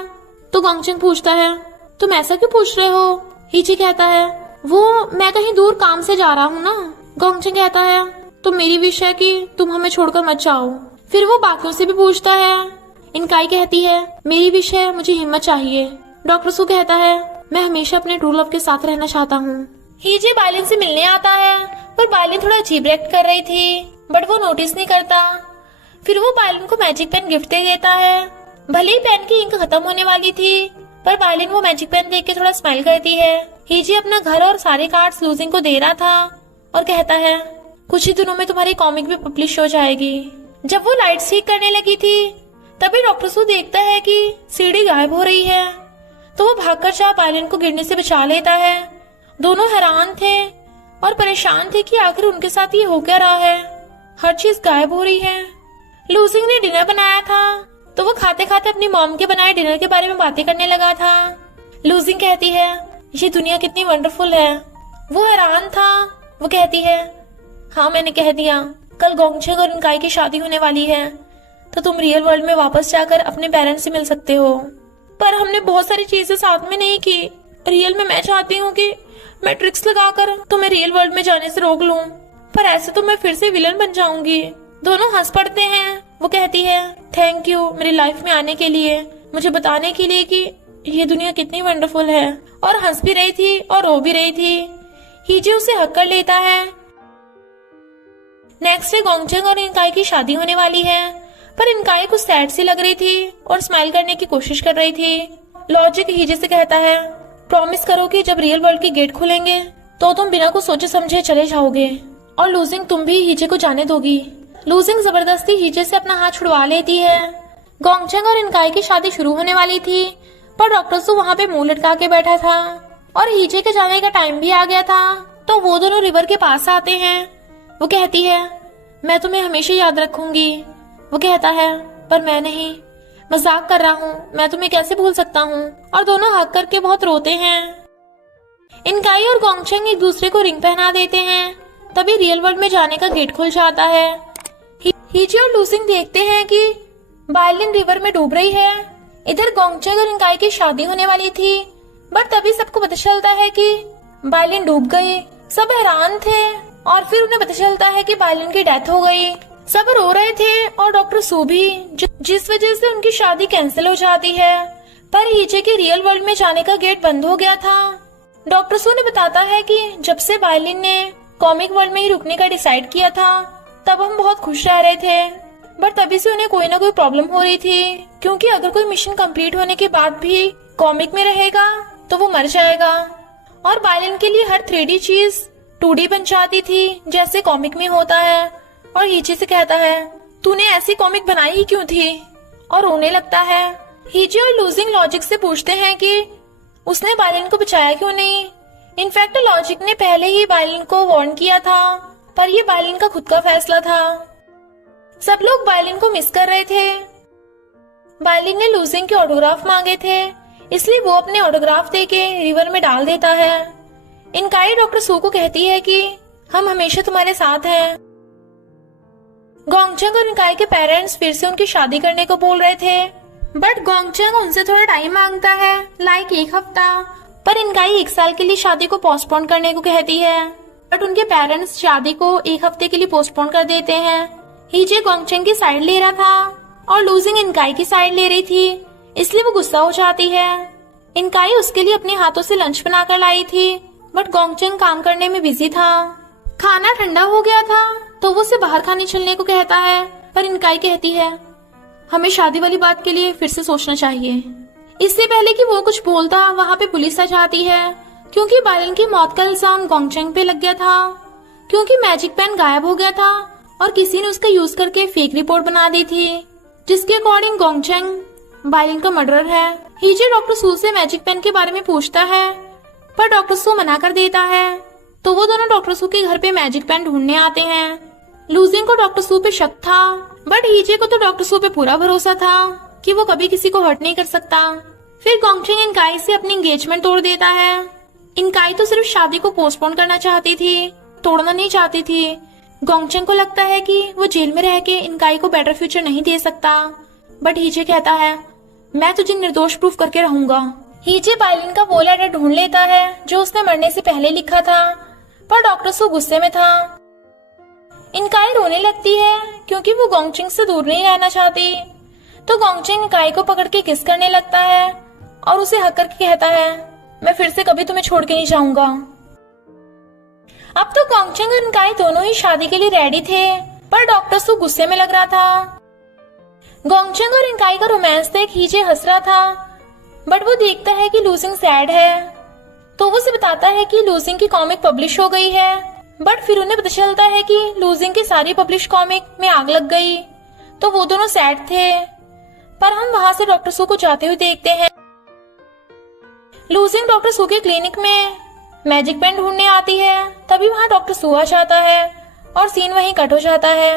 तो गोंगचेंग पूछता है तुम ऐसा क्यों पूछ रहे हो। हीजे कहता है वो मैं कहीं दूर काम से जा रहा हूँ ना। गोंगचेंग कहता है तो मेरी विश है कि तुम हमें छोड़कर मत जाओ। फिर वो बाकियों से भी पूछता है। इनकाई कहती है मेरी विश है मुझे हिम्मत चाहिए। डॉक्टर सू कहता है मैं हमेशा अपने ट्रू लव के साथ रहना चाहता हूँ। हीजे बालिन से मिलने आता है पर बालिन थोड़ा अजीब रिएक्ट कर रही थी बट वो नोटिस नहीं करता। फिर वो बालिन को मैजिक पेन गिफ्ट दे देता है। भले ही पेन की इंक खत्म होने वाली थी पर बालिन वो मैजिक पेन देख के थोड़ा स्माइल करती है। हीजे अपना घर और सारे कार्ड्स लूजिंग को दे रहा था और कहता है कुछ ही दिनों में तुम्हारी कॉमिक भी पब्लिश हो जाएगी। जब वो लाइट ठीक करने लगी थी तभी डॉक्टर सू देखता है कि सीढ़ी गायब हो रही है, तो वो भागकर जा बालिन को गिरने से बचा लेता है। दोनों हैरान थे और परेशान थे कि आखिर उनके साथ ये हो क्या रहा है, हर चीज गायब हो रही है। लूजिंग ने डिनर बनाया था तो वो खाते खाते अपनी मॉम के बनाए डिनर के बारे में बातें करने लगा था। लूजिंग कहती है ये दुनिया कितनी वंडरफुल है। वो हैरान था। वो कहती है हाँ मैंने कह दिया, कल गोंगचेंग और इनकाई की शादी होने वाली है, तो तुम रियल वर्ल्ड में वापस जाकर अपने पेरेंट्स से मिल सकते हो। पर हमने बहुत सारी चीजें साथ में नहीं की। रियल में मैं चाहती हूँ कि मैं ट्रिक्स लगाकर तुम्हें रियल वर्ल्ड में जाने से रोक लूं, पर ऐसे तो मैं फिर से विलन बन जाऊंगी। दोनों हंस पड़ते हैं। वो कहती है थैंक यू मेरी लाइफ में आने के लिए, मुझे बताने के लिए कि ये दुनिया कितनी वंडरफुल है। और हंस भी रही थी और रो भी रही थी। हीजे उसे हक कर लेता है। नेक्स्ट डे गोंगचेंग और इनकाई की शादी होने वाली है, पर इनकाई कुछ सैड सी लग रही थी और स्माइल करने की कोशिश कर रही थी। लॉजिक हीजे से कहता है प्रॉमिस करो कि जब रियल वर्ल्ड के गेट खुलेंगे तो तुम बिना कुछ सोचे समझे चले जाओगे, और लूजिंग तुम भी हीजे को जाने दोगी। लूजिंग जबरदस्ती हीजे से अपना हाथ छुड़वा लेती है। गोंगचेंग और इनकाई की शादी शुरू होने वाली थी, पर डॉक्टर सू वहाँ पे मुंह लटका के बैठा था और हीजे के जाने का टाइम भी आ गया था। तो वो दोनों रिवर के पास आते हैं। वो कहती है मैं तुम्हें हमेशा याद रखूंगी। वो कहता है पर मैं नहीं, मजाक कर रहा हूँ, मैं तुम्हें कैसे भूल सकता हूँ। और दोनों हक करके बहुत रोते हैं। इनकाई और गोंगचेंग एक दूसरे को रिंग पहना देते हैं। तभी रियल वर्ल्ड में जाने का गेट खुल जाता है। हीजे और लूजिंग देखते हैं कि बायलिन रिवर में डूब रही है। इधर गोंगचेंग और इनकाई की शादी होने वाली थी, बट तभी सबको पता चलता है कि बायलिन डूब गई। सब हैरान थे और फिर उन्हें पता चलता है कि बायलिन की डेथ हो गई। सब रो रहे थे और डॉक्टर सू भी, जिस वजह से उनकी शादी कैंसिल हो जाती है। पर हीजे के रियल वर्ल्ड में जाने का गेट बंद हो गया था। डॉक्टर सू ने बताता है कि जब से बायलिन ने कॉमिक वर्ल्ड में ही रुकने का डिसाइड किया था तब हम बहुत खुश रह रहे थे, बट तभी से उन्हें कोई ना कोई प्रॉब्लम हो रही थी, क्योंकि अगर कोई मिशन कंप्लीट होने के बाद भी कॉमिक में रहेगा तो वो मर जाएगा। और बायलिन के लिए हर 3D चीज 2D बन जाती थी जैसे कॉमिक में होता है। और हीजे से कहता है तूने ऐसी कॉमिक बनाई ही क्यों थी, और रोने लगता है। हीजे और लूजिंग लॉजिक से पूछते हैं कि उसने बायलिन को बचाया क्यों नहीं। इनफैक्ट लॉजिक ने पहले ही बायलिन को वार्न किया था, पर ये बायलिन का खुद का फैसला था। सब लोग बायलिन को मिस कर रहे थे। बायलिन ने लूजिंग के ऑटोग्राफ मांगे थे, इसलिए वो अपने ऑटोग्राफ देके रिवर में डाल देता है। इनकाई डॉक्टर सू को कहती है कि हम हमेशा तुम्हारे साथ हैं। गोंगचेंग और इनकाई के पेरेंट्स फिर से उनकी शादी करने को बोल रहे थे, बट गोंगचेंग उनसे थोड़ा टाइम मांगता है, लाइक 1 हफ्ता। पर इनकाई 1 साल के लिए शादी को पोस्टपोन करने को कहती है, बट उनके पेरेंट्स शादी को 1 हफ्ते के लिए पोस्टपोन कर देते हैं। हीजे गोंगचेंग की साइड ले रहा था और लूजिंग इनकाई की साइड ले रही थी, इसलिए वो गुस्सा हो जाती है। इनकाई उसके लिए अपने हाथों से लंच बनाकर लाई थी, बट गोंगचेंग काम करने में बिजी था। खाना ठंडा हो गया था तो वो उसे बाहर खाने चलने को कहता है, पर इनकाई कहती है हमें शादी वाली बात के लिए फिर से सोचना चाहिए। इससे पहले कि वो कुछ बोलता वहाँ पे पुलिस आ जाती है, क्योंकि बायलिन की मौत का इल्जाम गोंगचेंग पे लग गया था, क्योंकि मैजिक पेन गायब हो गया था और किसी ने उसका यूज करके फेक रिपोर्ट बना दी थी, जिसके अकॉर्डिंग गोंगचेंग बायलिन का मर्डरर है। हीजे डॉक्टर सू से मैजिक पेन के बारे में पूछता है, पर डॉक्टर सू मना कर देता है। तो वो दोनों डॉक्टर सू के घर पे मैजिक पेन ढूंढने आते हैं। लूजिंग को डॉक्टर सू पे शक था, बट हीजे को तो डॉक्टर सू पे पूरा भरोसा था कि वो कभी किसी को हर्ट नहीं कर सकता। फिर गोंगचेंग इनकाई से अपनी एंगेजमेंट तोड़ देता है। इनकाई तो सिर्फ शादी को पोस्टपोन करना चाहती थी, तोड़ना नहीं चाहती थी। गोंगचेंग को लगता है कि वो जेल में रह के इनकाई को बेटर फ्यूचर नहीं दे सकता, बट हीजे कहता है मैं तुझे निर्दोष प्रूफ करके रहूंगा। हीजे बायलिन का वो लेटर ढूंढ लेता है जो उसने मरने से पहले लिखा था, पर डॉक्टर सू गुस्से में था। इनकाई रोने लगती है क्योंकि वो गोंगचेंग से दूर नहीं रहना चाहती। तो गोंगचेंग इनकाई को पकड़ के किस करने लगता है और उसे हक करके कहता है मैं फिर से कभी तुम्हें छोड़ के नहीं जाऊंगा। अब तो गोंगचेंग और इनकाई दोनों ही शादी के लिए रेडी थे, पर डॉक्टर सू गुस्से में लग रहा था। गोंगचेंग और इनकाई का रोमांस देख हीजे हंस रहा था, बट वो देखता है कि लूजिंग सैड है, तो वो उसे बताता है कि लूजिंग की कॉमिक पब्लिश हो गई है। बट फिर उन्हें पता चलता है कि लूजिंग की सारी पब्लिश कॉमिक में आग लग गई। तो वो दोनों सैड थे, पर हम वहां से डॉक्टर सू को जाते हुए देखते हैं। लूजिंग डॉक्टर सू के क्लिनिक में मैजिक पेन ढूंढने आती है, तभी वहां डॉक्टर सू आ जाता है और सीन वहीं कट हो जाता है।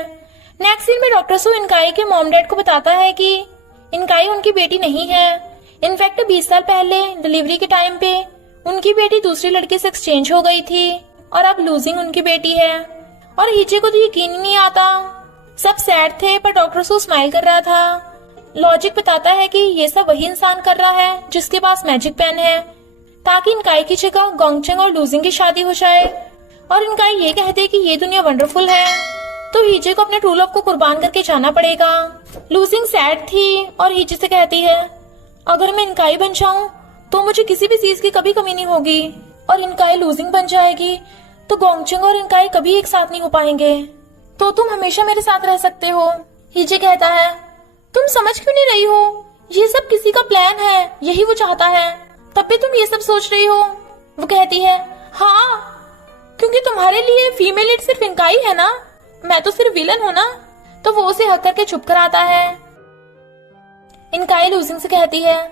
नेक्स्ट सीन में डॉक्टर सू इनकाई के मॉम डैड को बताता है कि इनकाई उनकी बेटी नहीं है। इनफैक्ट 20 साल पहले डिलीवरी के टाइम पे उनकी बेटी दूसरी लड़के से एक्सचेंज हो गई थी और अब लूजिंग उनकी बेटी है। और हीजे को तो यकीन ही नहीं आता। सब सैड थे, पर डॉक्टर सू स्माइल कर रहा था। लॉजिक बताता है कि ये सब वही इंसान कर रहा है जिसके पास मैजिक पेन है, ताकि इनकाई की जगह गोंगचेंग और लूजिंग की शादी हो जाए। और इनकाई ये कहते कि ये दुनिया वंडरफुल है, तो हीजे को अपने ट्रू लव को कुर्बान करके जाना पड़ेगा। लूजिंग सैड थी और हीजे से कहती है, अगर मैं इनकाई बन जाऊं तो मुझे किसी भी चीज की कभी कमी नहीं होगी, और इनकाई लूजिंग बन जाएगी तो गोंगचंग और इनकाई कभी एक साथ नहीं हो पाएंगे। तो तुम हमेशा मेरे साथ रह सकते हो। हीजे कहता है, तुम समझ क्यों नहीं रही हो, ये सब किसी का प्लान है, यही वो चाहता है, तब भी तुम ये सब सोच रही हो। वो कहती है, हाँ क्योंकि तुम्हारे लिए फीमेल लीड सिर्फ इनकाई है ना, मैं तो सिर्फ विलन हूं ना। तो वो उसे हक करके चुप कराता है। इनकाई लूजिंग से कहती है,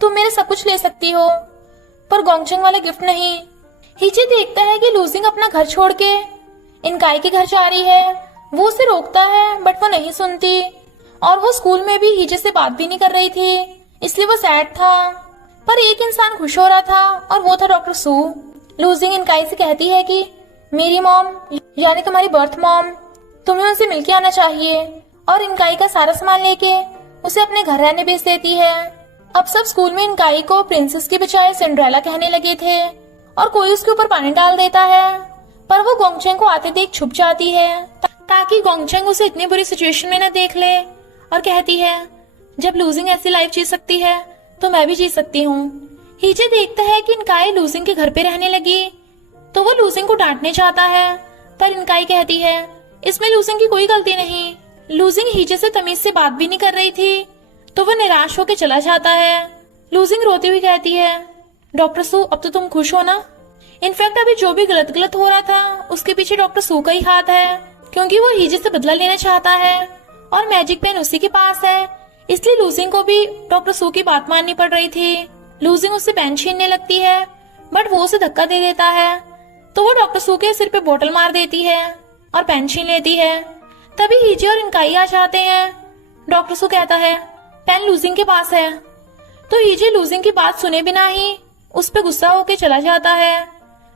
तुम मेरे सब कुछ ले सकती हो पर गोंगचंग वाला गिफ्ट नहीं। हीजे देखता है कि लूजिंग अपना घर छोड़ के इनकाई के घर जा रही है। वो उसे रोकता है बट वो नहीं सुनती, और वो स्कूल में भी हीजे से बात भी नहीं कर रही थी, इसलिए वो सैड था। पर एक इंसान खुश हो रहा था और वो था डॉक्टर सू। लूजिंग इनकाई से कहती है कि मेरी मॉम यानी तुम्हारी बर्थ मॉम, तुम्हें उनसे मिलके आना चाहिए, और इनकाई का सारा सामान लेके उसे अपने घर रहने भेज देती है। अब सब स्कूल में इनकाई को प्रिंसेस की बजाय सिंड्रेला कहने लगे थे, और कोई उसके ऊपर पानी डाल देता है, पर वो गोंगचंग को आते देख छुप जाती है ताकि गोंगचंग उसे इतनी बुरी सिचुएशन में न देख ले, और कहती है, जब लूजिंग ऐसी लाइफ जी सकती है तो मैं भी जी सकती हूँ। हीजे देखता है कि इनकाई लूजिंग के घर पे रहने लगी, तो वो लूजिंग को डांटने चाहता है, पर इनकाई कहती है, इसमें लूजिंग की कोई गलती नहीं। लूजिंग हीजे से तमीज से बात भी नहीं कर रही थी, तो वो निराश होकर चला जाता है। लूजिंग रोती हुई कहती है, डॉक्टर सू अब तो तुम खुश हो ना। इनफैक्ट अभी जो भी गलत हो रहा था उसके पीछे डॉक्टर सू का ही हाथ है, क्योंकि वो हीजे से बदला लेना चाहता है और मैजिक पेन उसी के पास है, इसलिए लूजिंग को भी डॉक्टर सू की बात माननी पड़ रही थी। लूजिंग उससे पेन छीनने लगती है बट वो उसे धक्का दे देता है, तो वो डॉक्टर सू के सिर पे बोतल मार देती है और पेन छीन लेती है। तभी हीजे और इनकाई आ जाते हैं। डॉक्टर सू कहता है, पेन लूजिंग के पास है, तो हीजे लूजिंग की बात सुने बिना ही उस पे गुस्सा होके चला जाता है।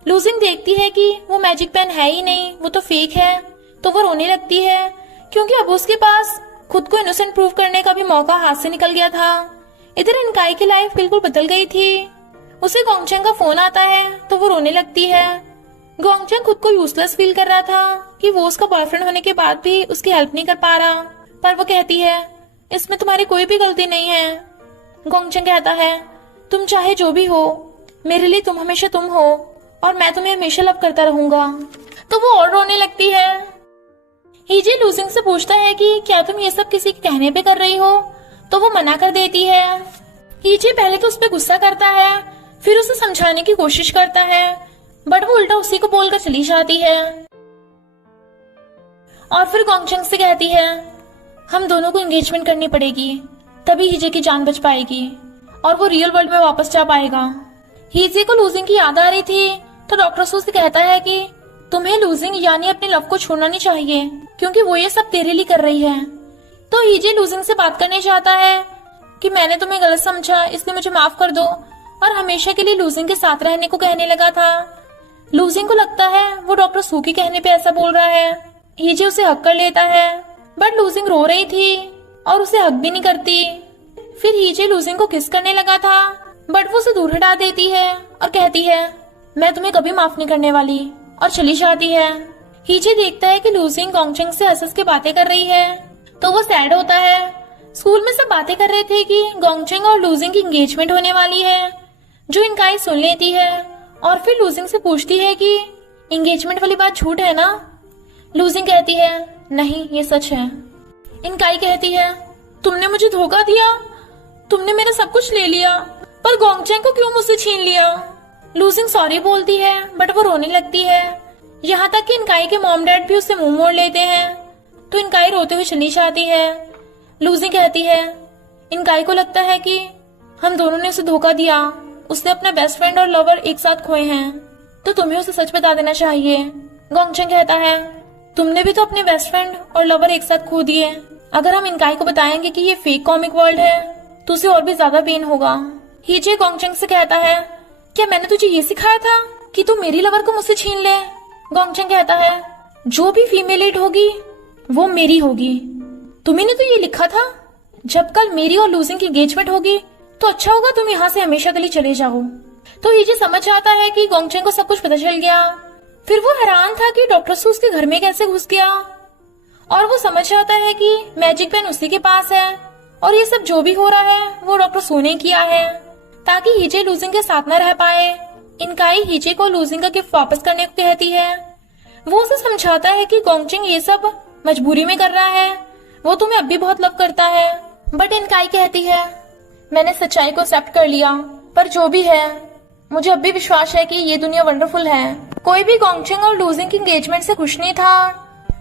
लूजिंग देखती है कि वो मैजिक पेन है ही नहीं, वो तो फेक है, तो वो रोने लगती है, क्योंकि अब उसके पास खुद को इनोसेंट प्रूव करने का भी मौका हाथ से निकल गया था। इधर इनकाई की लाइफ बिल्कुल बदल गई थी। उसे गोंगचंग का फोन आता है तो वो रोने लगती है। गोंगचंग खुद को यूजलेस फील कर रहा था कि वो उसका बॉयफ्रेंड होने के बाद भी उसकी हेल्प नहीं कर पा रहा, पर वो कहती है, इसमें तुम्हारी कोई भी गलती नहीं है। गोंगचंग कहता है, तुम चाहे जो भी हो, मेरे लिए तुम हमेशा तुम हो, और मैं तुम्हें हमेशा लव करता रहूंगा। तो वो और रोने लगती है। हीजे लूजिंग से पूछता है कि क्या तुम ये सब किसी के कहने पे कर रही हो, तो वो मना कर देती है। हीजे पहले तो उस पर गुस्सा करता है, फिर उसे समझाने की कोशिश करता है, बट वो उल्टा उसी को बोलकर चली जाती है। और फिर गोंगचंग से कहती है, हम दोनों को एंगेजमेंट करनी पड़ेगी, तभी हीजे की जान बच पाएगी और वो रियल वर्ल्ड में वापस जा पाएगा। हीजे को लूजिंग की याद आ रही थी, तो डॉक्टर सू से कहता है कि तुम्हें लूजिंग यानी अपने लव को छोड़ना नहीं चाहिए, क्योंकि वो ये सब तेरे लिए कर रही है। तो हीजे लूजिंग से बात करने चाहता है कि मैंने तुम्हें गलत समझा, इसलिए मुझे माफ कर दो, और हमेशा के लिए लूजिंग के साथ रहने को कहने लगा था। लूजिंग को लगता है वो डॉक्टर सू के कहने पे ऐसा बोल रहा है। हीजे उसे हक कर लेता है, बट लूजिंग रो रही थी और उसे हक भी नहीं करती। फिर हीजे लूजिंग को किस करने लगा था, बट वो उसे दूर हटा देती है और कहती है, मैं तुम्हें कभी माफ नहीं करने वाली, और चली जाती है। हीजे देखता है कि लूजिंग गोंगचंग से हंस के बातें कर रही है, तो वो सैड होता है। स्कूल में सब बातें कर रहे थे कि गोंगचंग और लूजिंग की एंगेजमेंट होने वाली है, जो इनकाई सुन लेती है और फिर लूजिंग से पूछती है कि एंगेजमेंट वाली बात झूठ है ना। लूजिंग कहती है, नहीं ये सच है। इनकाई कहती है, तुमने मुझे धोखा दिया, तुमने मेरा सब कुछ ले लिया, पर गोंगचंग को क्यों मुझसे छीन लिया। लूजिंग सॉरी बोलती है, बट वो रोने लगती है, यहाँ तक कि इनकाई के मॉम डैड भी उससे मुंह मोड़ लेते हैं, तो इनकाई रोते हुए चली जाती है। लूजिंग कहती है, इनकाई को लगता है कि हम दोनों ने उसे धोखा दिया, उसने अपना बेस्ट फ्रेंड और लवर एक साथ खोए हैं, तो तुम्हें उसे सच बता देना चाहिए। गोंगचंग कहता है, तुमने भी तो अपने बेस्ट फ्रेंड और लवर एक साथ खो दिए, अगर हम इनकाई को बताएंगे कि ये फेक कॉमिक वर्ल्ड है तो उसे और भी ज्यादा पेन होगा। हीजे गोंगचंग से कहता है, क्या मैंने तुझे ये सिखाया था कि तू मेरी लवर को मुझसे छीन ले। गोंगचंग कहता है, जो भी फीमेल लीड होगी वो मेरी होगी, तुम्हें तो ये लिखा था, जब कल मेरी और लूजिंग की एंगेजमेंट होगी तो अच्छा होगा तुम यहाँ से हमेशा के लिए चले जाओ। तो हीजे समझ आता है कि गोंगचंग को सब कुछ पता चल गया। फिर वो हैरान था कि डॉक्टर सू उसके घर में कैसे घुस गया। और वो समझ जाता है कि मैजिक पेन उसी के पास है और ये सब जो भी हो रहा है वो डॉक्टर सू ने किया है ताकि हीजे लूजिंग के साथ न रह पाए। इनकाई हीजे को लूजिंग का गिफ्ट वापस करने को कहती है। वो उसे समझाता है कि गोंगचेंग ये सब मजबूरी में कर रहा है, वो तुम्हें अब भी बहुत लव करता है। बट इनकाई कहती है मैंने सच्चाई को एक्सेप्ट कर लिया, पर जो भी है मुझे अब भी विश्वास है कि ये दुनिया वंडरफुल है। कोई भी गोंगचेंग और लूजिंग की एंगेजमेंट से खुश नहीं था।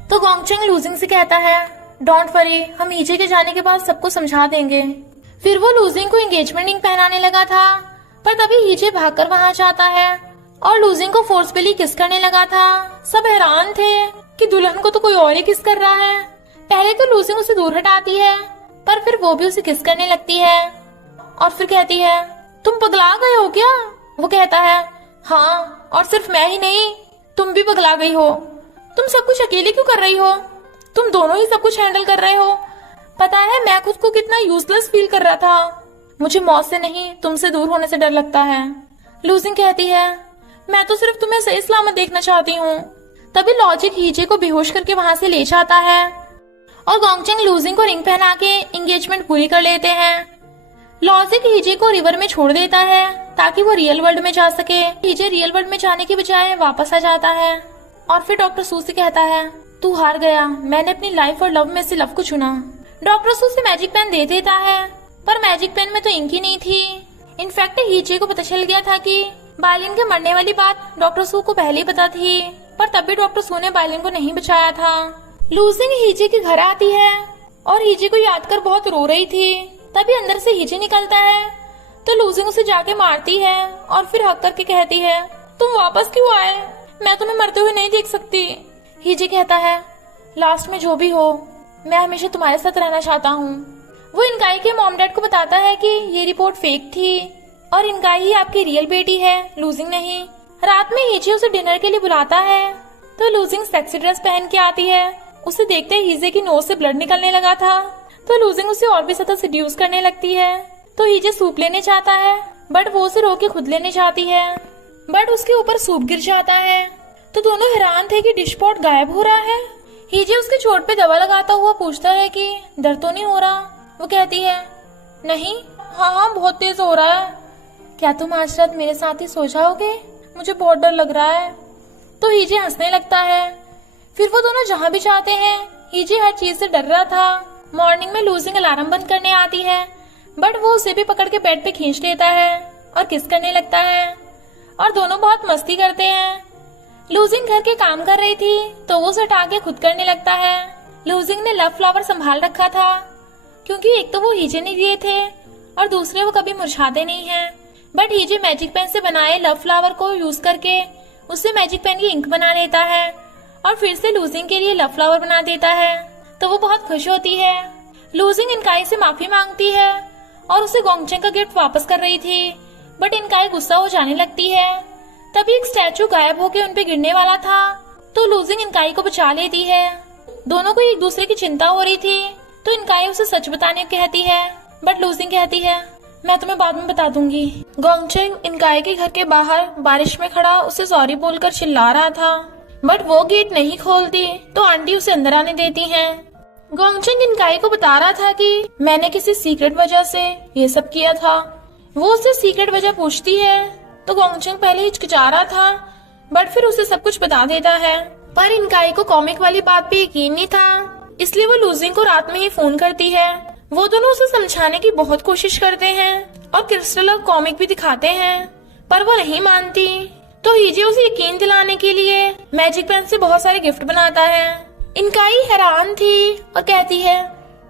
तो गोंगचेंग लूजिंग से कहता है डोंट वरी, हम हीजे के जाने के बाद सबको समझा देंगे। फिर वो लूजिंग को एंगेजमेंट रिंग पहनाने लगा था, पर तभी हीजे भागकर वहां जाता है और लूजिंग को फोर्सफुली किस करने लगा था। सब हैरान थे कि दुल्हन को तो कोई और ही किस कर रहा है। पहले तो लूजिंग उसे दूर हटाती है, पर फिर वो भी उसे किस करने लगती है और फिर कहती है तुम पगला गए हो क्या? वो कहता है हाँ, और सिर्फ मैं ही नहीं, तुम भी पगला गई हो। तुम सब कुछ अकेले क्यों कर रही हो? तुम दोनों ही सब कुछ हैंडल कर रहे हो। पता है मैं खुद को कितना यूजलेस फील कर रहा था। मुझे मौत से नहीं तुमसे दूर होने से डर लगता है। लूजिंग कहती है मैं तो सिर्फ तुम्हें सही सलामत देखना चाहती हूँ। तभी लॉजिक हीजे को बेहोश करके वहां से ले जाता है और गोंगचेंग लूजिंग को रिंग पहना के एंगेजमेंट पूरी कर लेते हैं। लॉजिक हीजे को रिवर में छोड़ देता है ताकि वो रियल वर्ल्ड में जा सके। हीजे रियल वर्ल्ड में जाने की बजाय वापस आ जाता है और फिर डॉक्टर सू से कहता है तू हार गया, मैंने अपनी लाइफ और लव में से लव को चुना। डॉक्टर सू से मैजिक पेन दे देता है, पर मैजिक पेन में तो इंक ही नहीं थी। इनफैक्ट हीजे को पता चल गया था कि बायलिन के मरने वाली बात डॉक्टर सू को पहले ही पता थी, पर तब भी डॉक्टर सू ने बायलिन को नहीं बचाया था। लूजिंग हीजे के घर आती है और हीजे को याद कर बहुत रो रही थी। तभी अंदर से हीजे निकलता है तो लूजिंग उसे जाके मारती है और फिर हक करके कहती है तुम वापस क्यों आए? मैं तुम्हें मरते हुए नहीं देख सकती। हीजे कहता है लास्ट में जो भी हो मैं हमेशा तुम्हारे साथ रहना चाहता हूँ। वो इनकाई के मॉम डैड को बताता है कि ये रिपोर्ट फेक थी और इनकाई ही आपकी रियल बेटी है, लूजिंग नहीं। रात में हीजे उसे डिनर के लिए बुलाता है तो लूजिंग सेक्सी ड्रेस पहन के आती है। उसे देखते ही हीजे की नोज से ब्लड निकलने लगा था तो लूजिंग उसे और भी ज्यादा सेड्यूस करने लगती है। तो हीजे सूप लेने चाहता है बट वो उसे रोक के खुद लेने चाहती है, बट उसके ऊपर सूप गिर जाता है। तो दोनों हैरान थे कि डिश पॉट गायब हो रहा है। हीजे उसके चोट पे दवा लगाता हुआ पूछता है कि दर्द तो नहीं हो रहा? वो कहती है नहीं, हाँ बहुत तेज हो रहा है। क्या तुम आज रात मेरे साथ ही सो जाओगे? मुझे बहुत डर लग रहा है। तो हीजे हंसने लगता है। फिर वो दोनों जहाँ भी जाते हैं हीजे हर चीज से डर रहा था। मॉर्निंग में लूजिंग अलार्म बंद करने आती है बट वो उसे भी पकड़ के बेड पे खींच लेता है और किस करने लगता है और दोनों बहुत मस्ती करते हैं। लूजिंग घर के काम कर रही थी तो वो उसे हटा के खुद करने लगता है। लूजिंग ने लव फ्लावर संभाल रखा था क्योंकि एक तो वो हीजे ने दिए थे और दूसरे वो कभी मुरझाते नहीं हैं। बट हीजे मैजिक पेन से बनाए लव फ्लावर को यूज करके उससे मैजिक पेन की इंक बना लेता है और फिर से लूजिंग के लिए लव फ्लावर बना देता है। तो वो बहुत खुश होती है। लूजिंग इनकाई से माफी मांगती है और उसे गोंगचेंग का गिफ्ट वापस कर रही थी बट इनकाई गुस्सा हो जाने लगती है। तभी एक स्टैचू गायब होके उनपे गिरने वाला था तो लूजिंग इनकाई को बचा लेती है। दोनों को एक दूसरे की चिंता हो रही थी तो इनकाई उसे सच बताने को कहती है बट लूजिंग कहती है मैं तुम्हें बाद में बता दूंगी। गोंगचेंग इनकाई के घर के बाहर बारिश में खड़ा उसे सॉरी बोलकर चिल्ला रहा था बट वो गेट नहीं खोलती तो आंटी उसे अंदर आने देती हैं। गोंगचेंग इनकाई को बता रहा था कि मैंने किसी सीक्रेट वजह से ये सब किया था। वो उससे सीक्रेट वजह पूछती है तो गोंगचेंग पहले हिचकिचा रहा था बट फिर उसे सब कुछ बता देता है। पर इनकाई को कॉमिक वाली बात पे यकीन नहीं था इसलिए वो लूजिंग को रात में ही फोन करती है। वो दोनों उसे समझाने की बहुत कोशिश करते हैं और क्रिस्टल और कॉमिक भी दिखाते हैं पर वो नहीं मानती। तो हीजे उसे यकीन दिलाने के लिए मैजिक पेन से बहुत सारे गिफ्ट बनाता है। इनकाई हैरान थी और कहती है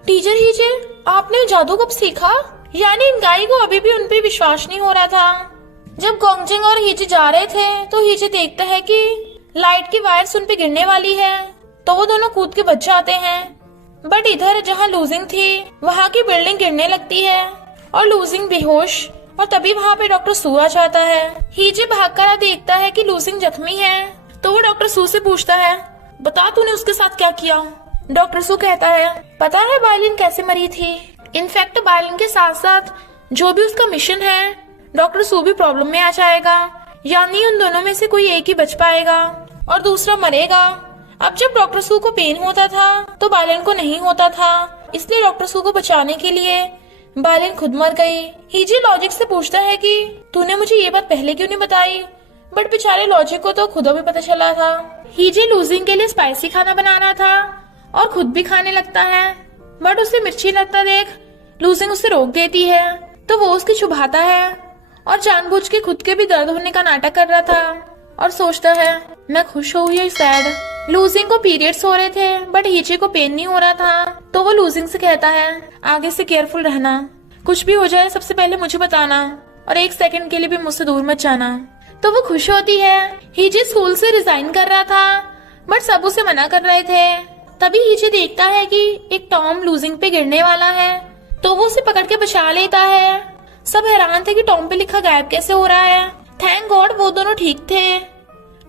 टीचर हीजे आपने जादू कब सीखा? यानी इनकाई को अभी भी उन पे विश्वास नहीं हो रहा था। जब गोंगचेंग और हीजे जा रहे थे तो हीजे देखता है कि लाइट की वायर्स उन पे गिरने वाली है तो वो दोनों कूद के बच जाते हैं। बट इधर जहाँ लूजिंग थी वहाँ की बिल्डिंग गिरने लगती है और लूजिंग बेहोश और तभी वहाँ पे डॉक्टर सू आ जाता है। हीजे भागकर देखता है कि लूजिंग जख्मी है तो वो डॉक्टर सू से पूछता है बता तूने उसके साथ क्या किया? डॉक्टर सू कहता है पता है बायलिन कैसे मरी थी? इनफैक्ट बायलिन के साथ साथ जो भी उसका मिशन है डॉक्टर सू भी प्रॉब्लम में आ जाएगा, यानी उन दोनों में से कोई एक ही बच पाएगा और दूसरा मरेगा। अब जब डॉक्टर सू को पेन होता था तो बालन को नहीं होता था, इसलिए डॉक्टर सू को बचाने के लिए बालन खुद मर गई। हीजे लॉजिक से पूछता है कि तूने मुझे ये बात पहले क्यों नहीं बताई, बट बेचारे लॉजिक को तो खुद भी पता चला था। हीजे लूजिंग के लिए स्पाइसी खाना बना रहा था और खुद भी खाने लगता है, बट उसे मिर्ची लगता देख लूजिंग उसे रोक देती है, तो वो उसकी छुपाता है और जानबूझ के खुद के भी दर्द होने का नाटक कर रहा था और सोचता है मैं खुश हूँ या सैड। लूजिंग को पीरियड्स हो रहे थे बट हीजे को पेन नहीं हो रहा था, तो वो लूजिंग से कहता है आगे से केयरफुल रहना, कुछ भी हो जाए सबसे पहले मुझे बताना और 1 सेकंड के लिए भी मुझसे दूर मत जाना। तो वो खुश होती है। हीजे स्कूल से रिजाइन कर रहा था बट सब उसे मना कर रहे थे। तभी हीजे देखता है कि एक टॉम लूजिंग पे गिरने वाला है, तो वो उसे पकड़ के बचा लेता है। सब हैरान थे कि टॉम पे लिखा गायब कैसे हो रहा है। थैंक गॉड वो दोनों ठीक थे।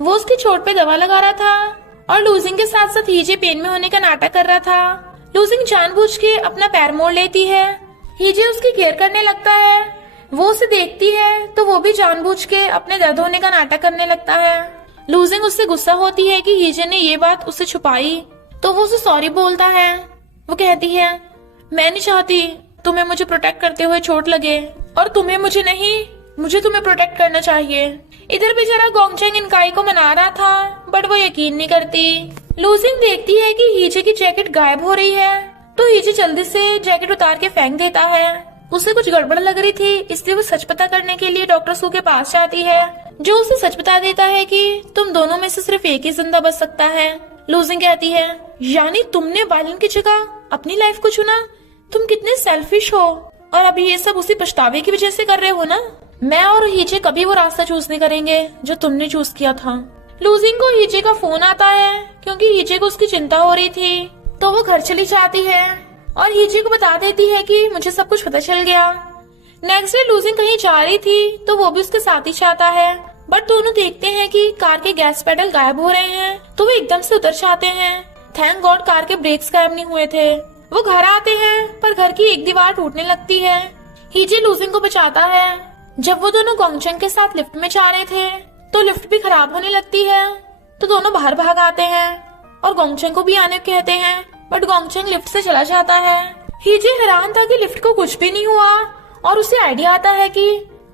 वो उसकी चोट पे दवा लगा रहा था और लूजिंग के साथ साथ हीजे पेन में होने का नाटक कर रहा था। लूजिंग जानबूझ के अपना पैर मोड़ लेती है। हीजे उसकी केयर करने लगता है। वो उसे देखती है तो वो भी जानबूझ के अपने दर्द होने का नाटक करने लगता है। लूजिंग उससे गुस्सा होती है कि हीजे ने ये बात उससे छुपाई, तो वो उसे सॉरी बोलता है। वो कहती है मैं नहीं चाहती तुम्हें मुझे प्रोटेक्ट करते हुए चोट लगे, और तुम्हें मुझे नहीं, मुझे तुम्हें प्रोटेक्ट करना चाहिए। इधर बेचारा गोंगचेंग इनकाई को मना रहा था बट वो यकीन नहीं करती। लूजिंग देखती है कि हीजे की जैकेट गायब हो रही है, तो हीजे जल्दी से जैकेट उतार के फेंक देता है। उसे कुछ गड़बड़ लग रही थी, इसलिए वो सच पता करने के लिए डॉक्टर सू के पास जाती है, जो उसे सच बता देता है कि तुम दोनों में से सिर्फ एक ही जिंदा बच सकता है। लूजिंग कहती है यानी तुमने बालन की जगह अपनी लाइफ को चुना, तुम कितने सेल्फिश हो, और अभी ये सब उसी पछतावे की वजह से कर रहे हो ना। मैं और हीजे कभी वो रास्ता चूज नहीं करेंगे जो तुमने चूज किया था। लूजिंग को हीजे का फोन आता है क्योंकि हीजे को उसकी चिंता हो रही थी, तो वो घर चली जाती है और हीजे को बता देती है कि मुझे सब कुछ पता चल गया। नेक्स्ट डे लूजिंग कहीं जा रही थी तो वो भी उसके साथ ही जाता है, बट दोनों देखते हैं कि कार के गैस पेडल गायब हो रहे हैं, तो वो एकदम से उतर जाते हैं। थैंक गॉड कार के ब्रेक्स गायब नहीं हुए थे। वो घर आते हैं पर घर की एक दीवार टूटने लगती है। हीजे लूजिंग को बचाता है। जब वो दोनों गोंगचेंग के साथ लिफ्ट में जा रहे थे तो लिफ्ट भी खराब होने लगती है, तो दोनों बाहर भाग आते हैं और गोंगचेंग को भी आने कहते हैं, बट गोंगचेंग लिफ्ट से चला जाता है। हीजे हैरान था कि लिफ्ट को कुछ भी नहीं हुआ और उसे आइडिया आता है कि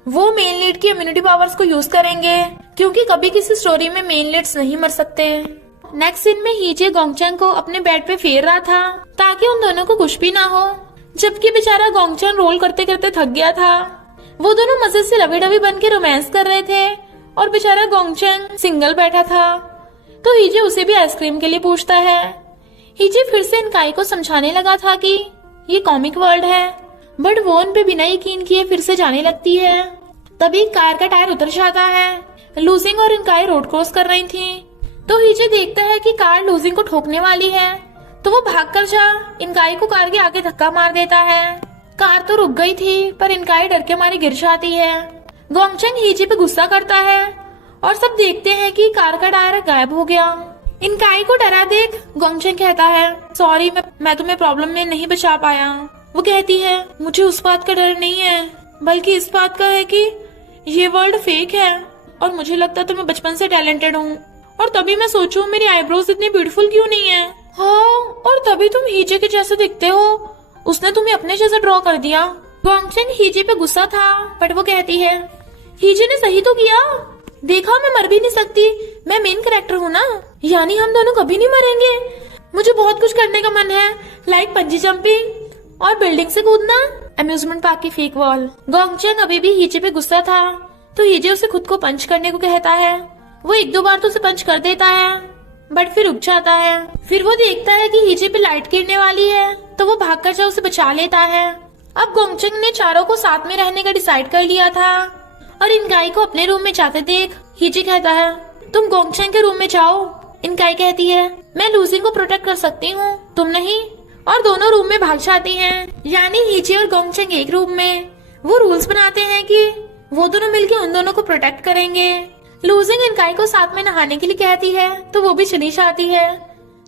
वो मेन लीड की इम्यूनिटी पावर्स को यूज करेंगे, क्योंकि कभी किसी स्टोरी में मेन लीड्स नहीं मर सकते। नेक्स्ट सीन में हीजे गोंगचेंग को अपने बेड पे फेर रहा था ताकि उन दोनों को कुछ भी ना हो, जबकि बेचारा गोंगचेंग रोल करते करते थक गया था। वो दोनों मजे से लवी डवी बन के रोमांस कर रहे थे और बेचारा गोंगचेंग सिंगल बैठा था, तो हीजे उसे भी आइसक्रीम के लिए पूछता है। हीजे फिर से इनकाई को समझाने लगा था कि ये कॉमिक वर्ल्ड है, बट वो उन पे बिना यकीन किए फिर से जाने लगती है। तभी कार का टायर उतर जाता है। लूजिंग और इनकाई रोड क्रॉस कर रही थी, तो हीजे देखता है कि कार लूजिंग को ठोकने वाली है, तो वो भागकर जा इनकाई को कार के आगे धक्का मार देता है। कार तो रुक गई थी पर इनकाई डर के मारे गिर जाती है। गोंगचेंग हीजे पे गुस्सा करता है और सब देखते हैं कि कार का टायर गायब हो गया। इनकाई को डरा देख गोंगचेंग कहता है सॉरी, मैं तुम्हें प्रॉब्लम में नहीं बचा पाया। वो कहती है मुझे उस बात का डर नहीं है, बल्कि इस बात का है कि ये वर्ल्ड फेक है और मुझे लगता तो मैं बचपन से टैलेंटेड हूँ, और तभी मैं सोचूं मेरी आईब्रोज इतनी ब्यूटीफुल क्यों नहीं है। हाँ, और तभी तुम हीजे के जैसे दिखते हो, उसने तुम्हें अपने जैसा ड्रॉ कर दिया। गोंगचेंग हीजे पे गुस्सा था, बट वो कहती है हीजे ने सही तो किया, देखा मैं मर भी नहीं सकती, मैं मेन कैरेक्टर हूँ ना, यानी हम दोनों कभी नहीं मरेंगे। मुझे बहुत कुछ करने का मन है, लाइक पंजी जंपिंग और बिल्डिंग से कूदना, अम्यूजमेंट पार्क की फेक वॉल। गोंगचेंग अभी भी हीजे पे गुस्सा था, तो हीजे उसे खुद को पंच करने को कहता है। वो 1-2 बार तो उसे पंच कर देता है, बट फिर रुक जाता है। फिर वो देखता है कि हीजे पे लाइट गिरने वाली है, तो वो भागकर जा उसे बचा लेता है। अब गोंगचेंग ने चारों को साथ में रहने का डिसाइड कर लिया था, और इनकाई को अपने रूम में जाते देख हीजे कहता है तुम गोंगचेंग के रूम में जाओ। इनकाई कहती है मैं लूजिंग को प्रोटेक्ट कर सकती हूँ, तुम नहीं, और दोनों रूम में भाग जाती हैं। यानी हीजे और गोंगचेंग एक रूम में। वो रूल्स बनाते हैं कि वो दोनों मिलकर उन दोनों को प्रोटेक्ट करेंगे। लूजिंग इनकाई को साथ में नहाने के लिए कहती है, तो वो भी चली जाती है।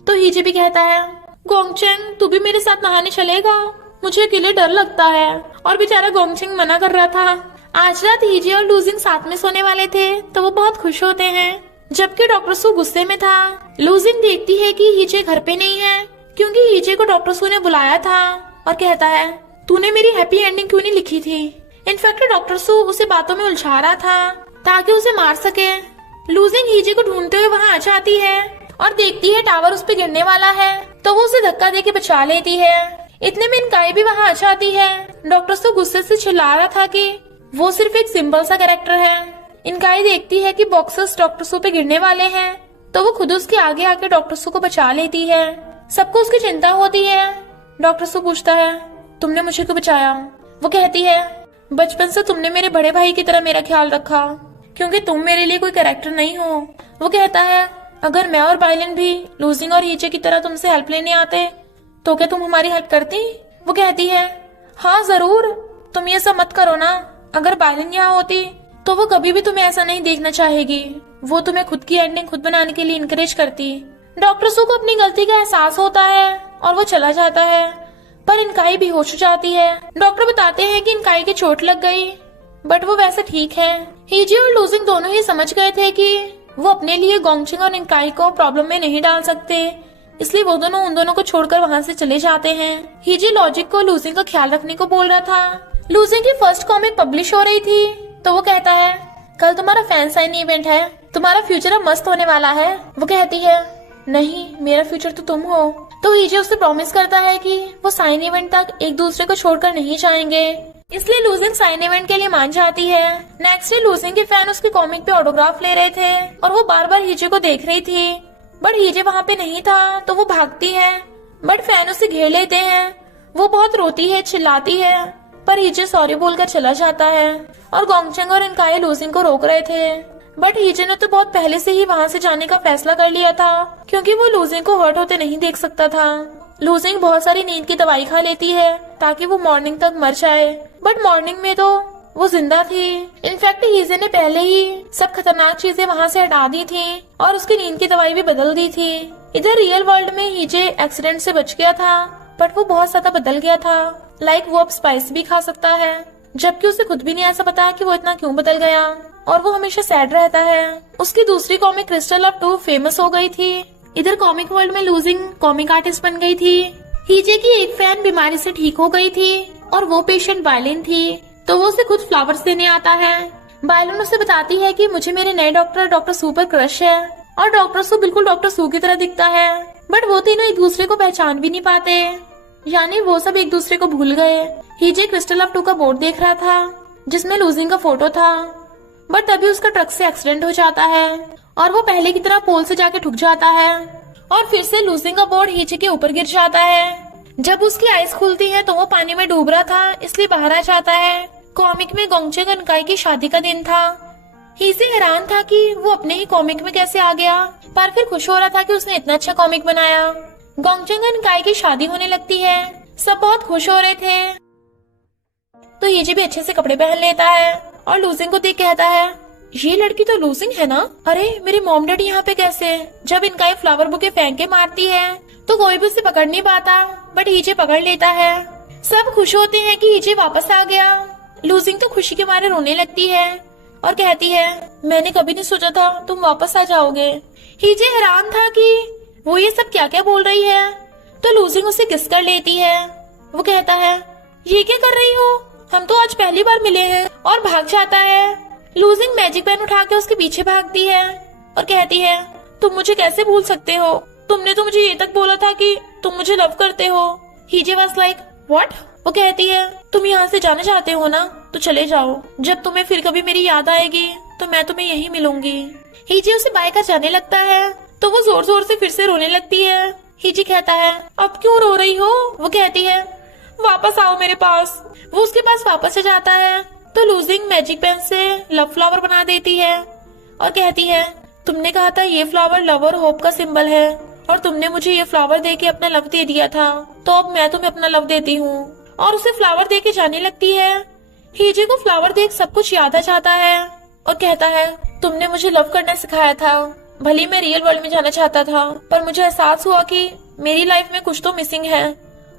तो हीजे भी कहता है गोंगचेंग तू भी मेरे साथ नहाने चलेगा, मुझे अकेले डर लगता है, और बेचारा गोंगचेंग मना कर रहा था। आज रात हीजे और लूजिंग साथ में सोने वाले थे, तो वो बहुत खुश होते हैं। जबकि डॉक्टर सू गुस्से में था। लूजिंग देखती है कि हीजे घर पे नहीं है, क्योंकि हीजे को डॉक्टर सू ने बुलाया था और कहता है, तूने मेरी हैप्पी एंडिंग क्यों नहीं लिखी थी। इनफैक्ट डॉक्टर सू उसे बातों में उलझा रहा था ताकि उसे मार सके। लूजिंग हीजे को ढूंढते हुए वहाँ आ जाती है और देखती है टावर उस पे गिरने वाला है, तो वो उसे धक्का देके बचा लेती है। इतने में इनकाई भी वहाँ आ जाती है। डॉक्टर सू गुस्से से चिल्ला रहा था कि वो सिर्फ एक सिंपल सा कैरेक्टर है। इनकाई देखती है कि बॉक्सेस डॉक्टर सू पे गिरने वाले हैं, तो वो खुद उसके आगे आके डॉक्टर सू को बचा लेती है। सबको उसकी चिंता होती है। डॉक्टर सू पूछता है, तुमने मुझे क्यों बचाया। वो कहती है, बचपन से तुमने मेरे बड़े भाई की तरह मेरा ख्याल रखा, क्योंकि तुम मेरे लिए कोई कैरेक्टर नहीं हो। वो कहता है, अगर मैं और बाइलिन भी लूजिंग और हीजे की तरह तुमसे हेल्प लेने आते तो क्या तुम हमारी हेल्प करती। वो कहती है, हाँ जरूर, तुम ये सब मत करो ना। अगर बाइलिन यहाँ होती तो वो कभी भी तुम्हें ऐसा नहीं देखना चाहेगी। वो तुम्हें खुद की एंडिंग खुद बनाने के लिए इनकरेज करती। डॉक्टर सू को अपनी गलती का एहसास होता है और वो चला जाता है, पर इनकाई बेहोश हो जाती है। डॉक्टर बताते हैं कि इनकाई की चोट लग गई, बट वो वैसे ठीक है। हीजे और लूजिंग दोनों ही समझ गए थे कि वो अपने लिए गोंगचेंग और इनकाई को प्रॉब्लम में नहीं डाल सकते, इसलिए वो दोनों उन दोनों को छोड़कर वहाँ से चले जाते हैं। हीजे लॉजिक को लूजिंग का ख्याल रखने को बोल रहा था। लूजिंग की फर्स्ट कॉमिक पब्लिश हो रही थी, तो वो कहता है, कल तुम्हारा फैन साइन इवेंट है, तुम्हारा फ्यूचर अब मस्त होने वाला है। वो कहती है, नहीं, मेरा फ्यूचर तो तुम हो। तो हीजे उससे प्रॉमिस करता है कि वो साइन इवेंट तक एक दूसरे को छोड़कर नहीं जाएंगे, इसलिए लूजिंग साइन इवेंट के लिए मान जाती है। नेक्स्ट डे लूजिंग के फैन उसके कॉमिक पे ऑटोग्राफ ले रहे थे और वो बार बार हीजे को देख रही थी, बट हीजे वहाँ पे नहीं था, तो वो भागती है, बट फैन उसे घेर लेते हैं। वो बहुत रोती है, चिल्लाती है, पर हीजे सॉरी बोलकर चला जाता है। और गोंगचेंग और इनकाई लूजिंग को रोक रहे थे, बट हीजे ने तो बहुत पहले से ही वहाँ से जाने का फैसला कर लिया था, क्योंकि वो लूजिंग को हर्ट होते नहीं देख सकता था। लूजिंग बहुत सारी नींद की दवाई खा लेती है ताकि वो मॉर्निंग तक मर जाए, बट मॉर्निंग में तो वो जिंदा थी। इनफैक्ट हीजे ने पहले ही सब खतरनाक चीजें वहाँ से हटा दी थी और उसकी नींद की दवाई भी बदल दी थी। इधर रियल वर्ल्ड में हीजे एक्सीडेंट से बच गया था, बट वो बहुत ज्यादा बदल गया था। लाइक वो अब स्पाइस भी खा सकता है, जबकि उसे खुद भी नहीं ऐसा पता कि वो इतना क्यों बदल गया, और वो हमेशा सैड रहता है। उसकी दूसरी कॉमिक क्रिस्टल ऑफ 2 फेमस हो गई थी। इधर कॉमिक वर्ल्ड में लूजिंग कॉमिक आर्टिस्ट बन गई थी। हीजे की एक फैन बीमारी से ठीक हो गई थी और वो पेशेंट बाइलिन थी, तो वो उसे खुद फ्लावर्स देने आता है। बाइलिन उसे बताती है कि मुझे मेरे नए डॉक्टर सू पर क्रश है, और डॉक्टर सू बिल्कुल डॉक्टर सू की तरह दिखता है, बट वो तीनों एक दूसरे को पहचान भी नहीं पाते, यानी वो सब एक दूसरे को भूल गए। हीजे क्रिस्टल ऑफ 2 का बोर्ड देख रहा था जिसमें लूजिंग का फोटो था, बट तभी उसका ट्रक से एक्सीडेंट हो जाता है और वो पहले की तरह पोल से जाके ठुक जाता है, और फिर से लूजिंग का बोर्ड हीजे के ऊपर गिर जाता है। जब उसकी आइज खुलती है तो वो पानी में डूब रहा था, इसलिए बाहर आ जाता है। कॉमिक में गोंगचेंग और इनकाई की शादी का दिन था। हीजे हैरान था कि वो अपने ही कॉमिक में कैसे आ गया, पर फिर खुश हो रहा था कि उसने इतना अच्छा कॉमिक बनाया। गोंगचेंग और इनकाई की शादी होने लगती है, सब बहुत खुश हो रहे थे, तो हीजे भी अच्छे से कपड़े पहन लेता है और लूजिंग को देख कहता है, ये लड़की तो लूजिंग है ना। अरे मेरे मॉम डैडी यहाँ पे कैसे। जब इनकाई फ्लावर बुके फेंक के मारती है तो कोई भी उसे पकड़ नहीं पाता, बट हीजे पकड़ लेता है। सब खुश होते हैं कि हीजे वापस आ गया। लूजिंग तो खुशी के मारे रोने लगती है और कहती है, मैंने कभी नहीं सोचा था तुम वापस आ जाओगे। हीजे हैरान था कि वो ये सब क्या क्या बोल रही है, तो लूजिंग उसे किस कर लेती है। वो कहता है, ये क्या कर रही हो, हम तो आज पहली बार मिले हैं, और भाग जाता है। लूजिंग मैजिक पेन उठा के उसके पीछे भागती है और कहती है, तुम मुझे कैसे भूल सकते हो, तुमने तो मुझे ये तक बोला था कि तुम मुझे लव करते हो। हीजे वाज लाइक, व्हाट। वो कहती है, तुम यहाँ से जाना चाहते हो ना, तो चले जाओ, जब तुम्हें फिर कभी मेरी याद आएगी तो मैं तुम्हें यही मिलूंगी। हीजे उसे बाय कर जाने लगता है, तो वो जोर जोर से फिर से रोने लगती है। हीजे कहता है, अब क्यों रो रही हो। वो कहती है, वापस आओ मेरे पास। वो उसके पास वापस आ जाता है, तो लूजिंग मैजिक पेन से लव फ्लावर बना देती है और कहती है, तुमने कहा था ये फ्लावर लव और होप का सिंबल है, और तुमने मुझे ये फ्लावर देके अपना लव दे दिया था, तो अब मैं तुम्हें अपना लव देती हूँ। और उसे फ्लावर देके जाने लगती है। हीजे को फ्लावर देख सब कुछ याद आ जाता है और कहता है, तुमने मुझे लव करना सिखाया था, भले मैं रियल वर्ल्ड में जाना चाहता था, पर मुझे एहसास हुआ कि मेरी लाइफ में कुछ तो मिसिंग है,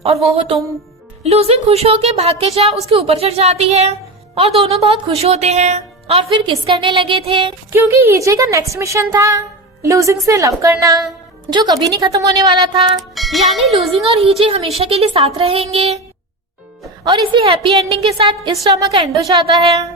और वो हो तुम। लूजिंग खुश होके भाग के जा उसके ऊपर चढ़ जाती है और दोनों बहुत खुश होते हैं। और फिर किस करने लगे थे, क्योंकि हीजे का नेक्स्ट मिशन था लूजिंग से लव करना, जो कभी नहीं खत्म होने वाला था। यानी लूजिंग और हीजे हमेशा के लिए साथ रहेंगे। और इसी हैप्पी एंडिंग के साथ इस ड्रामा का एंड हो जाता है।